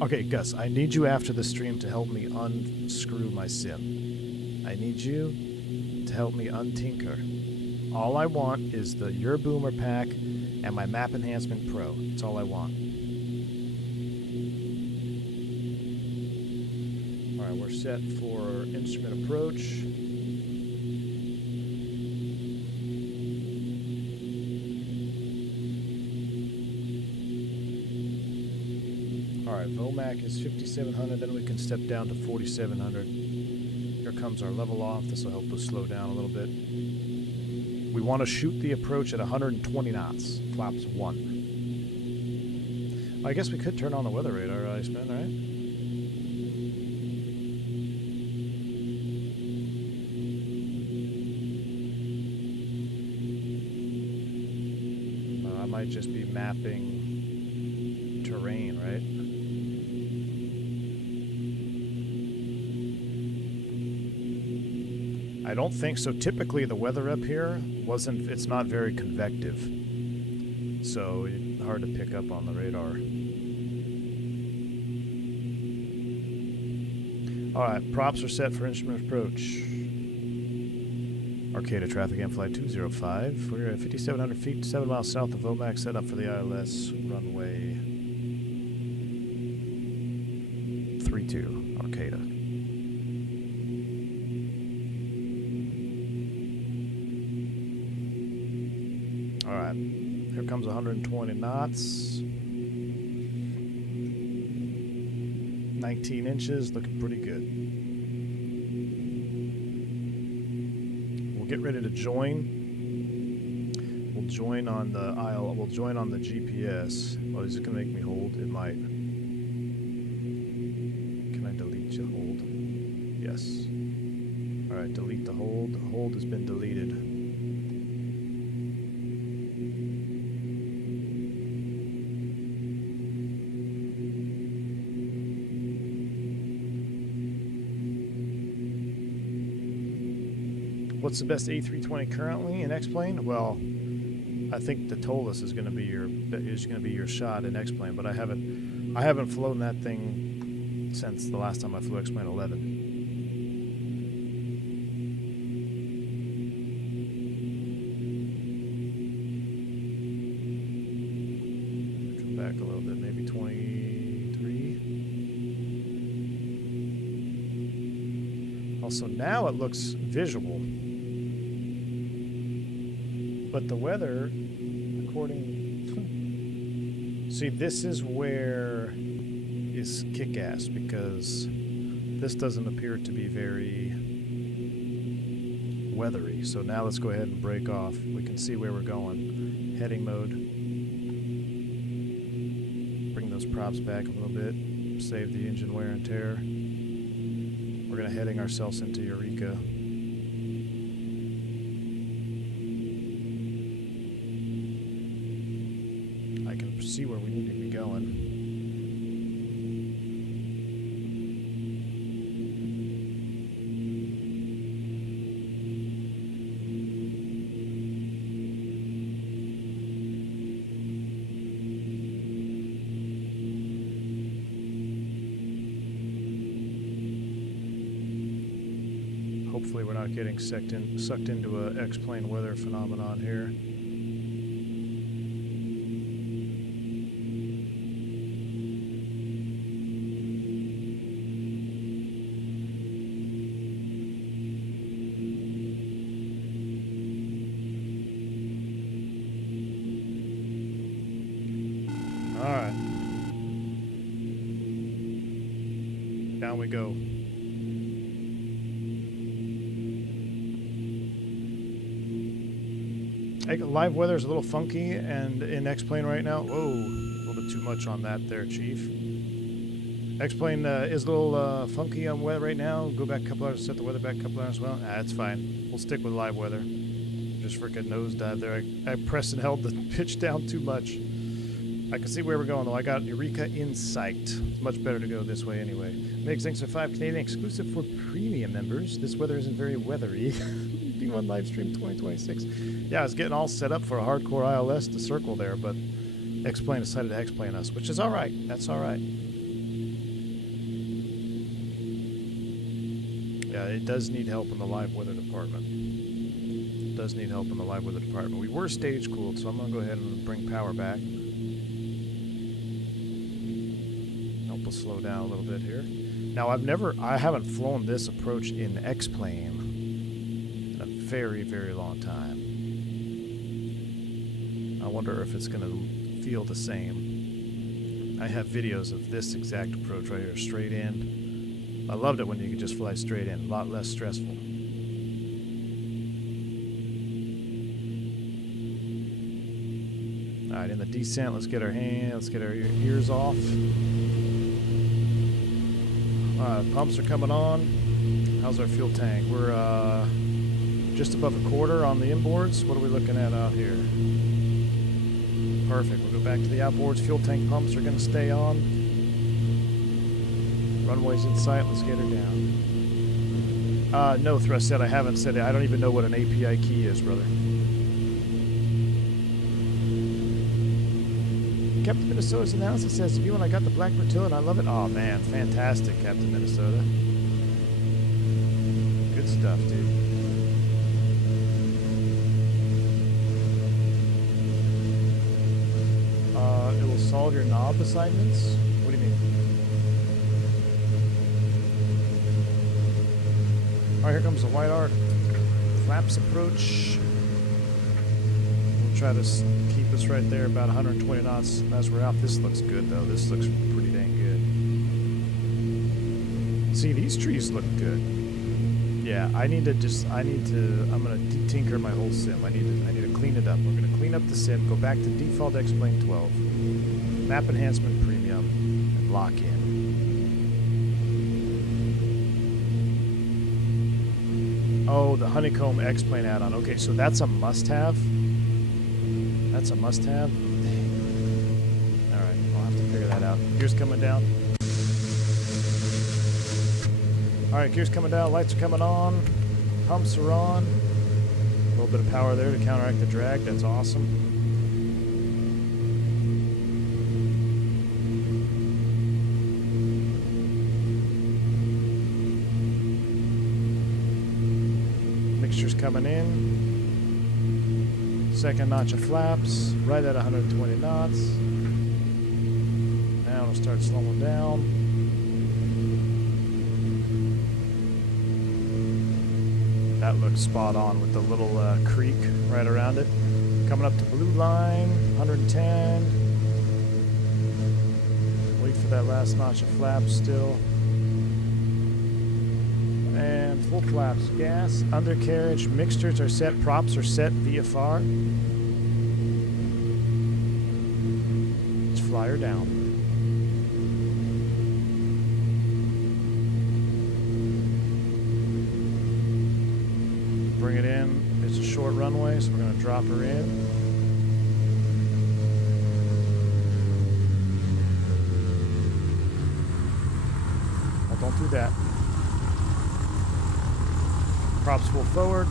Okay, Gus, I need you after the stream to help me unscrew my sim. I need you to help me untinker. All I want is your boomer pack and my map enhancement pro. That's all I want. Alright, we're set for instrument approach. Alright, Vomac is 5,700, then we can step down to 4,700. Here comes our level off. This will help us slow down a little bit. We want to shoot the approach at 120 knots. Flaps 1. I guess we could turn on the weather radar, Iceman, right? I might just be mapping terrain, right? I don't think so. Typically the weather up here it's not very convective, so it's hard to pick up on the radar. Alright, props are set for instrument approach. Arcata traffic in flight 205. We're at 5,700 feet, 7 miles south of Vomax, set up for the ILS runway 32, Arcata. Alright, here comes 120 knots. 19 inches, looking pretty good. We'll get ready to join. We'll join on the aisle. We'll join on the GPS. Oh, is it gonna make me hold? It might. Can I delete your hold? Yes. Alright, delete the hold. The hold has been deleted. What's the best A320 currently in Xplane? Well, I think the Tolus is going to be your shot in Xplane, but I haven't flown that thing since the last time I flew Xplane 11. Come back a little bit, maybe 23. Also, now it looks visual. But the weather, see, this is where is kick-ass, because this doesn't appear to be very weathery. So now let's go ahead and break off. We can see where we're going. Heading mode. Bring those props back a little bit. Save the engine wear and tear. We're going to heading ourselves into Eureka. See where we need to be going. Hopefully we're not getting sucked into a X-plane weather phenomenon here. Alright. Down we go. Live weather is a little funky, and in X-plane right now, whoa, a little bit too much on that there, Chief. X-plane is a little funky on weather right now. Go back a couple hours, set the weather back a couple hours as well. That's fine. We'll stick with live weather. Just freaking nosedive there. I pressed and held the pitch down too much. I can see where we're going, though. I got Eureka in sight. It's much better to go this way anyway. Meg thanks for 5 Canadian exclusive for premium members. This weather isn't very weathery. D1 Livestream 2026. Yeah, I was getting all set up for a hardcore ILS to circle there, but Xplane decided to Xplane us, which is alright. That's alright. Yeah, it does need help in the live weather department. It does need help in the live weather department. We were stage cooled, so I'm going to go ahead and bring power back. We'll slow down a little bit here. Now I haven't flown this approach in Xplane in a very, very long time. I wonder if it's going to feel the same. I have videos of this exact approach right here, straight in. I loved it when you could just fly straight in, a lot less stressful. Alright, in the descent, let's get our ears off. Pumps are coming on. How's our fuel tank? We're just above a quarter on the inboards. What are we looking at out here? Perfect. We'll go back to the outboards. Fuel tank pumps are going to stay on. Runway's in sight. Let's get her down. No, Thrust said I haven't said it. I don't even know what an API key is, brother. Captain Minnesota's analysis says, "If you and I got the Black Bertilla, and I love it." Oh man, fantastic, Captain Minnesota. Good stuff, dude. It will solve your knob assignments? What do you mean? Alright, here comes the white arc. Flaps approach. We'll try to keep us right there, about 120 knots as we're out. This looks good, though. This looks pretty dang good. See, these trees look good. Yeah, I'm gonna de-tinker my whole sim. I need to clean it up. We're gonna clean up the sim, go back to default Xplane 12, map enhancement premium, and lock in. Oh, the honeycomb Xplane add-on. Okay, so that's a must-have. That's a must-have. Dang. All right, I'll have to figure that out. Gears coming down. All right, gears coming down. Lights are coming on. Pumps are on. A little bit of power there to counteract the drag. That's awesome. Mixture's coming in. Second notch of flaps, right at 120 knots. Now it'll start slowing down. That looks spot on with the little creek right around it. Coming up to blue line, 110. Wait for that last notch of flaps still. And full flaps, gas, undercarriage, mixtures are set, props are set, VFR. Let's fly her down. Bring it in. It's a short runway, so we're going to drop her in. Oh, don't do that. Props full forward.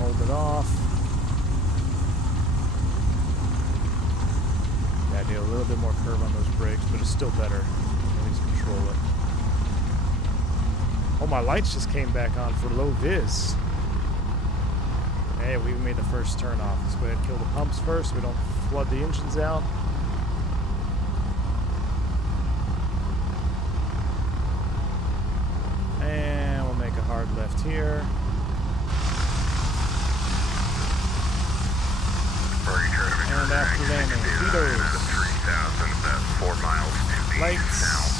Hold it off. Yeah, I need a little bit more curve on those brakes, but it's still better. At least control it. Oh, my lights just came back on for low vis. Hey, we made the first turn off. Let's go ahead and kill the pumps first so we don't flood the engines out. And we'll make a hard left here. And after landing, speedos. 3,000, about 4 miles to the Lights. south.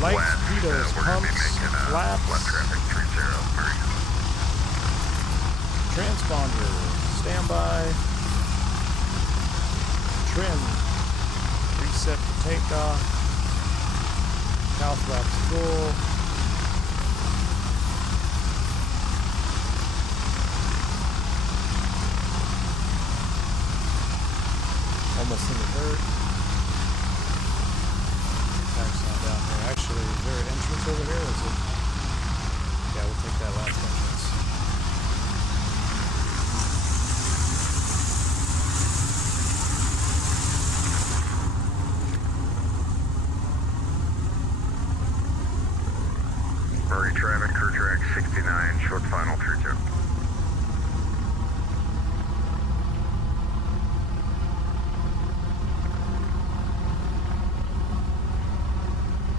Lights, West, speedos, we're going to be pumps, making flaps, left traffic 30, Murray. transponder, standby, trim, reset for takeoff, cow flaps full, almost in the dirt. Taxi down here. Actually, is there an entrance over here? Is it? Yeah, we'll take that last entrance. Murray traffic, crew track 69, short final through two.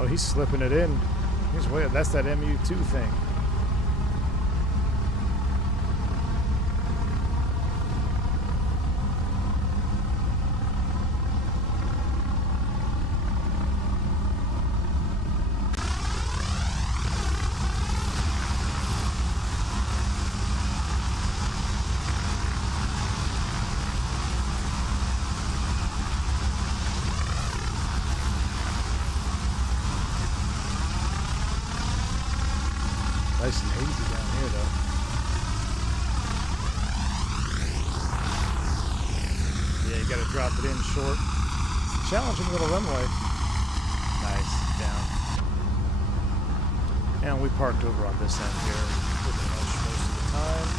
Oh, he's slipping it in. He's way. That's that MU2 thing. Nice and hazy down here, though. Yeah, you gotta drop it in short. It's a challenging little runway. Nice, down. And we parked over on this end here pretty much most of the time.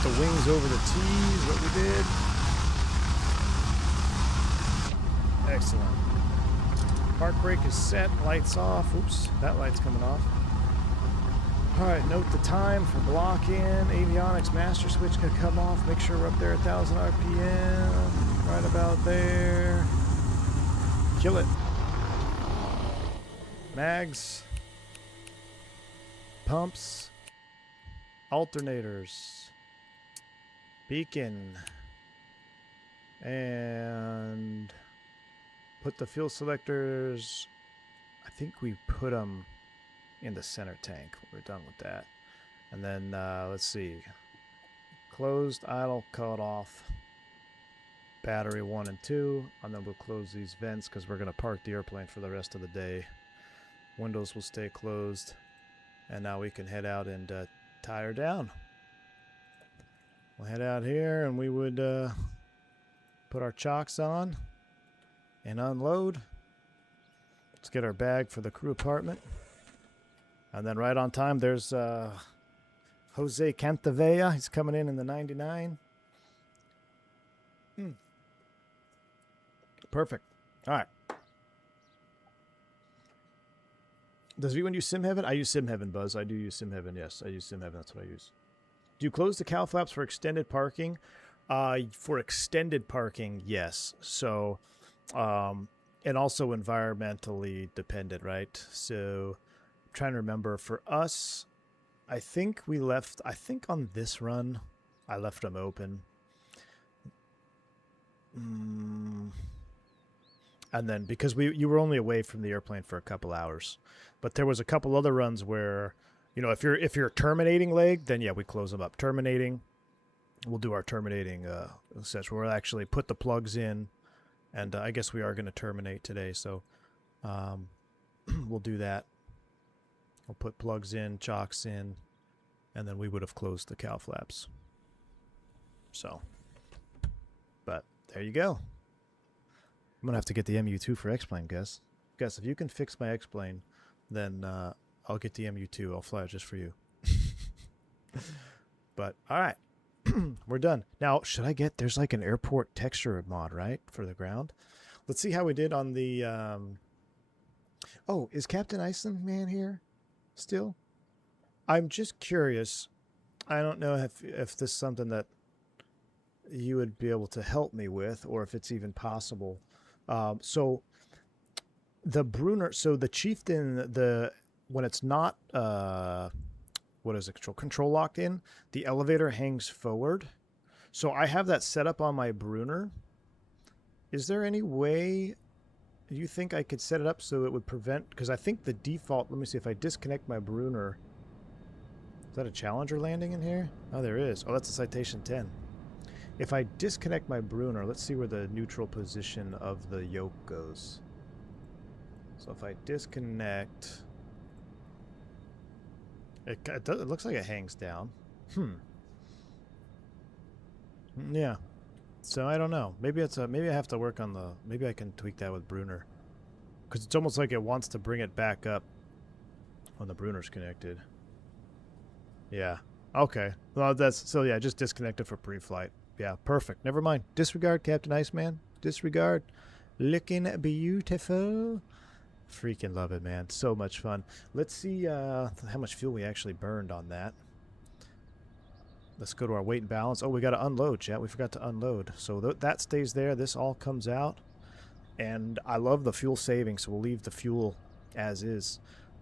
put the wings over the T's, what we did. Excellent. Park brake is set, lights off. Oops, that light's coming off. Alright, note the time for block in. Avionics master switch could come off. Make sure we're up there at 1000 RPM. Right about there. Kill it. Mags. Pumps. Alternators. Beacon. And put the fuel selectors. I think we put them in the center tank. We're done with that. And then let's see. Closed, idle, cut off. Battery 1 and 2. And then we'll close these vents because we're going to park the airplane for the rest of the day. Windows will stay closed. And now we can head out and tie her down. We'll head out here and we would put our chocks on and unload. Let's get our bag for the crew apartment. And then right on time, there's Jose Cantavella. He's coming in the 99. Perfect. All right. Does everyone use SimHeaven? I use SimHeaven, Buzz. I do use SimHeaven. Yes, I use SimHeaven. That's what I use. Do you close the cow flaps for extended parking? For extended parking, yes. So, and also environmentally dependent, right? So, I'm trying to remember. For us, I think we left, I think on this run, I left them open. And then because you were only away from the airplane for a couple hours, but there was a couple other runs where, you know, if you're terminating leg, then yeah, we close them up. Terminating, we'll do our terminating session. We'll actually put the plugs in, and I guess we are going to terminate today, so we'll do that. We'll put plugs in, chocks in, and then we would have closed the cow flaps. So, but there you go. I'm going to have to get the MU2 for Xplane, Gus. Gus, if you can fix my Xplane, then I'll get the MU2. I'll fly it just for you. But, all right. We're done. Now, should I get... There's like an airport texture mod, right? For the ground. Let's see how we did on the... Oh, is Captain Iceland Man here still? I'm just curious. I don't know if this is something that you would be able to help me with, or if it's even possible. So the Brunner, so the Chieftain, when it's not, what is it, control locked in, the elevator hangs forward. So I have that set up on my Brunner. Is there any way you think I could set it up so it would prevent, because I think the default, let me see if I disconnect my Brunner. Is that a Challenger landing in here? Oh, there is. Oh, that's a Citation 10. If I disconnect my Brunner, let's see where the neutral position of the yoke goes. So if I disconnect, it looks like it hangs down. Yeah. So I don't know. Maybe it's maybe I have to work on the. Maybe I can tweak that with Brunner, because it's almost like it wants to bring it back up when the Brunner's connected. Yeah. Okay. Well, that's so. Yeah, just disconnect it for pre-flight. Yeah, perfect. Never mind. Disregard, Captain Iceman. Disregard. Looking beautiful. Freaking love it, man. So much fun. Let's see how much fuel we actually burned on that. Let's go to our weight and balance. Oh, we got to unload, chat. We forgot to unload. So that stays there. This all comes out. And I love the fuel saving, so we'll leave the fuel as is.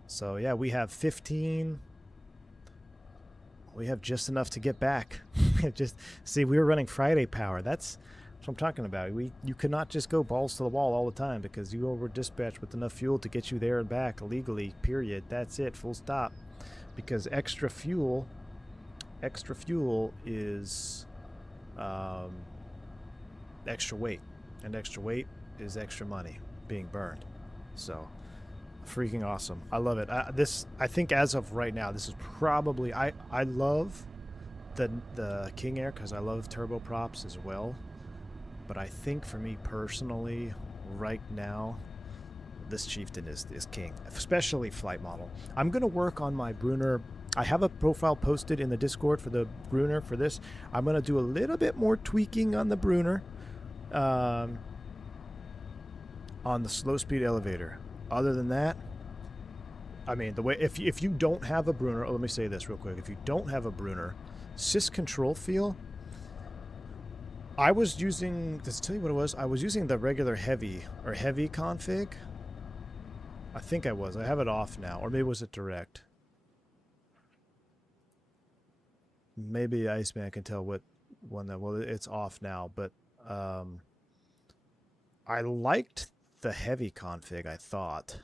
So, yeah, we have 15... We have just enough to get back. Just see, we were running Friday power. That's what I'm talking about. You cannot just go balls to the wall all the time, because you were dispatched with enough fuel to get you there and back legally. Period. That's it. Full stop. Because extra fuel is extra weight, and extra weight is extra money being burned. So. Freaking awesome. I love it. I think as of right now, this is probably, I love the King Air because I love turboprops as well. But I think for me personally, right now, this Chieftain is king, especially flight model. I'm going to work on my Brunner. I have a profile posted in the Discord for the Brunner for this. I'm going to do a little bit more tweaking on the Brunner, on the slow speed elevator. Other than that, I mean, the way if you don't have a Brunner, let me say this real quick. If you don't have a Brunner, sys control feel, I was using, let's tell you what it was. I was using the regular heavy config. I think I was. I have it off now. Or maybe was it direct? Maybe Iceman can tell what one that, well, it's off now. But I liked the heavy config, I thought.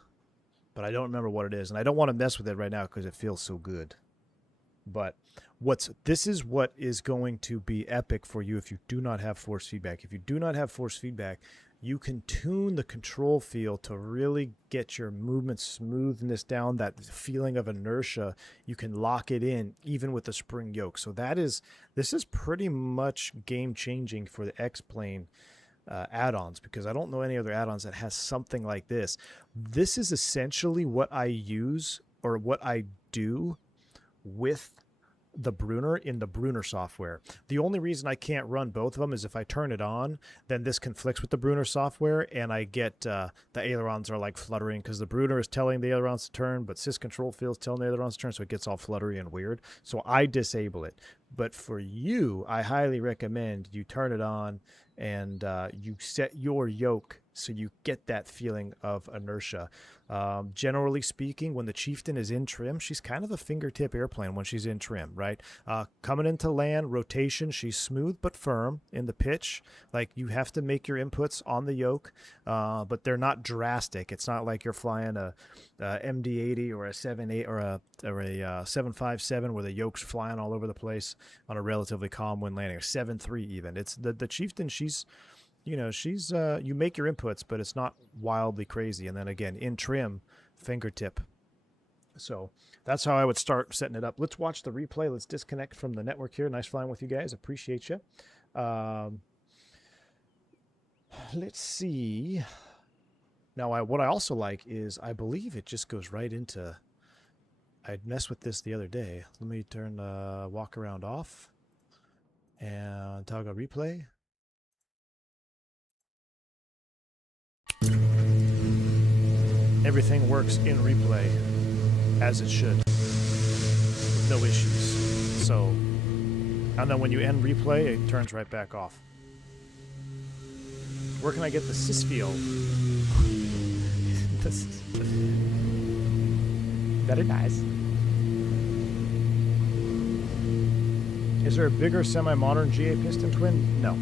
But I don't remember what it is. And I don't want to mess with it right now because it feels so good. But this is what is going to be epic for you if you do not have force feedback. If you do not have force feedback, you can tune the control feel to really get your movement smoothness down, that feeling of inertia. You can lock it in even with the spring yoke. So this is pretty much game changing for the Xplane add-ons, because I don't know any other add-ons that has something like this. This is essentially what I use, or what I do with the Brunner in the Brunner software. The only reason I can't run both of them is if I turn it on, then this conflicts with the Brunner software, and I get the ailerons are like fluttering because the Brunner is telling the ailerons to turn, but syscontrol feels telling the ailerons to turn, so it gets all fluttery and weird. So I disable it. But for you, I highly recommend you turn it on and you set your yoke so you get that feeling of inertia. Generally speaking, when the Chieftain is in trim, she's kind of a fingertip airplane when she's in trim, right? Coming into land, rotation, she's smooth but firm in the pitch. Like, you have to make your inputs on the yoke, but they're not drastic. It's not like you're flying a MD-80 or a 78 or a 757 where the yoke's flying all over the place on a relatively calm wind landing, or 7.3 even. It's the Chieftain, she's, you know, she's you make your inputs, but it's not wildly crazy. And then again, in trim, fingertip. So that's how I would start setting it up. Let's watch the replay. Let's disconnect from the network here. Nice flying with you guys. Appreciate you. Let's see. Now, what I also like is, I believe it just goes right into, I'd messed with this the other day. Let me turn walk around off and toggle replay. Everything works in replay as it should, with no issues. So, and then when you end replay, it turns right back off. Where can I get the sys feel? Very nice. Is there a bigger semi-modern GA piston twin? No.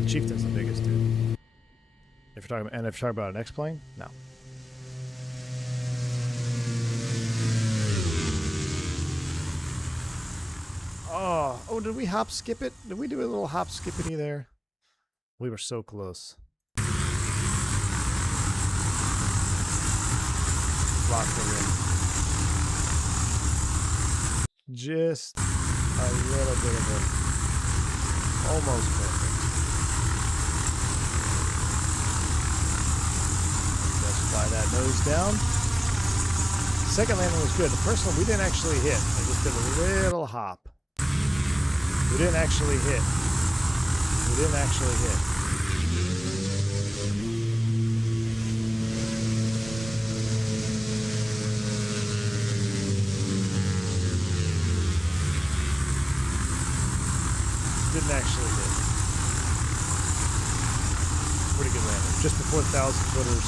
The Chieftain's the biggest, dude. If you're talking about an Xplane, no. Oh, did we hop skip it? Did we do a little hop skippity there? We were so close. Lock the ring. Just a little bit of it. Almost perfect. Just fly that nose down. Second landing was good. The first one we didn't actually hit. I just did a little hop. We didn't actually hit. We didn't actually hit. Didn't actually hit. Pretty good landing. Just before 1,000 footers,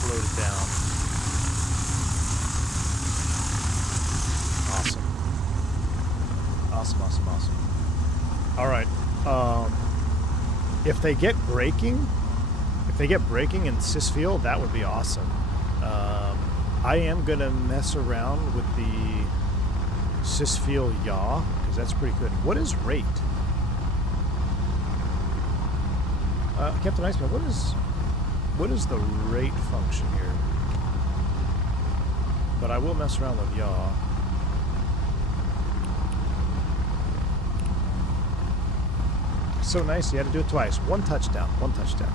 slowed it down. Awesome. Awesome, awesome, awesome. All right. If they get braking in sysfeel, that would be awesome. I am gonna mess around with the sysfeel yaw, because that's pretty good. What is rate? Captain Iceman, what is the rate function here? But I will mess around with yaw. So nice, you had to do it twice. One touchdown, one touchdown.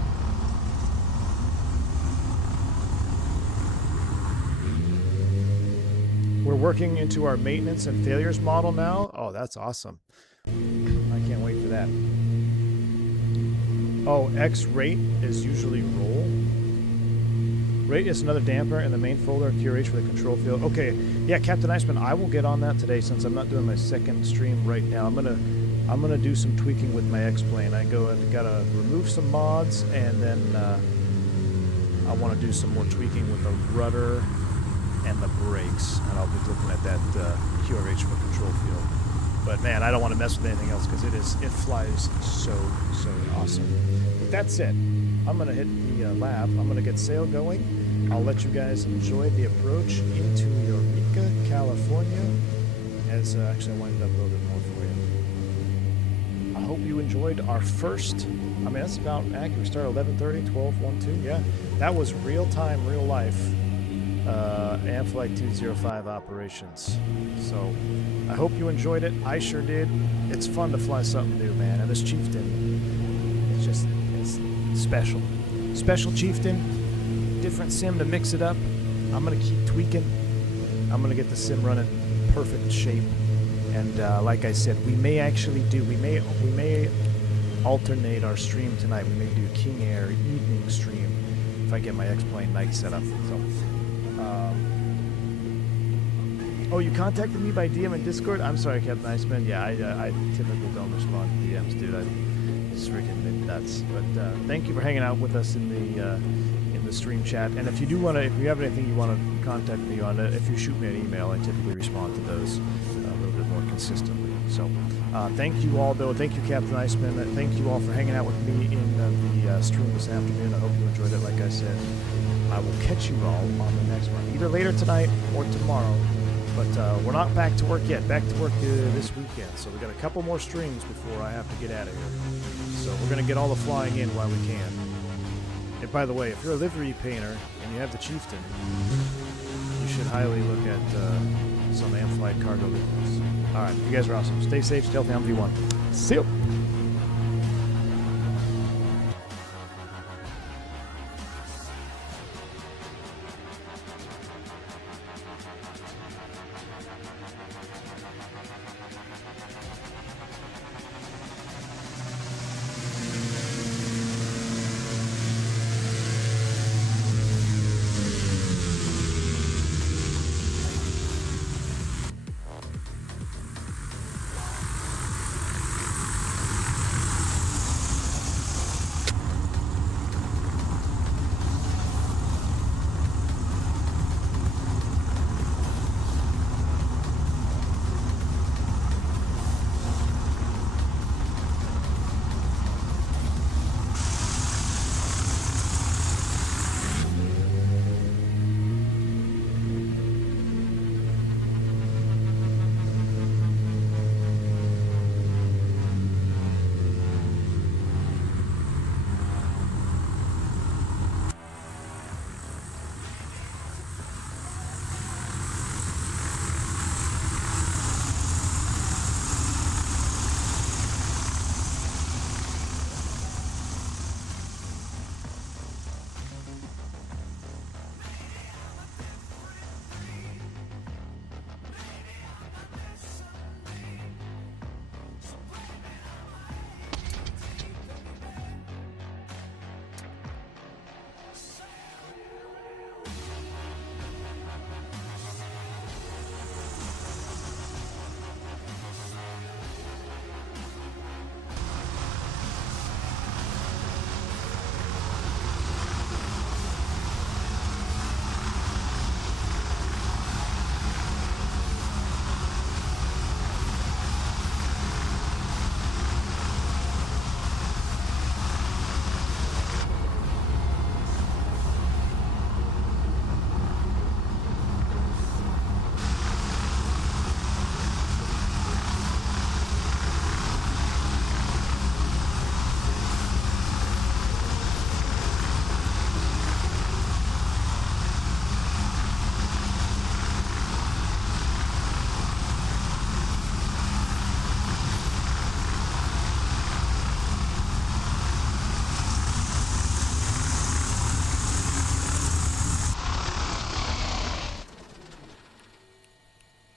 We're working into our maintenance and failures model now. Oh, that's awesome. I can't wait for that. Oh, X rate is usually roll. Rate is another damper in the main folder, QRH for the control field. Okay, yeah, Captain Iceman, I will get on that today since I'm not doing my second stream right now. I'm gonna do some tweaking with my Xplane. I gotta remove some mods, and then I want to do some more tweaking with the rudder and the brakes, and I'll be looking at that QRH for control field. But man, I don't want to mess with anything else because it flies so awesome. With that said, I'm gonna hit the lab. I'm gonna get sail going. I'll let you guys enjoy the approach into Eureka, California. As actually I winded up a little bit more for you. I hope you enjoyed our first. I mean, that's about accurate. We started 11:30, 12:12. Yeah, that was real time, real life. Flight 205 operations. So I hope you enjoyed it. I sure did. It's fun to fly something new, man. And this Chieftain, it's special. Special Chieftain. Different sim to mix it up. I'm gonna keep tweaking. I'm gonna get the sim running perfect shape. And like I said, we may alternate our stream tonight. We may do King Air evening stream if I get my Xplane night set up. So, oh, you contacted me by DM and Discord? I'm sorry, Captain Iceman. Yeah, I typically don't respond to DMs, dude. It's freaking nuts. But thank you for hanging out with us in the stream chat. And if you have anything you want to contact me on, if you shoot me an email, I typically respond to those a little bit more consistently. So thank you all, though. Thank you, Captain Iceman. Thank you all for hanging out with me in the stream this afternoon. I hope you enjoyed it. Like I said, I will catch you all on the next one, either later tonight or tomorrow. But we're not back to work yet. Back to work this weekend. So we got a couple more streams before I have to get out of here. So we're going to get all the flying in while we can. And by the way, if you're a livery painter and you have the Chieftain, you should highly look at some Amflight cargo liveries. All right, you guys are awesome. Stay safe, stealthy on V1. See you.